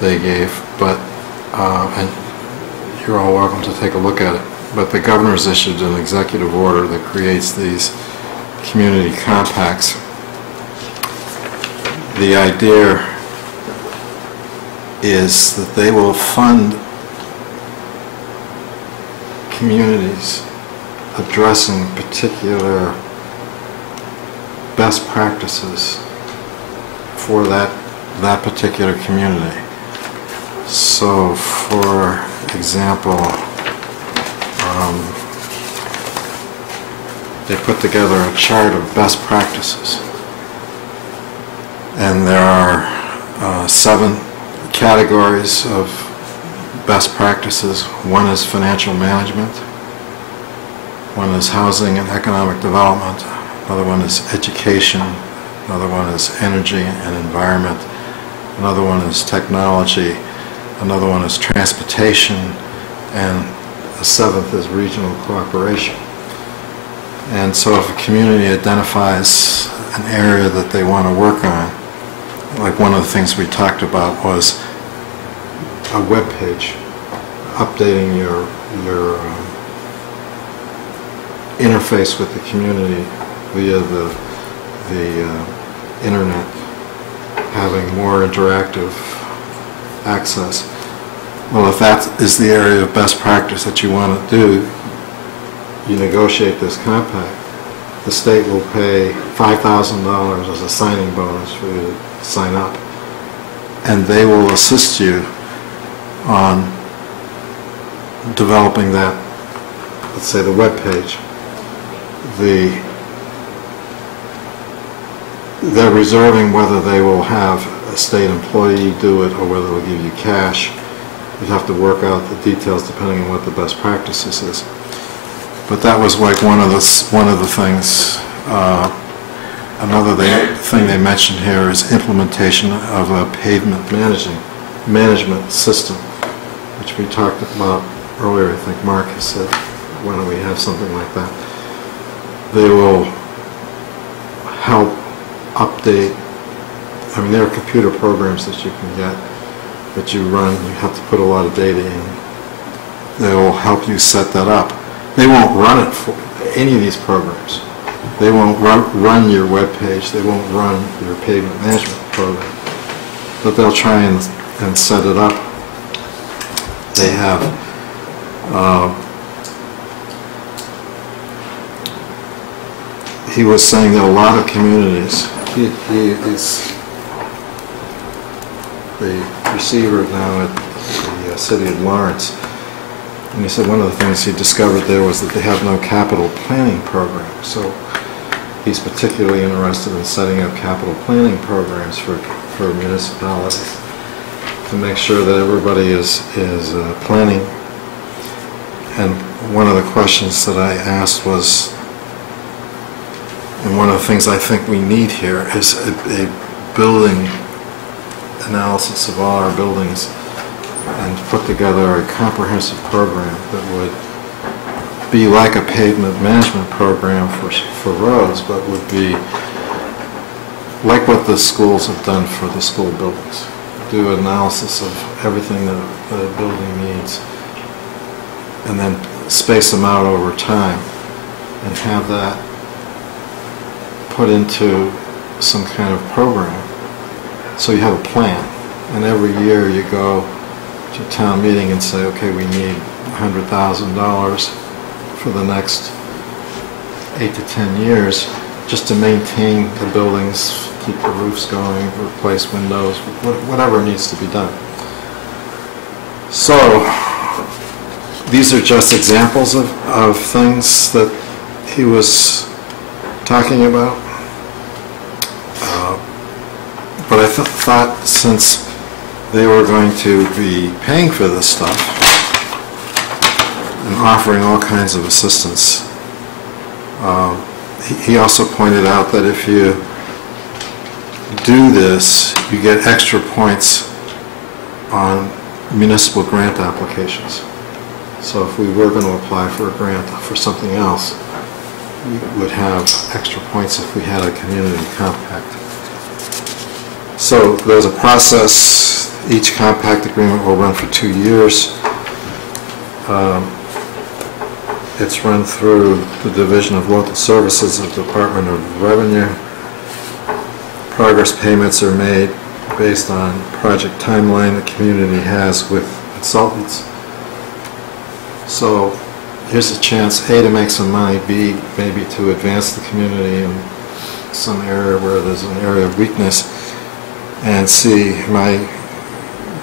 they gave, but and you're all welcome to take a look at it. But the governor's issued an executive order that creates these community compacts. The idea is that they will fund communities addressing particular best practices for that particular community. So, for example, they put together a chart of best practices, and there are 7 categories of best practices. One is financial management, one is housing and economic development, another one is education, another one is energy and environment, another one is technology, another one is transportation, and the 7th is regional cooperation. And so if a community identifies an area that they want to work on, like one of the things we talked about was a web page, updating your interface with the community via the internet, having more interactive access. Well, if that is the area of best practice that you want to do, you negotiate this compact. The state will pay $5,000 as a signing bonus for you to sign up, and they will assist you on developing that, let's say, the web page. They're reserving whether they will have a state employee do it or whether they'll give you cash. You'd have to work out the details depending on what the best practices is. But that was like one of the things. Another thing they mentioned here is implementation of a pavement management system, which we talked about earlier. I think Mark has said, why don't we have something like that? They will help update. I mean, there are computer programs that you can get that you run. You have to put a lot of data in. They will help you set that up. They won't run it for any of these programs. They won't run your web page. They won't run your pavement management program. But they'll try and set it up. They have he was saying that a lot of communities, he is the receiver now at the city of Lawrence, and he said one of the things he discovered there was that they have no capital planning program. So he's particularly interested in setting up capital planning programs for municipalities to make sure that everybody is planning. And one of the questions that I asked was, and one of the things I think we need here is a building analysis of all our buildings and put together a comprehensive program that would be like a pavement management program for roads, but would be like what the schools have done for the school buildings. Do analysis of everything that the building needs and then space them out over time and have that put into some kind of program. So you have a plan, and every year you go to town meeting and say, okay, we need $100,000 for the next 8 to 10 years just to maintain the buildings, keep the roofs going, replace windows, whatever needs to be done. So these are just examples of things that he was talking about. But I thought since they were going to be paying for this stuff and offering all kinds of assistance, he also pointed out that if you do this, you get extra points on municipal grant applications. So if we were going to apply for a grant for something else, we would have extra points if we had a community compact. So there's a process. Each compact agreement will run for 2 years. It's run through the Division of Local Services of the Department of Revenue. Progress payments are made based on project timeline the community has with consultants. So here's a chance, A, to make some money, B, maybe to advance the community in some area where there's an area of weakness, and C, my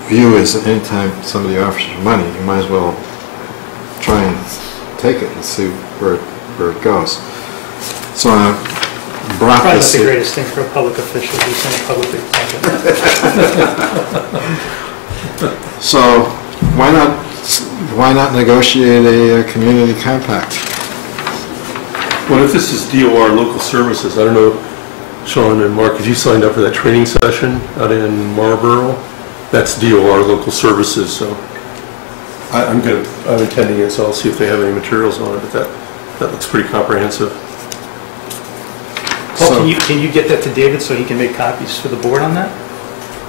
view is that anytime somebody offers you money, you might as well try and take it and see where it goes. So I brought Probably this... not the greatest thing for a public official to do something publicly private. So why not negotiate a community compact? Well, if this is DOR local services, I don't know, Sean and Mark, if you signed up for that training session out in Marlboro, that's DOR local services, so I'm attending it, so I'll see if they have any materials on it, but that looks pretty comprehensive. Paul, can you get that to David so he can make copies for the board on that?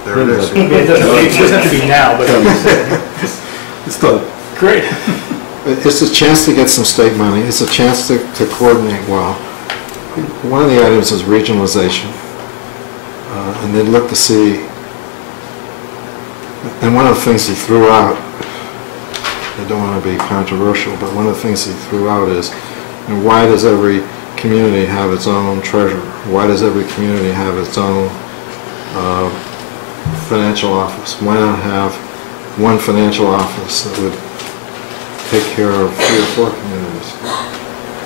There it is. It doesn't have to be now, but it's done. Great. It's a chance to get some state money. It's a chance to coordinate well. One of the items is regionalization, and they'd look to see, and one of the things he threw out, I don't want to be controversial, but one of the things he threw out is, why does every community have its own treasurer? Why does every community have its own financial office? Why not have one financial office that would take care of 3 or 4 communities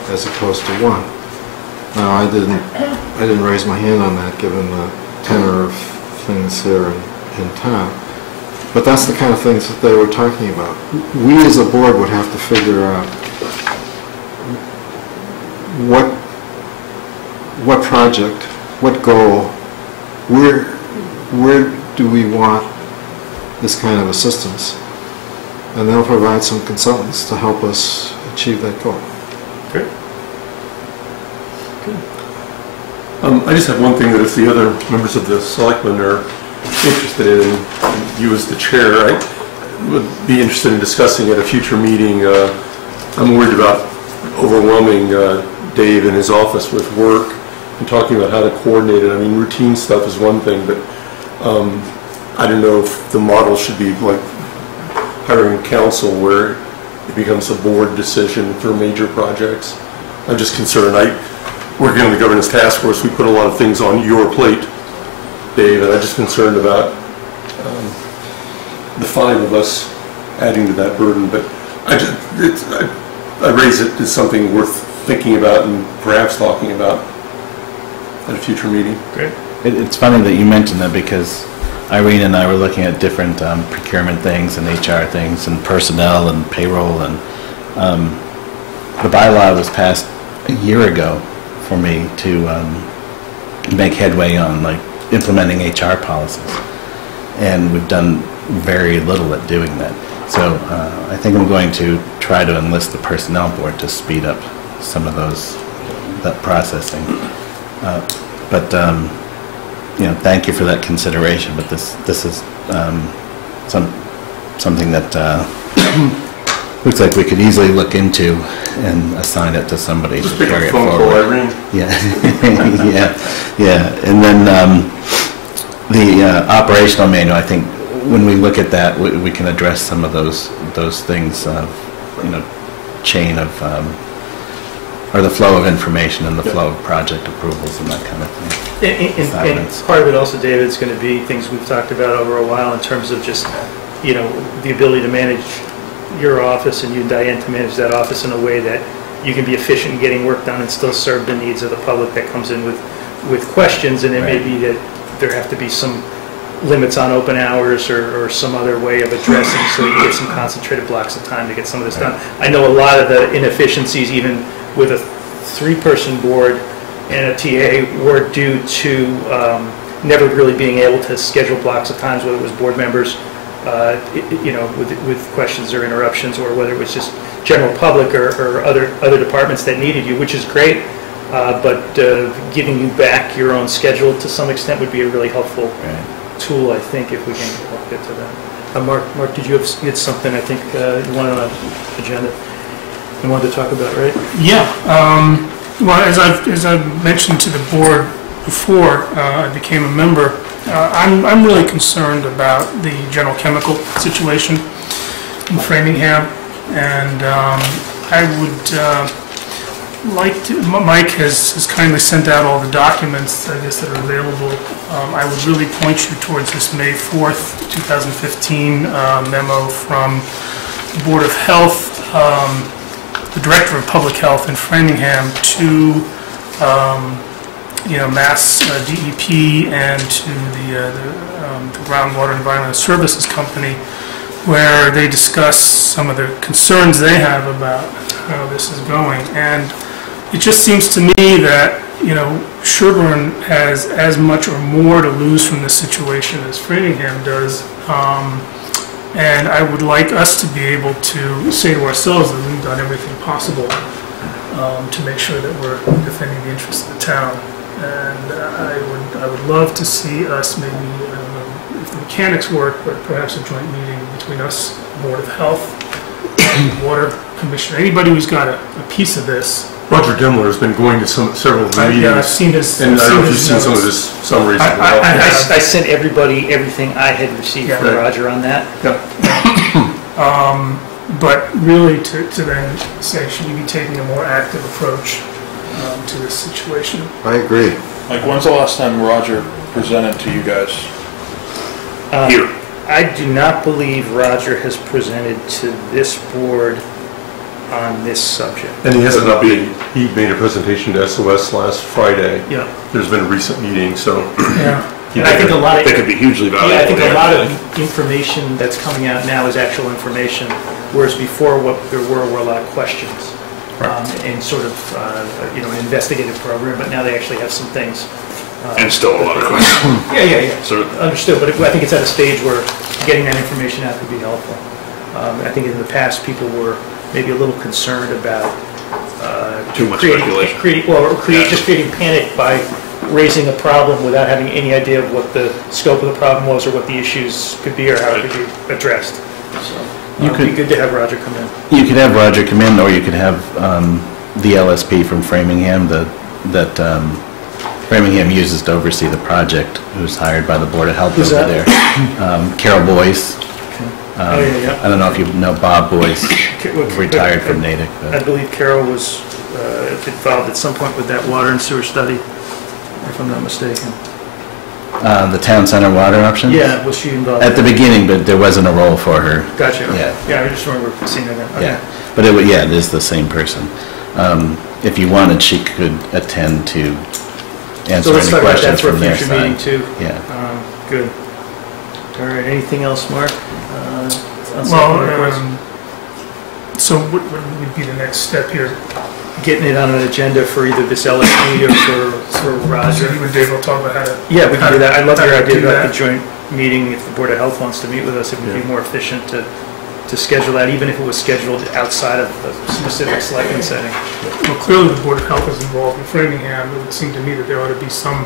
as opposed to one? Now, I didn't raise my hand on that given the tenor of things here in town, but that's the kind of things that they were talking about. We as a board would have to figure out what project, what goal, where do we want this kind of assistance, and they'll provide some consultants to help us achieve that goal. Great. I just have one thing, that if the other members of the selectmen are interested in, you as the chair, I would be interested in discussing at a future meeting. I'm worried about overwhelming Dave and his office with work and talking about how to coordinate it. I mean, routine stuff is one thing, but I don't know if the model should be like hiring counsel where it becomes a board decision for major projects. I'm just concerned. Working on the governance task force, we put a lot of things on your plate, Dave, and I'm just concerned about the 5 of us adding to that burden. But I raise it as something worth thinking about and perhaps talking about at a future meeting. Great. It's funny that you mentioned that, because Irene and I were looking at different procurement things and HR things and personnel and payroll, and the bylaw was passed a year ago for me to make headway on like implementing HR policies, and we've done very little at doing that. So I think I'm going to try to enlist the personnel board to speed up some of that processing. Thank you for that consideration. But this is something that looks like we could easily look into and assign it to somebody to carry it forward. Yeah, yeah. And then the operational manual, I think when we look at that, we can address some of those things, chain of, or the flow of information and the flow of project approvals and that kind of thing. And part of it also, David, is going to be things we've talked about over a while in terms of just, the ability to manage your office and you and Diane to manage that office in a way that you can be efficient in getting work done and still serve the needs of the public that comes in with questions, and it may be that there have to be some limits on open hours or some other way of addressing, so you get some concentrated blocks of time to get some of this done. I know a lot of the inefficiencies, even with a 3-person board and a TA, were due to never really being able to schedule blocks of times, whether it was board members, with questions or interruptions, or whether it was just general public or other departments that needed you, which is great. But giving you back your own schedule to some extent would be a really helpful tool, I think, if we can get to that. Mark, did you have something, I think, you wanted on the agenda you wanted to talk about, right? Yeah. Well, as I've mentioned to the board before I became a member, I'm really concerned about the general chemical situation in Framingham, and I would like to, Mike has kindly sent out all the documents, I guess, that are available. I would really point you towards this May 4th, 2015 memo from the Board of Health, the Director of Public Health in Framingham, to Mass DEP and to the Groundwater Environmental Services Company, where they discuss some of the concerns they have about how this is going. And it just seems to me that, Sherborn has as much or more to lose from this situation as Framingham does. And I would like us to be able to say to ourselves that we've done everything possible to make sure that we're defending the interests of the town. And I would love to see us maybe, I don't know if the mechanics work, but perhaps a joint meeting between us, Board of Health, Water Commissioner, anybody who's got a piece of this. Roger Demler has been going to several meetings. Yeah, I've seen his. And I don't know if you've seen some of his summaries. I sent everybody everything I had received from Roger on that. But really to then say, should we be taking a more active approach to this situation? I agree. Like, when's the last time Roger presented to you guys here? I do not believe Roger has presented to this board on this subject. And he hasn't updated. He made a presentation to SOS last Friday. Yeah. There's been a recent meeting, so. Yeah. And I think a lot of that could be hugely valuable. Yeah, I think a lot of information that's coming out now is actual information, whereas before what there were a lot of questions. And sort of, an investigative program, but now they actually have some things. And still a lot of questions. Yeah. Certainly. Understood, but I think it's at a stage where getting that information out could be helpful. I think in the past, people were maybe a little concerned about too much speculation. Just creating panic by raising a problem without having any idea of what the scope of the problem was or what the issues could be or how it could be addressed. So. It would be good to have Roger come in. You could have Roger come in, or you could have the LSP from Framingham that Framingham uses to oversee the project, who's hired by the Board of Health Who's over that? there. Carol Boyce. Yeah. I don't know if you know Bob Boyce, retired from Natick. I believe Carol was involved at some point with that water and sewer study, if I'm not mistaken. The town center water option? Yeah, was she involved? At the beginning, but there wasn't a role for her. Gotcha. Yeah, I just remember seeing that. Okay. Yeah, but it is the same person. If you wanted, she could attend to answer any questions from their side. So let's talk about that for a future meeting too. Yeah. Good. All right, anything else, Mark? So what would be the next step here? Getting it on an agenda for either this LSP or for Roger. You and Dave will talk about how to... Yeah, we can do that. I love your idea about the joint meeting. If the Board of Health wants to meet with us, it would be more efficient to schedule that, even if it was scheduled outside of a specific selectment setting. Well, clearly the Board of Health is involved in Framingham. It would seem to me that there ought to be some,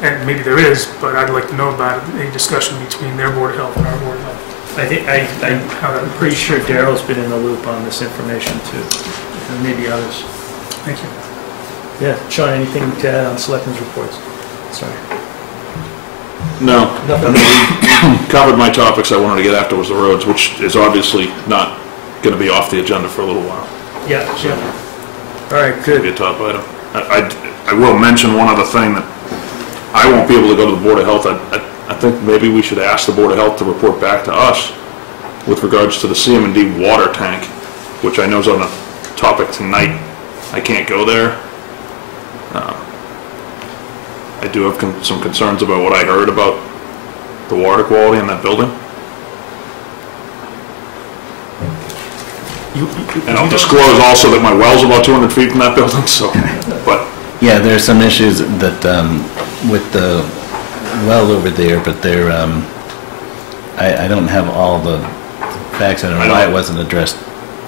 and maybe there is, but I'd like to know about it, a discussion between their Board of Health and our Board of Health. I'm pretty sure Daryl's been in the loop on this information too, and maybe others. Thank you. Yeah, Sean, anything to add on Selectmen's reports? Sorry. No. We covered my topics I wanted to get after was the roads, which is obviously not going to be off the agenda for a little while. Yeah. All right, good. Be a top item. I will mention one other thing that I won't be able to go to the Board of Health. I think maybe we should ask the Board of Health to report back to us with regards to the CM&D water tank, which I know is on a topic tonight I can't go there. I do have some concerns about what I heard about the water quality in that building. And I'll disclose also that my well's about 200 feet from that building, so, but. Yeah, there's some issues that, with the well over there, but they're, I don't have all the facts. I don't know why it wasn't addressed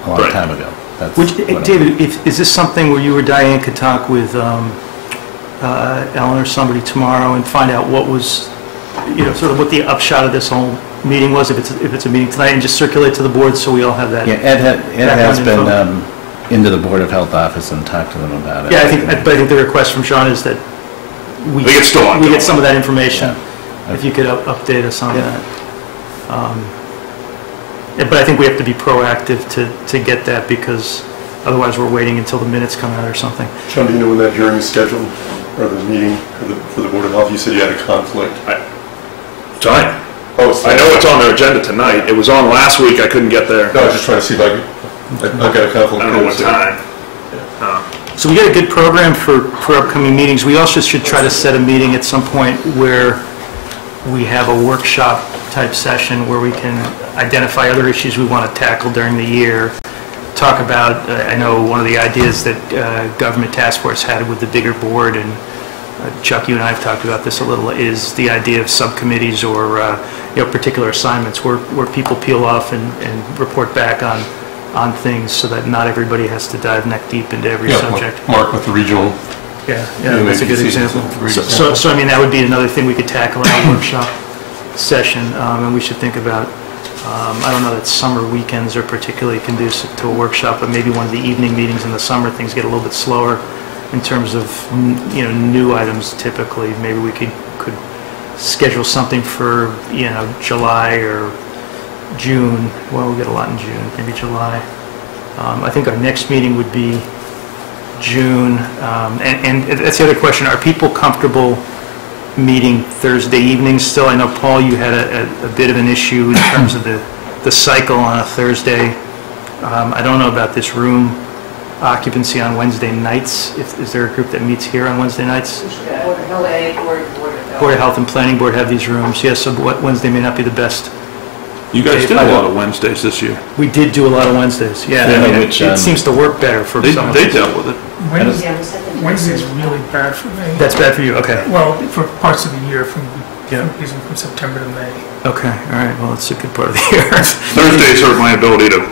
a long time ago. That's what David, is this something where you or Diane could talk with Ellen or somebody tomorrow and find out what was, sort of what the upshot of this whole meeting was, if it's a meeting tonight, and just circulate to the board so we all have that? Yeah, Ed has been into the Board of Health office and talked to them about it. Yeah, but I think the request from Sean is that we get some of that information. Yeah. If you could update us on that. But I think we have to be proactive to get that, because otherwise we're waiting until the minutes come out or something. Sean, do you know when that hearing is scheduled, or the meeting for the Board of Health? You said you had a conflict. Tonight. Oh, I know it's on their agenda tonight. It was on last week. I couldn't get there. No, I was just trying to see if I've got a conflict. I don't know what time. So we got a good program for upcoming meetings. We also should try to set a meeting at some point where we have a workshop type session where we can identify other issues we want to tackle during the year. Talk about, I know one of the ideas that Government Task Force had with the bigger board, and Chuck, you and I have talked about this a little, is the idea of subcommittees or particular assignments where people peel off and report back on things, so that not everybody has to dive neck deep into every subject. Mark with the regional. Yeah, that's a good example. So I mean, that would be another thing we could tackle in a workshop session, and we should think about. I don't know that summer weekends are particularly conducive to a workshop, but maybe one of the evening meetings in the summer, things get a little bit slower in terms of new items. Typically, maybe we could schedule something for July or June. Well, we'll get a lot in June, maybe July. I think our next meeting would be June, and that's the other question. Are people comfortable meeting Thursday evenings still? I know, Paul, you had a bit of an issue in terms of the cycle on a Thursday. I don't know about this room occupancy on Wednesday nights. Is there a group that meets here on Wednesday nights? Board of Health and Planning Board have these rooms. Yes, so Wednesday may not be the best. You guys did a lot of Wednesdays this year. We did do a lot of Wednesdays, yeah. It seems to work better for some of us. They dealt with it. Wednesday's really bad for me. That's bad for you, okay. Well, for parts of the year, from September to May. Okay, all right, well, it's a good part of the year. Thursdays hurt my ability to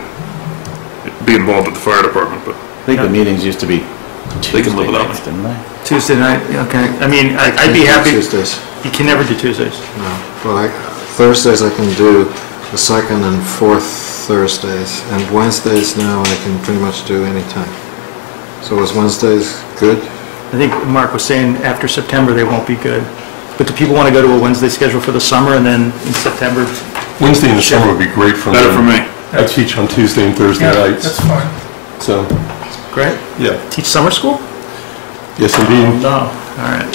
be involved with the fire department, but. I think the meetings used to be They can live without me. didn't they? Tuesday night, okay. I mean, I'd be happy. Tuesdays. You can never do Tuesdays. No. Well, Thursdays I can do the second and fourth Thursdays, and Wednesdays now I can pretty much do any time. So is Wednesdays good? I think Mark was saying after September they won't be good. But do people want to go to a Wednesday schedule for the summer, and then in September? Wednesday in the summer would be great for me. Better for me. I teach on Tuesday and Thursday nights. That's fine. So. Great. Yeah. Teach summer school? Yes, indeed. No. All right.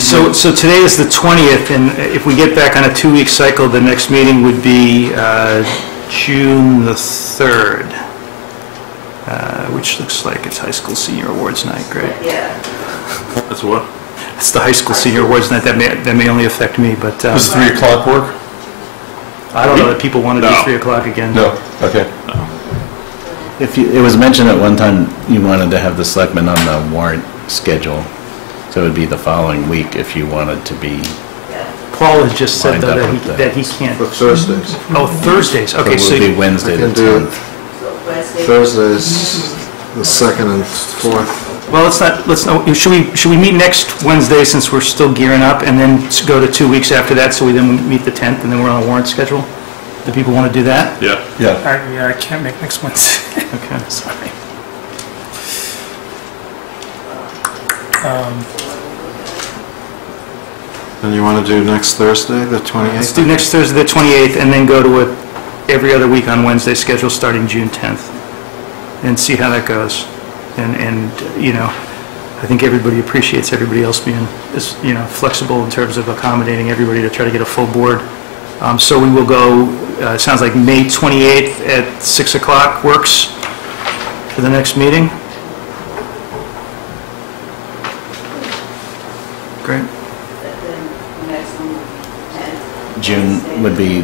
So today is the 20th, and if we get back on a 2-week cycle, the next meeting would be June the 3rd, which looks like it's high school senior awards night. Great. Yeah. That's what? It's the high school senior awards night. That may only affect me, but Does 3 o'clock work? I don't know that people want to do 3 o'clock again. No. Okay. No. It was mentioned at one time you wanted to have the selectmen on the warrant schedule, so it would be the following week if you wanted to be. Paul has just said though lined up that he can't. For Thursdays. Oh, Thursdays. Okay, So it would be Wednesday I the can do 10th. Thursdays, the second and fourth. Well, let's not. Should we meet next Wednesday since we're still gearing up, and then go to 2 weeks after that, so we then meet the 10th, and then we're on a warrant schedule? Do people want to do that? Yeah. Yeah, I can't make next Wednesday. Okay, sorry. And you want to do next Thursday, the 28th? Let's do next Thursday, the 28th, and then go to a every other week on Wednesday schedule starting June 10th, and see how that goes. And I think everybody appreciates everybody else being flexible in terms of accommodating everybody to try to get a full board. So we will go. Sounds like May 28th at 6 o'clock works. for the next meeting? Great. June would be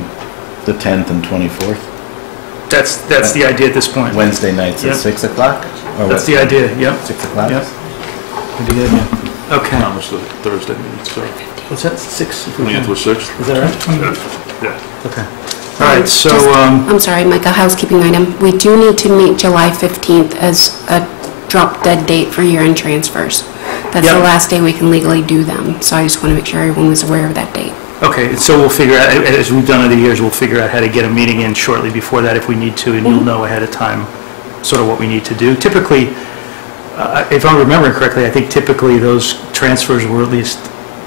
the 10th and 24th. That's the idea at this point. Wednesday nights Yep. at 6 o'clock? Or That's what? the idea, yep. 6 o'clock? Yep. Pretty good, yeah. Okay. That was the Thursday meeting, so. What's that, 6? 20th was 6th. Is that right? Yeah. Okay. All right, so, I'm sorry, Mike, a housekeeping item. We do need to meet July 15th as a drop-dead date for year-end transfers. That's the Yep. last day we can legally do them, so I just want to make sure everyone was aware of that date. okay, so we'll figure out, as we've done over the years, we'll figure out how to get a meeting in shortly before that if we need to, and you'll know ahead of time sort of what we need to do. Typically, if I'm remembering correctly, I think typically those transfers were at least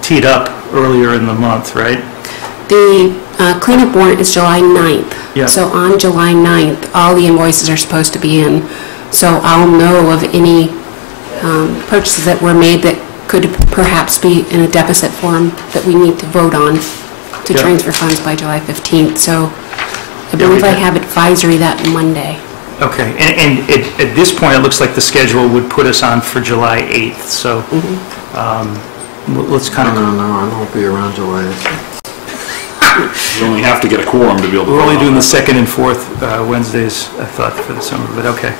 teed up earlier in the month, right? The cleanup warrant is July 9th. Yeah. So on July 9th, all the invoices are supposed to be in. So I'll know of any purchases that were made that could perhaps be in a deficit form that we need to vote on to Yeah. transfer funds by July 15th. So I we believe I did. have advisory that Monday. Okay, and at this point, it looks like the schedule would put us on for July 8th, so let's kind of... No, I won't be around July 8th. You only have to get a quorum to be able to... We're only vote doing on the that. second and fourth Wednesdays, I thought, for the summer, but okay.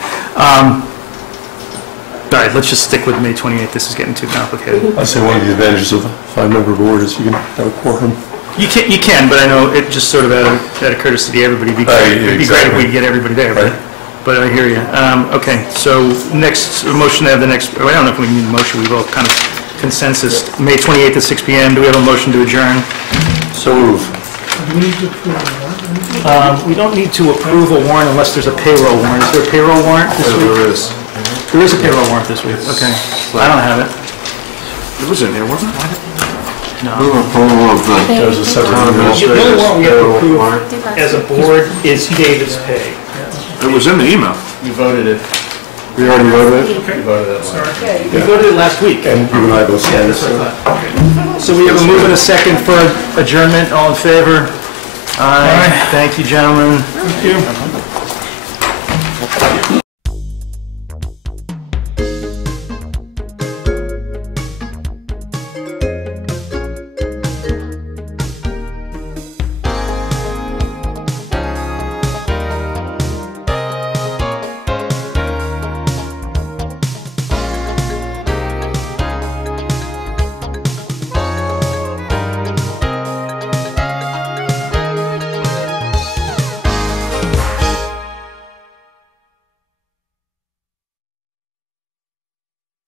All right, let's just stick with May 28th. This is getting too complicated. I say one of the advantages of a five-member board is you can have a quorum. You can, but I know it just sort of out of courtesy to everybody, it'd be great if we could get everybody there, but I hear you. Okay, so next, motion to have the next, I don't know if we need a motion, we've all kind of consensus, May 28th at 6 PM. Do we have a motion to adjourn? So move. Do we need to approve the warrant? We don't need to approve a warrant unless there's a payroll warrant. Is there a payroll warrant this week? There is. There is a payroll warrant this week, okay. I don't have it. It was in there, wasn't it? Move approval of the There's a separate The only administrative warrant we have to payroll approve warrant. as a board is David's pay. It was in the email. You voted it. We already voted it? You voted it. Sorry. We voted it last week. And you and I both signed it. So we have a move and a second for adjournment. All in favor? Aye. Thank you, gentlemen. Thank you.